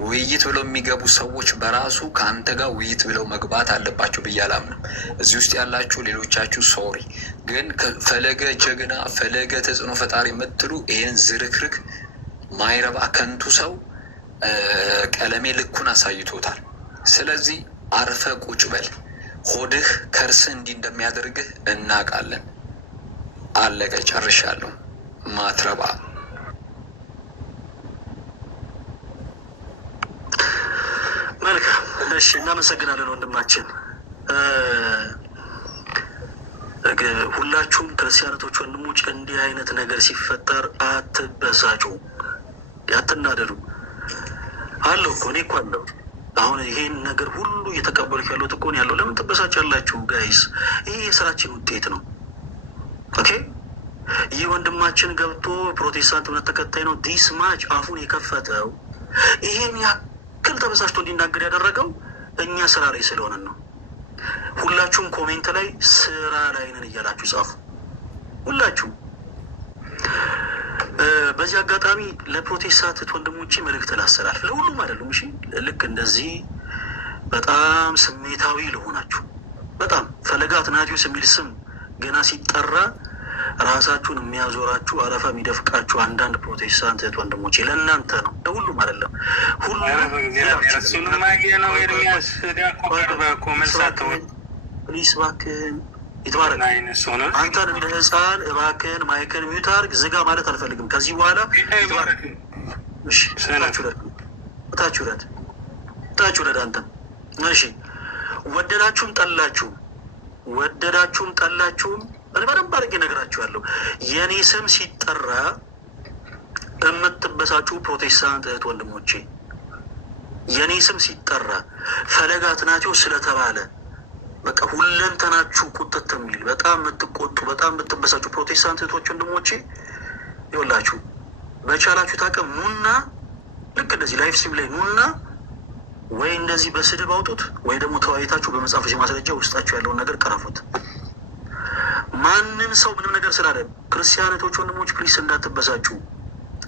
ውይይት ብለው የሚገቡ ሰዎች በራሱ ከአንተ ጋር ውይይት ብለው መግባት አለባቸው ብዬ አላምንም። እዚህ ውስጥ ያላችሁ ሌሎቻችሁ ሶሪ፣ ግን ፈለገ ጀግና፣ ፈለገ ተጽዕኖ ፈጣሪ የምትሉ ይህን ዝርክርክ ማይረባ ከንቱ ሰው ቀለሜ ልኩን አሳይቶታል። ስለዚህ አርፈ ቁጭ በል። ሆድህ ከርስህ እንዲህ እንደሚያደርግህ እናውቃለን። አለቀ፣ ጨርሻለሁ። ማትረባ መልካም። እሺ፣ እናመሰግናለን ወንድማችን። ሁላችሁም ክርስቲያኖቶች ወንድሞች፣ እንዲህ አይነት ነገር ሲፈጠር አትበሳጩ፣ አትናደዱ። አለው እኮ እኔ እኮ አለው። አሁን ይሄን ነገር ሁሉ እየተቀበሉ ያሉት እኮ ነው ያለው። ለምን ትበሳጫላችሁ ጋይስ? ይሄ የስራችን ውጤት ነው። ኦኬ፣ ይህ ወንድማችን ገብቶ ፕሮቴስታንት እምነት ተከታይ ነው። ዲስ ማች አፉን የከፈተው ይሄን ያክል ተበሳጭቶ እንዲናገር ያደረገው እኛ ስራ ላይ ስለሆነን ነው። ሁላችሁም ኮሜንት ላይ ስራ ላይ ነን እያላችሁ ጻፉ። ሁላችሁም በዚህ አጋጣሚ ለፕሮቴስታንት ወንድሞቼ መልእክት ላስተላልፍ። ለሁሉም አይደሉም፣ እሺ። ልክ እንደዚህ በጣም ስሜታዊ ለሆናችሁ፣ በጣም ፈለገ አትናትዮስ የሚል ስም ገና ሲጠራ ራሳችሁን የሚያዞራችሁ አረፋ የሚደፍቃችሁ አንዳንድ ፕሮቴስታንት እህት ወንድሞቼ ለእናንተ ነው፣ ለሁሉም አይደለም። ፕሊስ እባክህን ይትባረክ። አንተን እንደ ህፃን እባክህን ማይክን ሚዩት አድርግ፣ ዝጋ ማለት አልፈልግም ከዚህ በኋላ። ታችሁ ረድ አንተን። እሺ፣ ወደዳችሁም ጠላችሁም እኔ በደንብ አድርጌ እነግራችኋለሁ። የእኔ ስም ሲጠራ የምትበሳጩ ፕሮቴስታንት እህት ወንድሞቼ፣ የእኔ ስም ሲጠራ ፈለገ አትናትዮስ ስለተባለ በቃ ሁለንተናችሁ ቁጥት የሚል በጣም የምትቆጡ በጣም የምትበሳጩ ፕሮቴስታንት እህቶች ወንድሞቼ፣ ይኸውላችሁ በቻላችሁ ታውቅም ኑና፣ ልክ እንደዚህ ላይፍ ስትሪም ላይ ኑና፣ ወይ እንደዚህ በስድብ አውጡት፣ ወይ ደግሞ ተወያይታችሁ በመጽሐፍ ማስረጃ ውስጣችሁ ያለውን ነገር ቀረፉት። ማንም ሰው ምንም ነገር ስላለ ክርስቲያኖቶች ወንድሞች ፕሊስ እንዳትበሳጩ።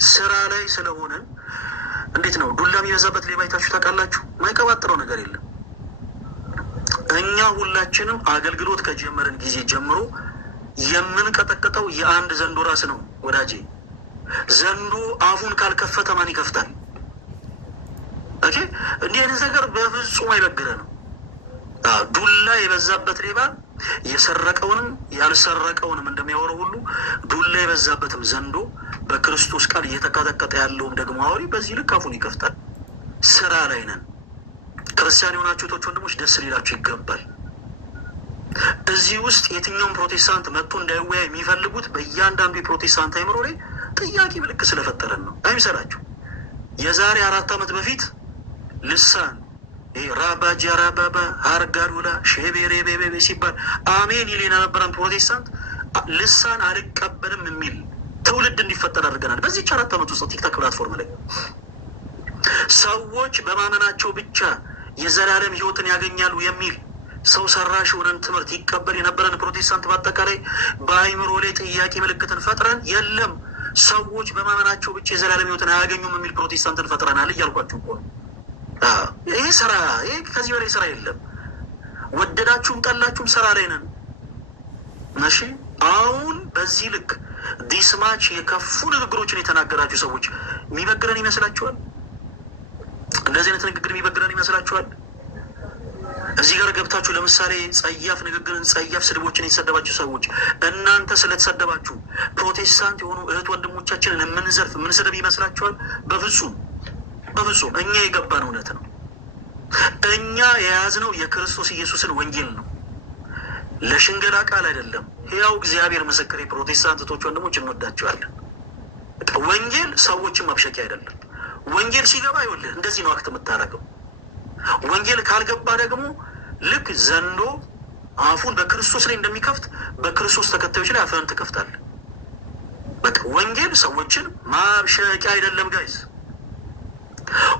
ስራ ላይ ስለሆነ እንዴት ነው ዱላ የሚበዛበት ሌባ አይታችሁ ታውቃላችሁ? ማይቀባጥረው ነገር የለም። እኛ ሁላችንም አገልግሎት ከጀመርን ጊዜ ጀምሮ የምንቀጠቅጠው የአንድ ዘንዶ ራስ ነው ወዳጄ። ዘንዶ አፉን ካልከፈተ ማን ይከፍታል? ኦኬ፣ እንዲህ አይነት ነገር በፍጹም አይበግረንም። ዱላ የበዛበት ሌባ የሰረቀውንም ያልሰረቀውንም እንደሚያወራው ሁሉ ዱላ የበዛበትም ዘንዶ በክርስቶስ ቃል እየተቀጠቀጠ ያለውም ደግሞ አውሪ በዚህ ልክ አፉን ይከፍታል። ስራ ላይ ነን። ክርስቲያን የሆናችሁ እህቶች ወንድሞች ደስ ሊላችሁ ይገባል። እዚህ ውስጥ የትኛውም ፕሮቴስታንት መጥቶ እንዳይወያይ የሚፈልጉት በእያንዳንዱ የፕሮቴስታንት አይምሮ ላይ ጥያቄ ምልክት ስለፈጠረን ነው። አይምሰላችሁ። የዛሬ 4 ዓመት በፊት ልሳን ራባ ጃራባባ ሀርጋዱላ ሼቤሬቤቤ ሲባል አሜን ይል የነበረን ፕሮቴስታንት ልሳን አልቀበልም የሚል ትውልድ እንዲፈጠር አድርገናል። በዚህች 4 ዓመት ውስጥ ቲክቶክ ፕላትፎርም ላይ ሰዎች በማመናቸው ብቻ የዘላለም ሕይወትን ያገኛሉ የሚል ሰው ሰራሽ የሆነን ትምህርት ይቀበል የነበረን ፕሮቴስታንት በአጠቃላይ በአይምሮ ላይ ጥያቄ ምልክትን ፈጥረን የለም ሰዎች በማመናቸው ብቻ የዘላለም ሕይወትን አያገኙም የሚል ፕሮቴስታንትን ፈጥረናል እያልኳችሁ እኮ ነው። ይሄ ስራ ይሄ ከዚህ በላይ ስራ የለም። ወደዳችሁም ጠላችሁም ስራ ላይ ነን። እሺ አሁን በዚህ ልክ ዲስማች የከፉ ንግግሮችን የተናገራችሁ ሰዎች የሚበግረን ይመስላችኋል? እንደዚህ አይነት ንግግር የሚበግረን ይመስላችኋል? እዚህ ጋር ገብታችሁ ለምሳሌ ጸያፍ ንግግርን፣ ጸያፍ ስድቦችን የተሰደባችሁ ሰዎች እናንተ ስለተሰደባችሁ ፕሮቴስታንት የሆኑ እህት ወንድሞቻችንን የምንዘልፍ የምንስደብ ይመስላችኋል? በፍጹም በፍጹም። እኛ የገባን እውነት ነው። እኛ የያዝነው የክርስቶስ ኢየሱስን ወንጌል ነው። ለሽንገላ ቃል አይደለም። ያው እግዚአብሔር ምስክር፣ የፕሮቴስታንት እህቶች ወንድሞች እንወዳቸዋለን። ወንጌል ሰዎችን መብሸቂያ አይደለም። ወንጌል ሲገባ ይኸውልህ እንደዚህ ነው አክት የምታደርገው። ወንጌል ካልገባ ደግሞ ልክ ዘንዶ አፉን በክርስቶስ ላይ እንደሚከፍት በክርስቶስ ተከታዮች ላይ አፍህን ትከፍታለህ። በቃ ወንጌል ሰዎችን ማብሸቂያ አይደለም ጋይዝ።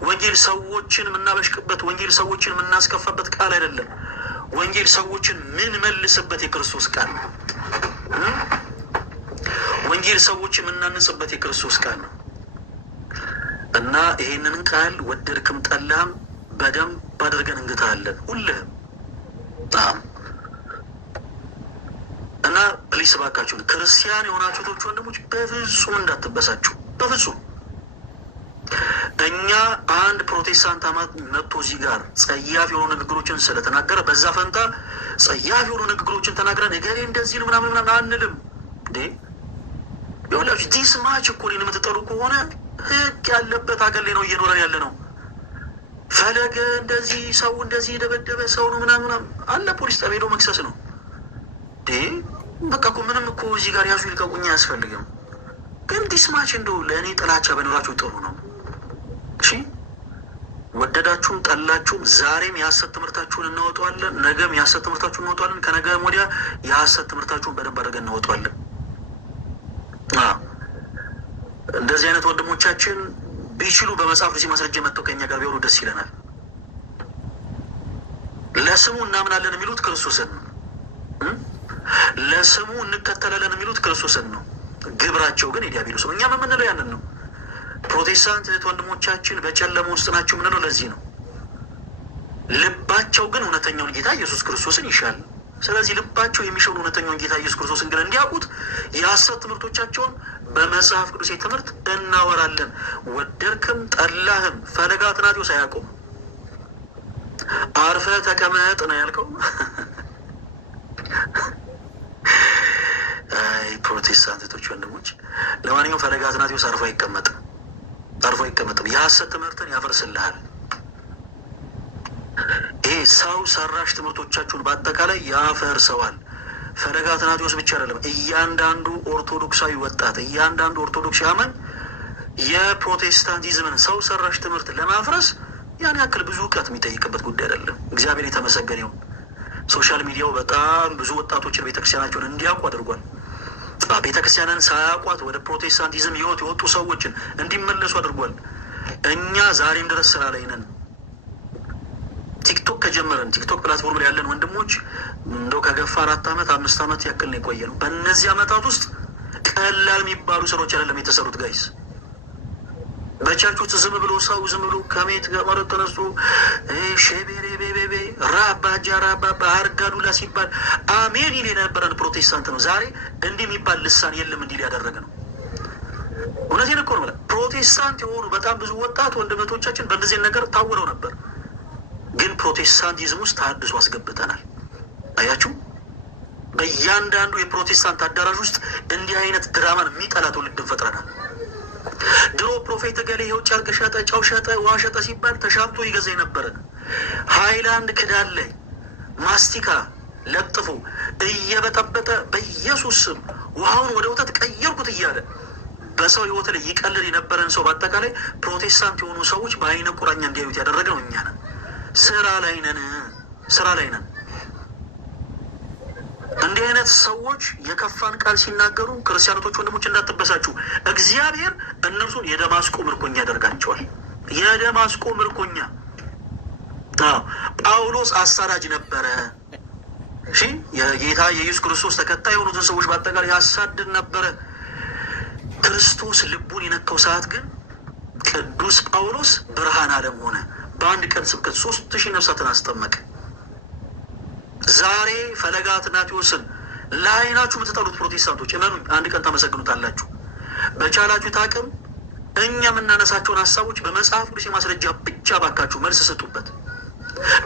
ወንጌል ሰዎችን የምናበሽቅበት፣ ወንጌል ሰዎችን የምናስከፋበት ቃል አይደለም። ወንጌል ሰዎችን ምን መልስበት የክርስቶስ ቃል ነው። ወንጌል ሰዎችን የምናንጽበት የክርስቶስ ቃል ነው እና ይሄንን ቃል ወደድክም ጠላም በደንብ አድርገን እንግታለን ሁልህም። እና ፕሊስ እባካችሁን ክርስቲያን የሆናችሁ ቶች ወንድሞች በፍጹም እንዳትበሳችሁ፣ በፍጹም። እኛ አንድ ፕሮቴስታንት አማት መጥቶ እዚህ ጋር ጸያፍ የሆኑ ንግግሮችን ስለተናገረ በዛ ፈንታ ጸያፍ የሆኑ ንግግሮችን ተናግረን እገሌ እንደዚህ ነው ምናምን ምናምን አንልም እንዴ። ይኸውላችሁ ዲስ ማች እኮ እኔን የምትጠሩ ከሆነ ህግ ያለበት ሀገር ላይ ነው እየኖረን ያለ ነው። ፈለገ እንደዚህ ሰው እንደዚህ የደበደበ ሰው ነው ምናምን አለ ፖሊስ ጣቢያ ሄዶ መክሰስ ነው እንዴ። በቃ እኮ ምንም እኮ እዚህ ጋር ያዙ ይልቀቁኝ አያስፈልግም። ግን ዲስ ማች እንደው ለእኔ ጥላቻ በኖራችሁ ጥሩ ነው። እሺ ወደዳችሁም ጠላችሁም ዛሬም የሀሰት ትምህርታችሁን እናወጣዋለን፣ ነገም የሀሰት ትምህርታችሁን እናወጣዋለን፣ ከነገም ወዲያ የሀሰት ትምህርታችሁን በደንብ አድርገን እናወጣዋለን። እንደዚህ አይነት ወንድሞቻችን ቢችሉ በመጽሐፍ ጊዜ ማስረጃ መጥተው ከኛ ጋር ቢሆኑ ደስ ይለናል። ለስሙ እናምናለን የሚሉት ክርስቶስን ነው። ለስሙ እንከተላለን የሚሉት ክርስቶስን ነው። ግብራቸው ግን የዲያብሎስ ነው። እኛም የምንለው ያንን ነው። ፕሮቴስታንት እህት ወንድሞቻችን በጨለማ ውስጥ ናቸው የምንለው ለዚህ ነው። ልባቸው ግን እውነተኛውን ጌታ ኢየሱስ ክርስቶስን ይሻል። ስለዚህ ልባቸው የሚሻውን እውነተኛውን ጌታ ኢየሱስ ክርስቶስን ግን እንዲያውቁት የሐሰት ትምህርቶቻቸውን በመጽሐፍ ቅዱስ ትምህርት እናወራለን። ወደድክም ጠላህም ፈለገ አትናቴዎስ አያውቁም። አርፈ ተቀመጥ ነው ያልከው። አይ ፕሮቴስታንቶች ወንድሞች፣ ለማንኛውም ፈለገ አትናቴዎስ አርፎ አይቀመጥም፣ አርፎ አይቀመጥም። የሐሰት ትምህርትን ያፈርስልሃል። ይሄ ሰው ሰራሽ ትምህርቶቻችሁን በአጠቃላይ ያፈርሰዋል። ፈለገ አትናቴዎስ ብቻ አይደለም፣ እያንዳንዱ ኦርቶዶክሳዊ ወጣት፣ እያንዳንዱ ኦርቶዶክስ ያመን የፕሮቴስታንቲዝምን ሰው ሰራሽ ትምህርት ለማፍረስ ያን ያክል ብዙ እውቀት የሚጠይቅበት ጉዳይ አይደለም። እግዚአብሔር የተመሰገነ ይሁን። ሶሻል ሚዲያው በጣም ብዙ ወጣቶችን ቤተክርስቲያናቸውን እንዲያውቁ አድርጓል። ቤተክርስቲያንን ሳያውቋት ወደ ፕሮቴስታንቲዝም ህይወት የወጡ ሰዎችን እንዲመለሱ አድርጓል። እኛ ዛሬም ድረስ ስራ ላይ ነን። ቲክቶክ ከጀመረን ቲክቶክ ፕላትፎርም ላይ ያለን ወንድሞች እንደው ከገፋ 4 ዓመት 5 ዓመት ያክል ነው የቆየ ነው። በእነዚህ ዓመታት ውስጥ ቀላል የሚባሉ ስራዎች አይደለም የተሰሩት ጋይስ። በቻርች ውስጥ ዝም ብሎ ሰው ዝም ብሎ ከሜት ገመረ ተነስቶ ሼቤሬ ቤቤቤ ራባ ጃራባ ባህርጋዱላ ሲባል አሜን ይል የነበረን ፕሮቴስታንት ነው ዛሬ እንዲህ የሚባል ልሳን የለም እንዲል ያደረገ ነው። እውነቴን እኮ ነው። ፕሮቴስታንት የሆኑ በጣም ብዙ ወጣት ወንድመቶቻችን በእነዚህ ነገር ታውረው ነበር። ግን ፕሮቴስታንቲዝም ውስጥ ተሐድሶ አስገብተናል። አያችሁ፣ በእያንዳንዱ የፕሮቴስታንት አዳራሽ ውስጥ እንዲህ አይነት ድራማን የሚጠላ ትውልድን ፈጥረናል። ድሮ ፕሮፌት ገሌ ይኸው ጨርቅ ሸጠ፣ ጨው ሸጠ፣ ውሃ ሸጠ ሲባል ተሻምቶ ይገዛ የነበረ ሃይላንድ ክዳን ላይ ማስቲካ ለጥፎ እየበጠበጠ በኢየሱስ ስም ውሃውን ወደ ወተት ቀየርኩት እያለ በሰው ህይወት ላይ ይቀልል የነበረን ሰው በአጠቃላይ ፕሮቴስታንት የሆኑ ሰዎች በአይነ ቁራኛ እንዲያዩት ያደረግነው እኛ ነን። ስራ ላይ ነን። እንዲህ አይነት ሰዎች የከፋን ቃል ሲናገሩ ክርስቲያኖቶች ወንድሞች እንዳትበሳችሁ፣ እግዚአብሔር እነርሱን የደማስቆ ምርኮኛ ያደርጋቸዋል። የደማስቆ ምርኮኛ። ጳውሎስ አሳዳጅ ነበረ። እሺ፣ የጌታ የኢየሱስ ክርስቶስ ተከታይ የሆኑትን ሰዎች በአጠቃላይ ያሳድድ ነበረ። ክርስቶስ ልቡን የነካው ሰዓት ግን ቅዱስ ጳውሎስ ብርሃን ዓለም ሆነ። በአንድ ቀን ስብከት 3000 ነፍሳትን አስጠመቀ። ዛሬ ፈለገ አትናቴዎስን ለዓይናችሁ የምትጠሉት ፕሮቴስታንቶች እመኑኝ፣ አንድ ቀን ታመሰግኑታላችሁ። በቻላችሁት አቅም እኛ የምናነሳቸውን ሀሳቦች በመጽሐፍ ቅዱስ ማስረጃ ብቻ ባካችሁ መልስ ስጡበት።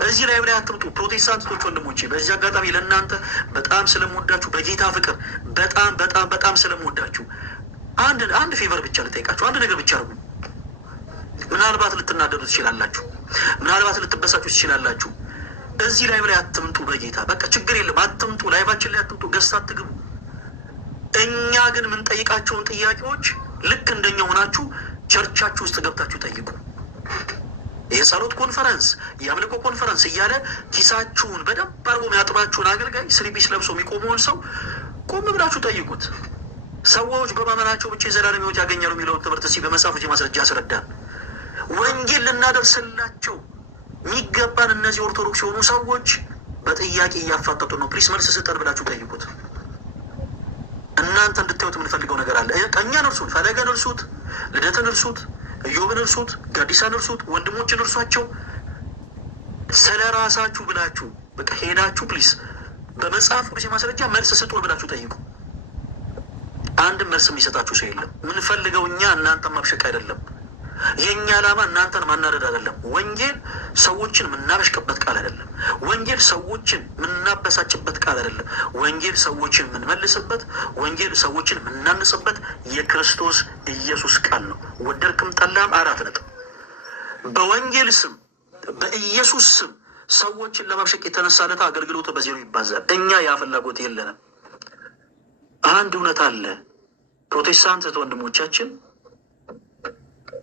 እዚህ ላይ አትምጡ ፕሮቴስታንቶች ወንድሞቼ። በዚህ አጋጣሚ ለእናንተ በጣም ስለምወዳችሁ በጌታ ፍቅር በጣም ስለምወዳችሁ አንድ ፌቨር ብቻ ልጠይቃችሁ። አንድ ነገር ብቻ አርጉ። ምናልባት ልትናደዱ ትችላላችሁ፣ ምናልባት ልትበሳጩ ትችላላችሁ። እዚህ ላይ አትምጡ በጌታ በቃ ችግር የለም፣ አትምጡ። ላይቫችን ላይ አትምጡ፣ ገዝታ አትግቡ። እኛ ግን የምንጠይቃቸውን ጥያቄዎች ልክ እንደኛ ሆናችሁ ቸርቻችሁ ውስጥ ገብታችሁ ጠይቁ። የጸሎት ኮንፈረንስ፣ የአምልኮ ኮንፈረንስ እያለ ኪሳችሁን በደንብ አርጎ የሚያጥባችሁን አገልጋይ ስሊፒስ ለብሶ የሚቆመውን ሰው ቆም ብላችሁ ጠይቁት። ሰዎች በማመናቸው ብቻ የዘላለም ሕይወት ያገኛሉ የሚለውን ትምህርት እስኪ በመጽሐፎች ማስረጃ ያስረዳል። ወንጌል ልናደርስላቸው የሚገባን እነዚህ ኦርቶዶክስ የሆኑ ሰዎች በጥያቄ እያፋጠጡ ነው። ፕሊስ መልስ ስጠን ብላችሁ ጠይቁት። እናንተ እንድታዩት የምንፈልገው ነገር አለ። እኛን እርሱት፣ ፈለገን እርሱት፣ ልደትን እርሱት፣ ኢዮብን እርሱት፣ ጋዲሳን እርሱት፣ ወንድሞችን እርሷቸው። ስለ ራሳችሁ ብላችሁ በቃ ሄዳችሁ ፕሊስ በመጽሐፍ ቅዱስ ማስረጃ መልስ ስጡን ብላችሁ ጠይቁ። አንድም መልስ የሚሰጣችሁ ሰው የለም። የምንፈልገው እኛ እናንተን ማብሸቅ አይደለም። የእኛ ዓላማ እናንተን ማናደድ አይደለም። ወንጌል ሰዎችን የምናበሽቅበት ቃል አይደለም። ወንጌል ሰዎችን የምናበሳጭበት ቃል አይደለም። ወንጌል ሰዎችን የምንመልስበት፣ ወንጌል ሰዎችን የምናንጽበት የክርስቶስ ኢየሱስ ቃል ነው። ወደድክም ጠላም 4 ነጥብ። በወንጌል ስም በኢየሱስ ስም ሰዎችን ለማብሸቅ የተነሳለት አገልግሎት በዜሮ ይባዛል። እኛ ያ ፍላጎት የለንም። አንድ እውነት አለ። ፕሮቴስታንት ወንድሞቻችን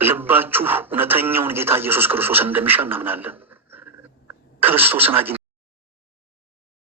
ልባችሁ እውነተኛውን ጌታ ኢየሱስ ክርስቶስን እንደሚሻ እናምናለን። ክርስቶስን